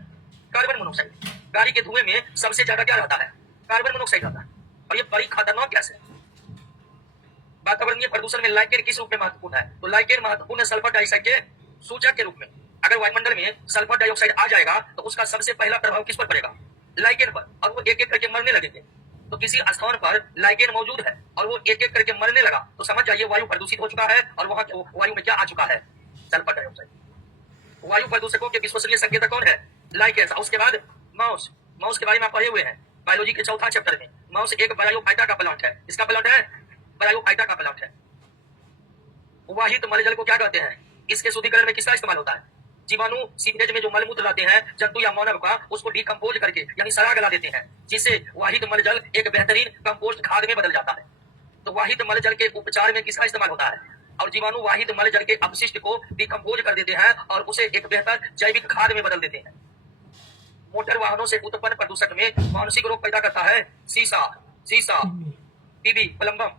Carbon monoxide. गाड़ी के धुएं में सबसे ज्यादा क्या रहता है? कार्बन मोनोऑक्साइड रहता है। और ये बड़ी खतरनाक गैस है। वातावरणीय प्रदूषण में लाइकेन किस रूप में महत्वपूर्ण है? तो लाइकेन महत्वपूर्ण है सल्फर डाइऑक्साइड के सूचक के रूप में। अगर वायुमंडल में सल्फर डाइऑक्साइड आ जाएगा तो उसका सबसे पहला प्रभाव किस पर पड़ेगा? लाइकेन पर, और वो एक एक करके मरने लगेंगे। तो किसी स्थान पर लाइकेन मौजूद है और वो एक एक करके मरने लगा तो समझ जाइए वायु प्रदूषित हो चुका है और वहां वायु में क्या आ चुका है? Sulphur dioxide. वायु प्रदूषकों के विश्वसनीय संकेतक कौन है? लाइकेन। उसके बाद माउस के बारे में आप पढ़े हुए हैं बायोलॉजी के चौथा चैप्टर में। माउस एक ब्रायोफाइटा का प्लांट है। इसका प्लांट है ब्रायोफाइटा का प्लांट है। वाहित मलजल को क्या कहते हैं? इसके शुद्धिकरण में किसका इस्तेमाल होता है? जीवाणु सीवरेज में जो मलमूत्र लाते हैं जंतु या मानव का, उसको डिकम्पोज करके यानी सड़ा गला देते हैं, जिससे वाहित मलजल एक बेहतरीन कंपोस्ट खाद में बदल जाता है। तो वाहित मलजल के उपचार में किसका इस्तेमाल होता है? और जीवाणु वाहित मलजल के अपशिष्ट को डिकम्पोज कर देते हैं और उसे एक बेहतर जैविक खाद में बदल देते हैं। मोटर वाहनों से उत्पन्न प्रदूषक में मानसिक रोग पैदा करता है शीशा, टीबी, प्लम्बम।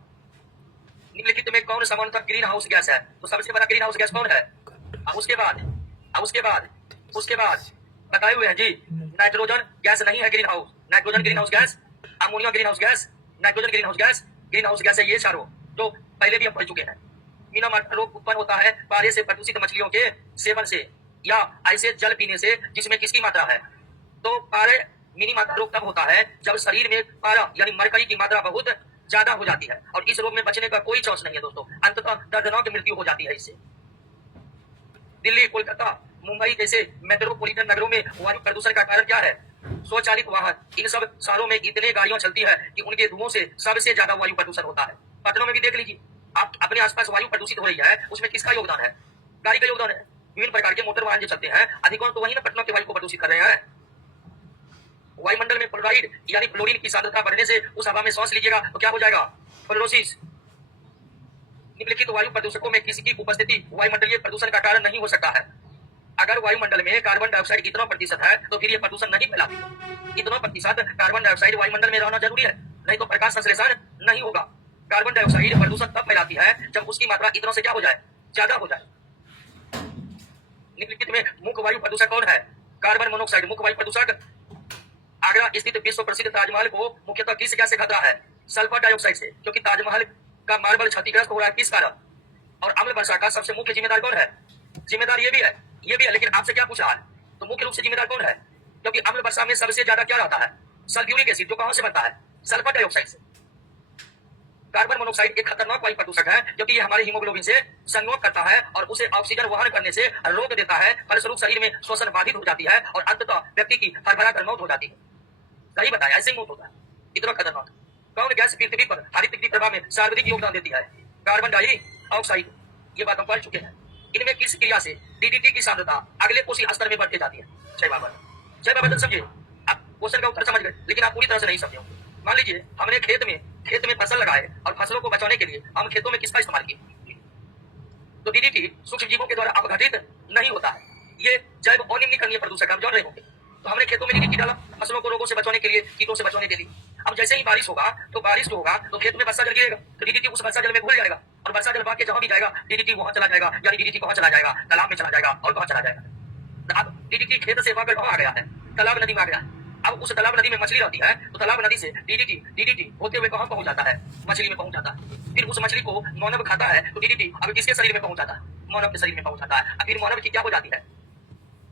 निम्नलिखित में कौन सामान्यतः ग्रीन हाउस गैस है? तो सबसे बड़ा ग्रीन हाउस गैस कौन है? उसके बाद बताए हुए हैं जी। नाइट्रोजन गैस नहीं है green house. Nitrogen green house gas, ammonia green house gas, nitrogen green house gas है ये चारों जो पहले भी हम पढ़ चुके हैं। मीना मार्टा रोग उत्पन्न होता है पारे से प्रदूषित मछलियों के सेवन से या ऐसे जल पीने से जिसमें किसकी मात्रा है? तो पारे मिनी मात्रा रोग तब होता है जब शरीर में पारा यानी मरकरी की मात्रा बहुत ज्यादा हो जाती है और इस रोग में बचने का कोई चांस नहीं है दोस्तों। अंततः दर्दनाक मृत्यु हो जाती है इससे। दिल्ली, कोलकाता, मुंबई जैसे मेट्रोपॉलिटन नगरों में वायु प्रदूषण का कारण क्या है? स्वचालित वाहन। इन सब शहरों में इतने गाड़ियां चलती है कि उनके धुओं से सबसे ज्यादा वायु प्रदूषण होता है। पटना में भी देख लीजिए आप, अपने आसपास वायु प्रदूषित हो रही है, उसमें किसका योगदान है? गाड़ी का योगदान है। विभिन्न प्रकार के मोटर वाहन जो चलते हैं अधिकांश तो वही ना पटना के वायु को प्रदूषित कर रहे हैं। वायुमंडल में फ्लोराइड यानी फ्लोरीन की सांद्रता बढ़ने से उस हवा में सांस लीजिएगा तो क्या हो जाएगा? फ्लोरोसिस। निम्नलिखित वायु प्रदूषकों में किसी की उपस्थिति वायुमंडलीय प्रदूषण का कारण नहीं हो सकता है। अगर वायुमंडल में कार्बन डाइऑक्साइड इतना प्रतिशत है तो फिर ये प्रदूषण नहीं फैलाती। इतना प्रतिशत कार्बन डाइऑक्साइड वायुमंडल में रहना जरूरी है, नहीं तो प्रकाश संश्लेषण नहीं होगा। कार्बन डाइऑक्साइड प्रदूषण तब फैलाती है जब उसकी मात्रा इतनों से क्या हो जाए, ज्यादा हो जाए। निम्नलिखित में मुख्य वायु प्रदूषक कौन है? कार्बन मोनोऑक्साइड मुख्य वायु प्रदूषक। आगरा स्थित विश्व प्रसिद्ध ताजमहल को मुख्यतः किस गैस से खतरा है? सल्फर डाइऑक्साइड से, क्योंकि ताजमहल का मार्बल क्षतिग्रस्त हो रहा है किस कारण? और अम्ल वर्षा का सबसे मुख्य जिम्मेदार कौन है? जिम्मेदार ये भी है, लेकिन आपसे क्या पूछा है? तो मुख्य रूप से जिम्मेदार कौन है? क्योंकि अम्ल वर्षा में सबसे ज्यादा क्या रहता है? सल्फ्यूरिक एसिड, जो कहां से बनता है? सल्फर डाइऑक्साइड से। कार्बन मोनोऑक्साइड एक खतरनाक वायु प्रदूषक है, क्योंकि ये हमारे हीमोग्लोबिन से संयोग करता है और उसे ऑक्सीजन वहन करने से रोक देता है। फलस्वरूप शरीर में श्वसन बाधित हो जाती है और अंततः व्यक्ति की हड़बड़ा कर मौत हो जाती है। सही बताया, ऐसे ही मौत होता है। इतना खतरनाक कौन गैस पृथ्वी पर हरित प्रभाव में सर्वाधिक योगदान देती है? Carbon dioxide. ये बात हम पढ़ चुके हैं। इनमें किस क्रिया से डीडीटी की सांद्रता अगले कोशी स्तर में बढ़ती जाती है? जय बाबा समझिए। आप क्वेश्चन का उत्तर समझ गए, लेकिन आप पूरी तरह से नहीं समझे। मान लीजिए हमने खेत में फसल लगाए और फसलों को बचाने के लिए हम खेतों में किसका इस्तेमाल किए? तो डीडीटी सूक्ष्म जीवों के द्वारा अपघटित नहीं होता है। ये जैव अनिम्नीकरणीय प्रदूषक हम जान रहे होंगे। तो हमने खेतों में डीडीटी डाला फसलों को रोगों से बचाने के लिए, कीटों से बचाने के लिए। अब जैसे ही बारिश होगा तो खेत में वर्षा जल गिरेगा, तो डीडीटी उस वर्षा जल में घुल जाएगा और वर्षा जल भाग के जहां भी जाएगा डीडीटी वहां चला जाएगा। यानी डीडीटी कहां चला जाएगा? तालाब में चला जाएगा। और कहां चला जाएगा? अब डीडीटी खेत से भागकर कहां आ गया है? तालाब नदी में आ गया है। अब उस तालाब नदी में मछली रहती है, तो तालाब नदी से डीडीटी होते हुए कहां पहुंच जाता है? मछली में पहुंच जाता है। फिर उस मछली को मानव खाता है, तो डीडीटी अब किसके शरीर में पहुंच जाता है? मानव के शरीर में पहुंच जाता है। फिर मानव की क्या हो जाती है?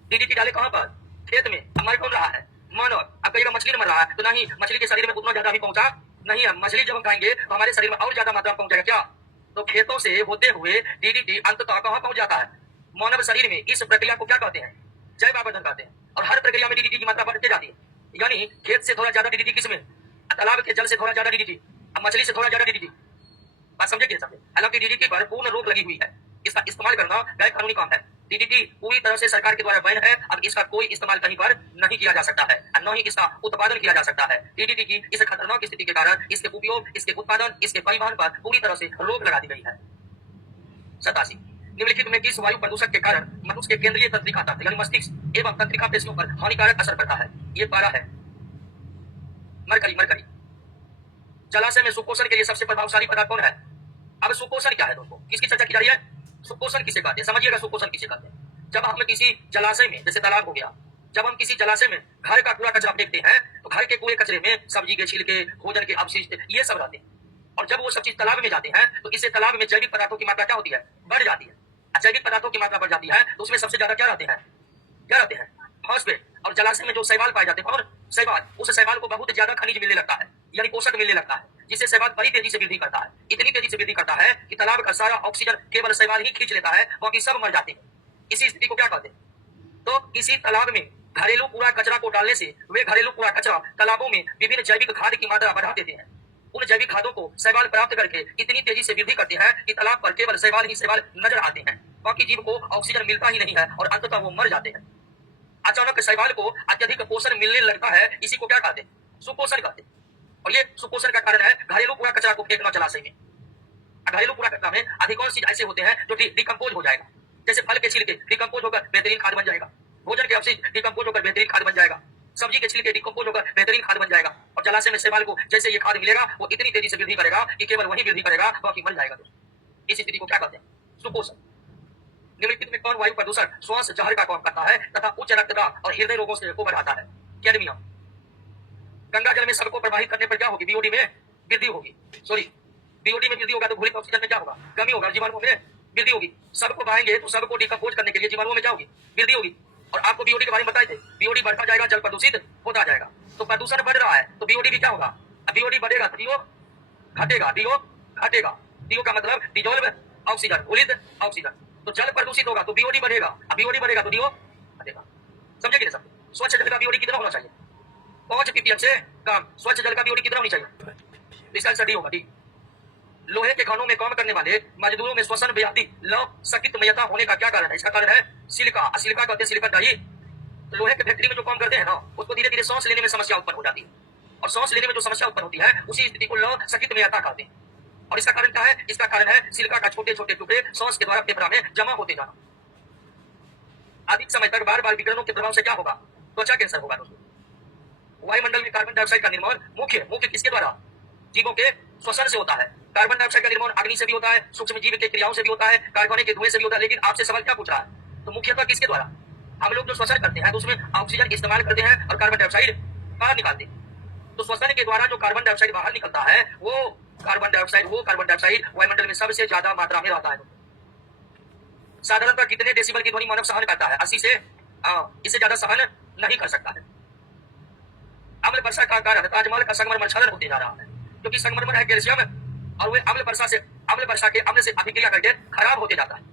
डीडीटी डाले कहां पर? खेत में। हमारे कौन रहा है? मानव। अब कई बार मछली मर रहा है, तो नहीं, मछली के शरीर में उतना ज्यादा भी पहुंचा नहीं है। मछली जब हम खाएंगे तो हमारे शरीर में और ज्यादा मात्रा में पहुंचेगा। क्या? तो खेतों से होते हुए डीडीटी अंततः कहां पहुंच जाता है? मानव शरीर में। इस प्रक्रिया को क्या कहते हैं? जैव आवर्धन कहते हैं। और हर प्रक्रिया में डीडीटी की मात्रा बढ़ती जाती है। यानी खेत से थोड़ा ज्यादा डीडीटी किसमें? तालाब के जल से थोड़ा ज्यादा डीडीटी, अब मछली से थोड़ा ज्यादा डीडीटी। बात समझे कि समझे? हालांकि डीडीटी पर पूर्ण रोक लगी हुई है। इसका इस्तेमाल करना गैर कानूनी काम है। डीडीटी पूरी तरह से सरकार के द्वारा बैन है। अब इसका कोई इस्तेमाल कहीं पर नहीं किया जा सकता है और न ही इसका उत्पादन किया जा सकता है। डीडीटी की इस खतरनाक स्थिति के कारण इसके उपयोग, इसके उत्पादन, इसके परिवहन पर पूरी तरह से रोक लगा दी गई है। 87 निम्नलिखित में किस वायु प्रदूषक के कारण मनुष्य के केंद्रीय तंत्रिका तंत्र यानी मस्तिष्क एवं तंत्रिका पेशियों पर हानिकारक असर पड़ता है? ये पारा है मरकरी। जलाशय में सुपोषण के लिए सबसे प्रभावशाली पदार्थ कौन है? अब सुपोषण क्या है दोस्तों? किसकी चर्चा की जा रही है? सुपोषण किसे कहते हैं? समझिएगा सुपोषण किसे कहते हैं। जब हम किसी जलाशय में, जैसे तालाब हो गया, जब हम किसी जलाशय में घर का कूड़ा कचरा फेंकते हैं, तो घर के कूड़े कचरे में सब्जी के छिलके, भोजन के अवशिष्ट, ये सब रहते हैं। और जब वो सब चीज तालाब में जाते हैं, तो इससे तालाब में जैविक पदार्थों की मात्रा क्या होती है? बढ़ जाती है। जैविक पदार्थों की मात्रा बढ़ जाती है, तो उसमें सबसे ज्यादा क्या रहते हैं? फॉस्फेट। और जलाशय में जो शैवाल पाए जाते हैं, और शैवाल, उस शैवाल को बहुत ज्यादा खनिज मिलने लगता है, यानी पोषक मिलने लगता है, जिससे शैवाल बड़ी तेजी से वृद्धि करता है। इतनी तेजी से वृद्धि करता है कि तालाब का सारा ऑक्सीजन केवल शैवाल ही खींच लेता है, बाकी सब मर जाते हैं। इसी स्थिति को क्या कहते हैं? तो किसी तालाब में घरेलू कूड़ा कचरा को डालने से वे घरेलू कूड़ा कचरा तालाबों में विभिन्न जैविक खाद की मात्रा बढ़ा देते हैं। उन जैविक खादों को शैवाल प्राप्त करके इतनी तेजी से वृद्धि करते हैं कि तालाब पर केवल शैवाल ही शैवाल नजर आते हैं, बाकी जीव को ऑक्सीजन मिलता ही नहीं है और अंततः वो मर जाते हैं। अचानक शैवाल को अत्यधिक पोषण मिलने लगता है, इसी को क्या कहते हैं? सुपोषण कहते हैं। और ये सुपोषण का कारण है घरेलू कूड़ा कचरा को फेंकना जलाशय में। घरेलू कूड़ा कचरा में अधिकांश चीज ऐसे होते हैं जो डिकम्पोज हो जाएगा, जैसे फल के छिलके डिकम्पोज होकर बेहतरीन खाद बन जाएगा, भोजन के अवशिष्ट डिकम्पोज होकर बेहतरीन खाद बन जाएगा, सब्जी के छिलके डिकम्पोज होकर बेहतरीन खाद बन जाएगा। और जलाशय में शैवाल को जैसे ये खाद मिलेगा, वो इतनी तेजी से वृद्धि करेगा कि केवल वही वृद्धि करेगा, बाकी मर जाएगा। इस स्थिति को क्या कहते हैं? सुपोषण। निम्नलिखित में कौन वायु प्रदूषण श्वास जहर का काम करता है तथा उच्च रक्तदाब और हृदय रोगों को बढ़ाता है? कैडमियम। गंगा जल में सबको प्रवाहित करने पर क्या होगी? बीओडी में वृद्धि होगी। बीओडी में वृद्धि होगा तो घुलित ऑक्सीजन में क्या होगा? कमी होगा, जीवाणुओं में वृद्धि होगी। सबको बहाएंगे तो सबको डिकम्पोज करने के लिए जीवाणुओं में क्या होगी? वृद्धि होगी। और आपको बीओडी के बारे में बताए थे, बीओडी बढ़ता जाएगा, जल प्रदूषित होता जाएगा। तो प्रदूषण बढ़ रहा है तो बीओडी भी क्या होगा? बीओडी बढ़ेगा तो डीओ घटेगा, डीओ का मतलब डिजोल्व ऑक्सीजन, घुलित ऑक्सीजन। तो जल प्रदूषित होगा तो बीओडी बढ़ेगा, बीओडी बढ़ेगा तो डीओ घटेगा। समझे कि नहीं समझे? स्वच्छ जल का बीओडी कितना होना चाहिए? 5 ppm से कम। स्वच्छ जल का बीओडी कितना होनी चाहिए? इसका आंसर डी होगा, डी। लोहे के खानों में काम करने वाले मजदूरों में श्वसन व्याधि लव सकितमयता होने का क्या कारण है? इसका कारण है सिलिका। सिलिका कहते हैं सिलिकॉन डाई। लोहे के फैक्ट्री में जो काम करते हैं ना, उसको धीरे धीरे सांस लेने में समस्या उत्पन्न हो जाती है, और सांस लेने में जो समस्या उत्पन्न होती है उसी स्थिति को लव सकितमयता कहते हैं। और इसका कारण क्या है? इसका कारण है सिलिका का छोटे छोटे टुकड़े सांस के द्वारा फेफड़ा में जमा होते जाना। अधिक समय तक बार बार विकिरणों के प्रभाव से क्या होगा? त्वचा कैंसर होगा दोस्तों। वायुमंडल में कार्बन डाइऑक्साइड का निर्माण मुख्य मुख्य किसके द्वारा? जीवों के श्वसन से होता है। कार्बन डाइऑक्साइड का निर्माण अग्नि से भी होता है, सूक्ष्म जीव के क्रियाओं से भी होता है, कारखाने के धुएं से भी होता है। लेकिन आपसे सवाल क्या पूछ रहा है? तो मुख्यतः किसके द्वारा? हम लोग जो श्वसन करते हैं तो उसमें ऑक्सीजन इस्तेमाल करते हैं और कार्बन डाइऑक्साइड बाहर निकालते हैं। तो श्वसन के द्वारा जो कार्बन डाइऑक्साइड बाहर निकलता है वो कार्बन डाइऑक्साइड वायुमंडल में सबसे ज्यादा मात्रा में रहता है। साधारणतः कितने डेसिबल की ध्वनि मानव सहन करता है? 80 से इससे ज्यादा सहन नहीं कर सकता है। अम्ल वर्षा का कारण ताजमहल का संगमरमर क्षरण होते जा रहा है, क्योंकि संगमरमर है कैल्शियम और वे अम्ल वर्षा के अम्ल से अभिक्रिया करके खराब होते जाता है।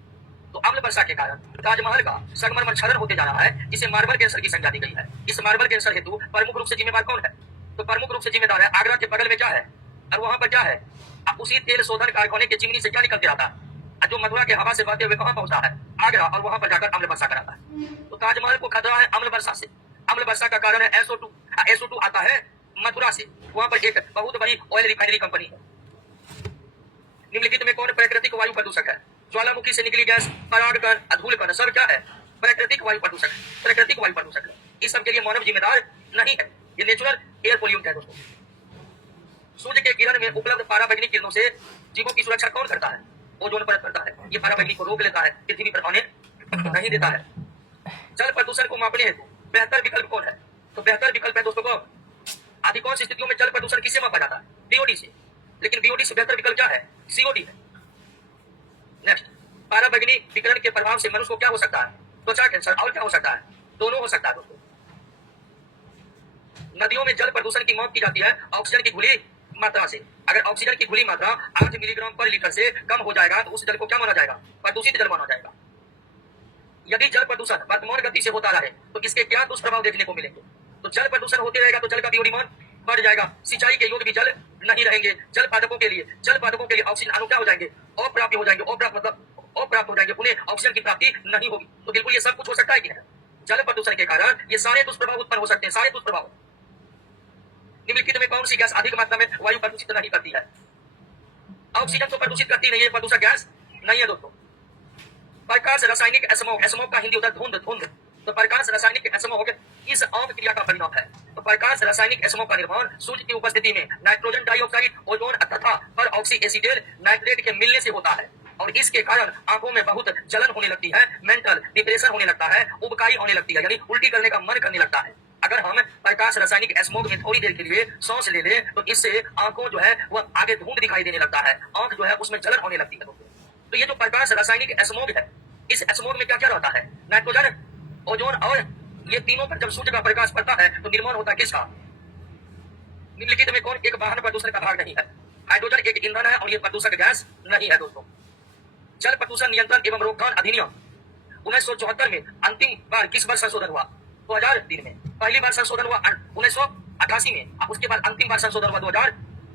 तो अम्ल वर्षा के कारण ताजमहल का संगमरमर क्षरण होते जा रहा है, जिसे मार्बल कैंसर की संज्ञा दी गई है। इस मार्बल कैंसर हेतु प्रमुख रूप से जिम्मेदार कौन है? तो प्रमुख रूप से जिम्मेदार है आगरा के बगल में क्या है और वहां पर क्या है? अब उसी तेल शोधन कारखाने के चिमनी से क्या निकलते रहता है जो मथुरा के हवा से बहते हुए कहां पहुंचा है? आगरा, और वहां पर जाकर अम्ल वर्षा कराता है। तो ताजमहल को खतरा है अम्ल वर्षा से। अम्ल वर्षा का कारण है SO2 आता है मथुरा से, वहां पर एक बहुत बड़ी ऑयल रिफाइनरी कंपनी है। निम्नलिखित में कौन प्राकृतिक वायु प्रदूषक है? ज्वालामुखी से निकली गैस, परागकण, धूलकण सब क्या है? प्राकृतिक वायु प्रदूषक है। प्राकृतिक वायु प्रदूषक है। इस सब के लिए मानव जिम्मेदार नहीं है, ये नेचुरल एयर पोल्यूट है दोस्तों। सूर्य के किरण में उपलब्ध पराबैंगनी किरणों से जीवों की सुरक्षा कौन करता है? ओजोन परत करता है। ये पराबैंगनी को रोक लेता है, पृथ्वी पर आने नहीं देता है। जल प्रदूषण को मापने हेतु बेहतर विकल्प कौन है? तो बेहतर विकल्प है दोस्तों को अधिकांश स्थितियों में जल प्रदूषण किससे मापा जाता है? बीओडी से। लेकिन बीओडी से बेहतर विकल्प क्या है? सीओडी है। नेक्स्ट, पराबैंगनी विकिरण के प्रभाव से मनुष्य को क्या हो सकता है? त्वचा कैंसर। और क्या हो सकता है? दोनों हो सकता है दोस्तों। नदियों में जल प्रदूषण की मौत की जाती है ऑक्सीजन की खुली मात्रा से। अगर ऑक्सीजन की खुली मात्रा 8 मिलीग्राम पर लीटर से कम हो जाएगा तो उस जल को क्या माना जाएगा? प्रदूषित जल माना जाएगा। यदि जल प्रदूषण वर्तमान गति से होता रहे तो इसके क्या दुष्प्रभाव देखने को मिलेंगे? तो जल प्रदूषण होते रहेगा तो जल का बीओडी मान बढ़ जाएगा, सिंचाई के योग्य भी जल नहीं रहेंगे। जल पादपों के लिए ऑक्सीजन अणु क्या हो जाएंगे? अप्राप्य हो जाएंगे। अप्राप्त हो जाएंगे, उन्हें ऑक्सीजन की प्राप्ति नहीं होगी। तो बिल्कुल ये सब कुछ हो सकता है कि नहीं? जल प्रदूषण के कारण ये सारे दुष्प्रभाव उत्पन्न हो सकते हैं, सारे दुष्प्रभाव। निम्नलिखित में कौन सी गैस अधिक मात्रा में वायु प्रदूषित नहीं करती है? ऑक्सीजन तो प्रदूषित करती नहीं है, प्रदूषक गैस नहीं है दोस्तों। प्रकाश रासायनिक एस्मोग का हिंदी होता है धुंध। तो प्रकाश रासायनिक एस्मोग इस आम क्रिया का परिणाम है। तो प्रकाश रासायनिक एस्मोग का निर्माण सूर्य की उपस्थिति में नाइट्रोजन डाइऑक्साइड, ओजोन तथा पर ऑक्सी एसिटेट नाइट्रेट के मिलने से होता है, और इसके कारण आंखों में बहुत जलन होने लगती है, मेंटल डिप्रेशन होने लगता है, उबकाई होने लगती है, यानी उल्टी करने का मन करने लगता है। अगर हम प्रकाश रासायनिक एस्मोग में थोड़ी देर के लिए सांस ले लें तो इससे आंखों जो है वह आगे धुंध दिखाई देने लगता है, आंख जो है उसमें जलन होने लगती है। तो ये जो प्रकाश रासायनिक एस्मोग है, इस एस्मोग में क्या क्या रहता है? नाइट्रोजन, ओजोन, और ये तीनों पर जब सूर्य का प्रकाश पड़ता है तो निर्माण होता है किसका? निम्नलिखित में कौन एक वाहन प्रदूषण का भाग नहीं है? हाइड्रोजन एक ईंधन है और ये प्रदूषक गैस नहीं है दोस्तों। जल प्रदूषण नियंत्रण एवं रोकथाम अधिनियम 1974 में अंतिम बार किस वर्ष संशोधन हुआ? 2003 में। पहली बार संशोधन हुआ 1988 में, उसके बाद अंतिम बार संशोधन हुआ 2000।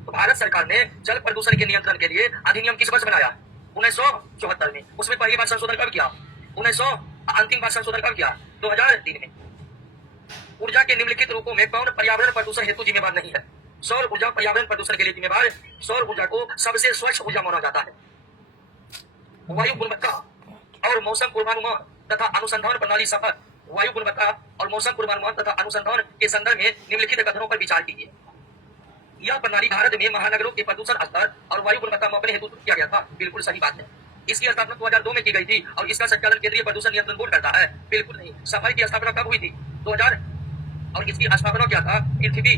तो भारत सरकार ने जल प्रदूषण के नियंत्रण के लिए अधिनियम किस वर्ष बनाया? 1974 में। उसमें पहली बार संशोधन कब किया? अंतिम बार संशोधन कब किया? 2003 में। ऊर्जा के निम्नलिखित रूपों में कौन पर्यावरण प्रदूषण हेतु जिम्मेदार नहीं है? सौर ऊर्जा पर्यावरण प्रदूषण के लिए जिम्मेदार। सौर ऊर्जा को सबसे स्वच्छ ऊर्जा माना जाता है। वायु गुणवत्ता और मौसम पूर्वानुमान तथा अनुसंधान प्रणाली सफल। वायु गुणवत्ता और मौसम पूर्वानुमान तथा अनुसंधान के संदर्भ में निम्नलिखित कथनों पर विचार कीजिए। यह प्रणाली भारत में महानगरों के प्रदूषण स्तर और वायु गुणवत्ता मापने हेतु किया गया था। बिल्कुल सही बात है। इसकी स्थापना 2002 में की गई थी और इसका संचालन केंद्रीय प्रदूषण नियंत्रण बोर्ड करता है। बिल्कुल नहीं। सफाई की स्थापना कब हुई थी? 2000। और इसकी स्थापना क्या था? पृथ्वी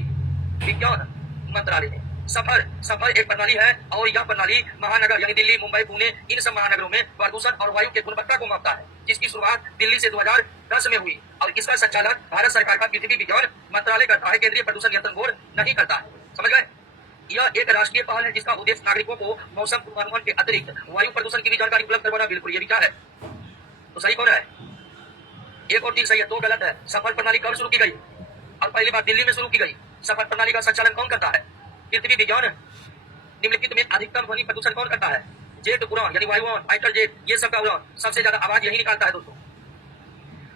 विज्ञान मंत्रालय ने। सफर एक प्रणाली है और यह प्रणाली महानगर यानी दिल्ली, मुंबई, पुणे, इन सब महानगरों में प्रदूषण और वायु की गुणवत्ता को मापता है, जिसकी शुरुआत दिल्ली से 2010 में हुई और इसका संचालन भारत सरकार का पृथ्वी विज्ञान मंत्रालय करता है, केंद्रीय प्रदूषण नियंत्रण बोर्ड नहीं करता है। समझ गए? यह एक राष्ट्रीय पहल है जिसका उद्देश्य नागरिकों को मौसम पूर्वानुमान के अतिरिक्त वायु प्रदूषण की भी जानकारी उपलब्ध करवाना। बिल्कुल ये भी क्या है? तो सही कौन है? एक और चीज सही है, दो गलत है। सफर प्रणाली कब शुरू की गई? और पहली बार दिल्ली में शुरू की गई। सफर प्रणाली का संचालन कौन करता है? पृथ्वी विज्ञान। निम्नलिखित में अधिकतम ध्वनि प्रदूषण कौन करता है? जेट उड़ान यानी वायुयान, फाइटर जेट, ये सब का उड़ान सबसे ज्यादा आवाज यही निकालता है दोस्तों।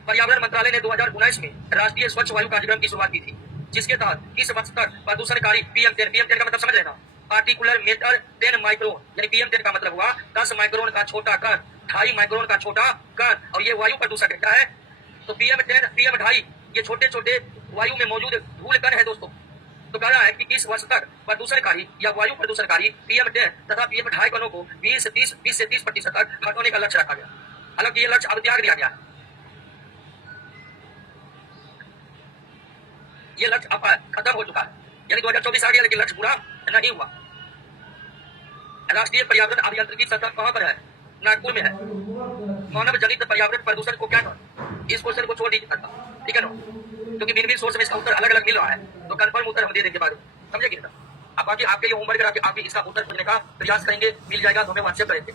पर्यावरण मंत्रालय ने 2019 में राष्ट्रीय स्वच्छ वायु कार्यक्रम की शुरुआत की थी, जिसके तहत इस वर्ष तक प्रदूषणकारी PM10 का मतलब समझ लेना, पार्टिकुलर मैटर 10 माइक्रोन, यानी PM10 का मतलब हुआ 10 माइक्रोन का छोटा कण, 2.5 माइक्रोन का छोटा कण, और ये वायु प्रदूषक क्या है? तो PM10, PM2.5 ये छोटे छोटे वायु में मौजूद धूल कण है दोस्तों। तो कह रहा है कि 20 वर्ष तक प्रदूषणकारी या वायु प्रदूषणकारी PM10 तथा PM2.5 कणों को 20 से 30% तक हटाने का लक्ष्य रखा गया। हालांकि ये लक्ष्य अब त्याग दिया गया है। ये लक्ष्य अब खत्म हो चुका है, यानी 2024 आ गया, लेकिन लक्ष्य पूरा नहीं हुआ। राष्ट्रीय पर्यावरण अभियांत्रिकी संस्थान कहाँ पर है? नागपुर में है। मानव जनित पर्यावरण प्रदूषण को क्या कहें? इस क्वेश्चन को छोड़ दीजिए, ठीक है ना, क्योंकि भिन्न सोर्स में इसका उत्तर अलग अलग मिल रहा है, तो कंफर्म उत्तर हम दे देंगे बाद में, समझे कि ना। अब बाकी आपके लिए होमवर्क करा के आप भी इसका उत्तर खोजने का प्रयास करेंगे, मिल जाएगा तो हमें व्हाट्सएप करेंगे।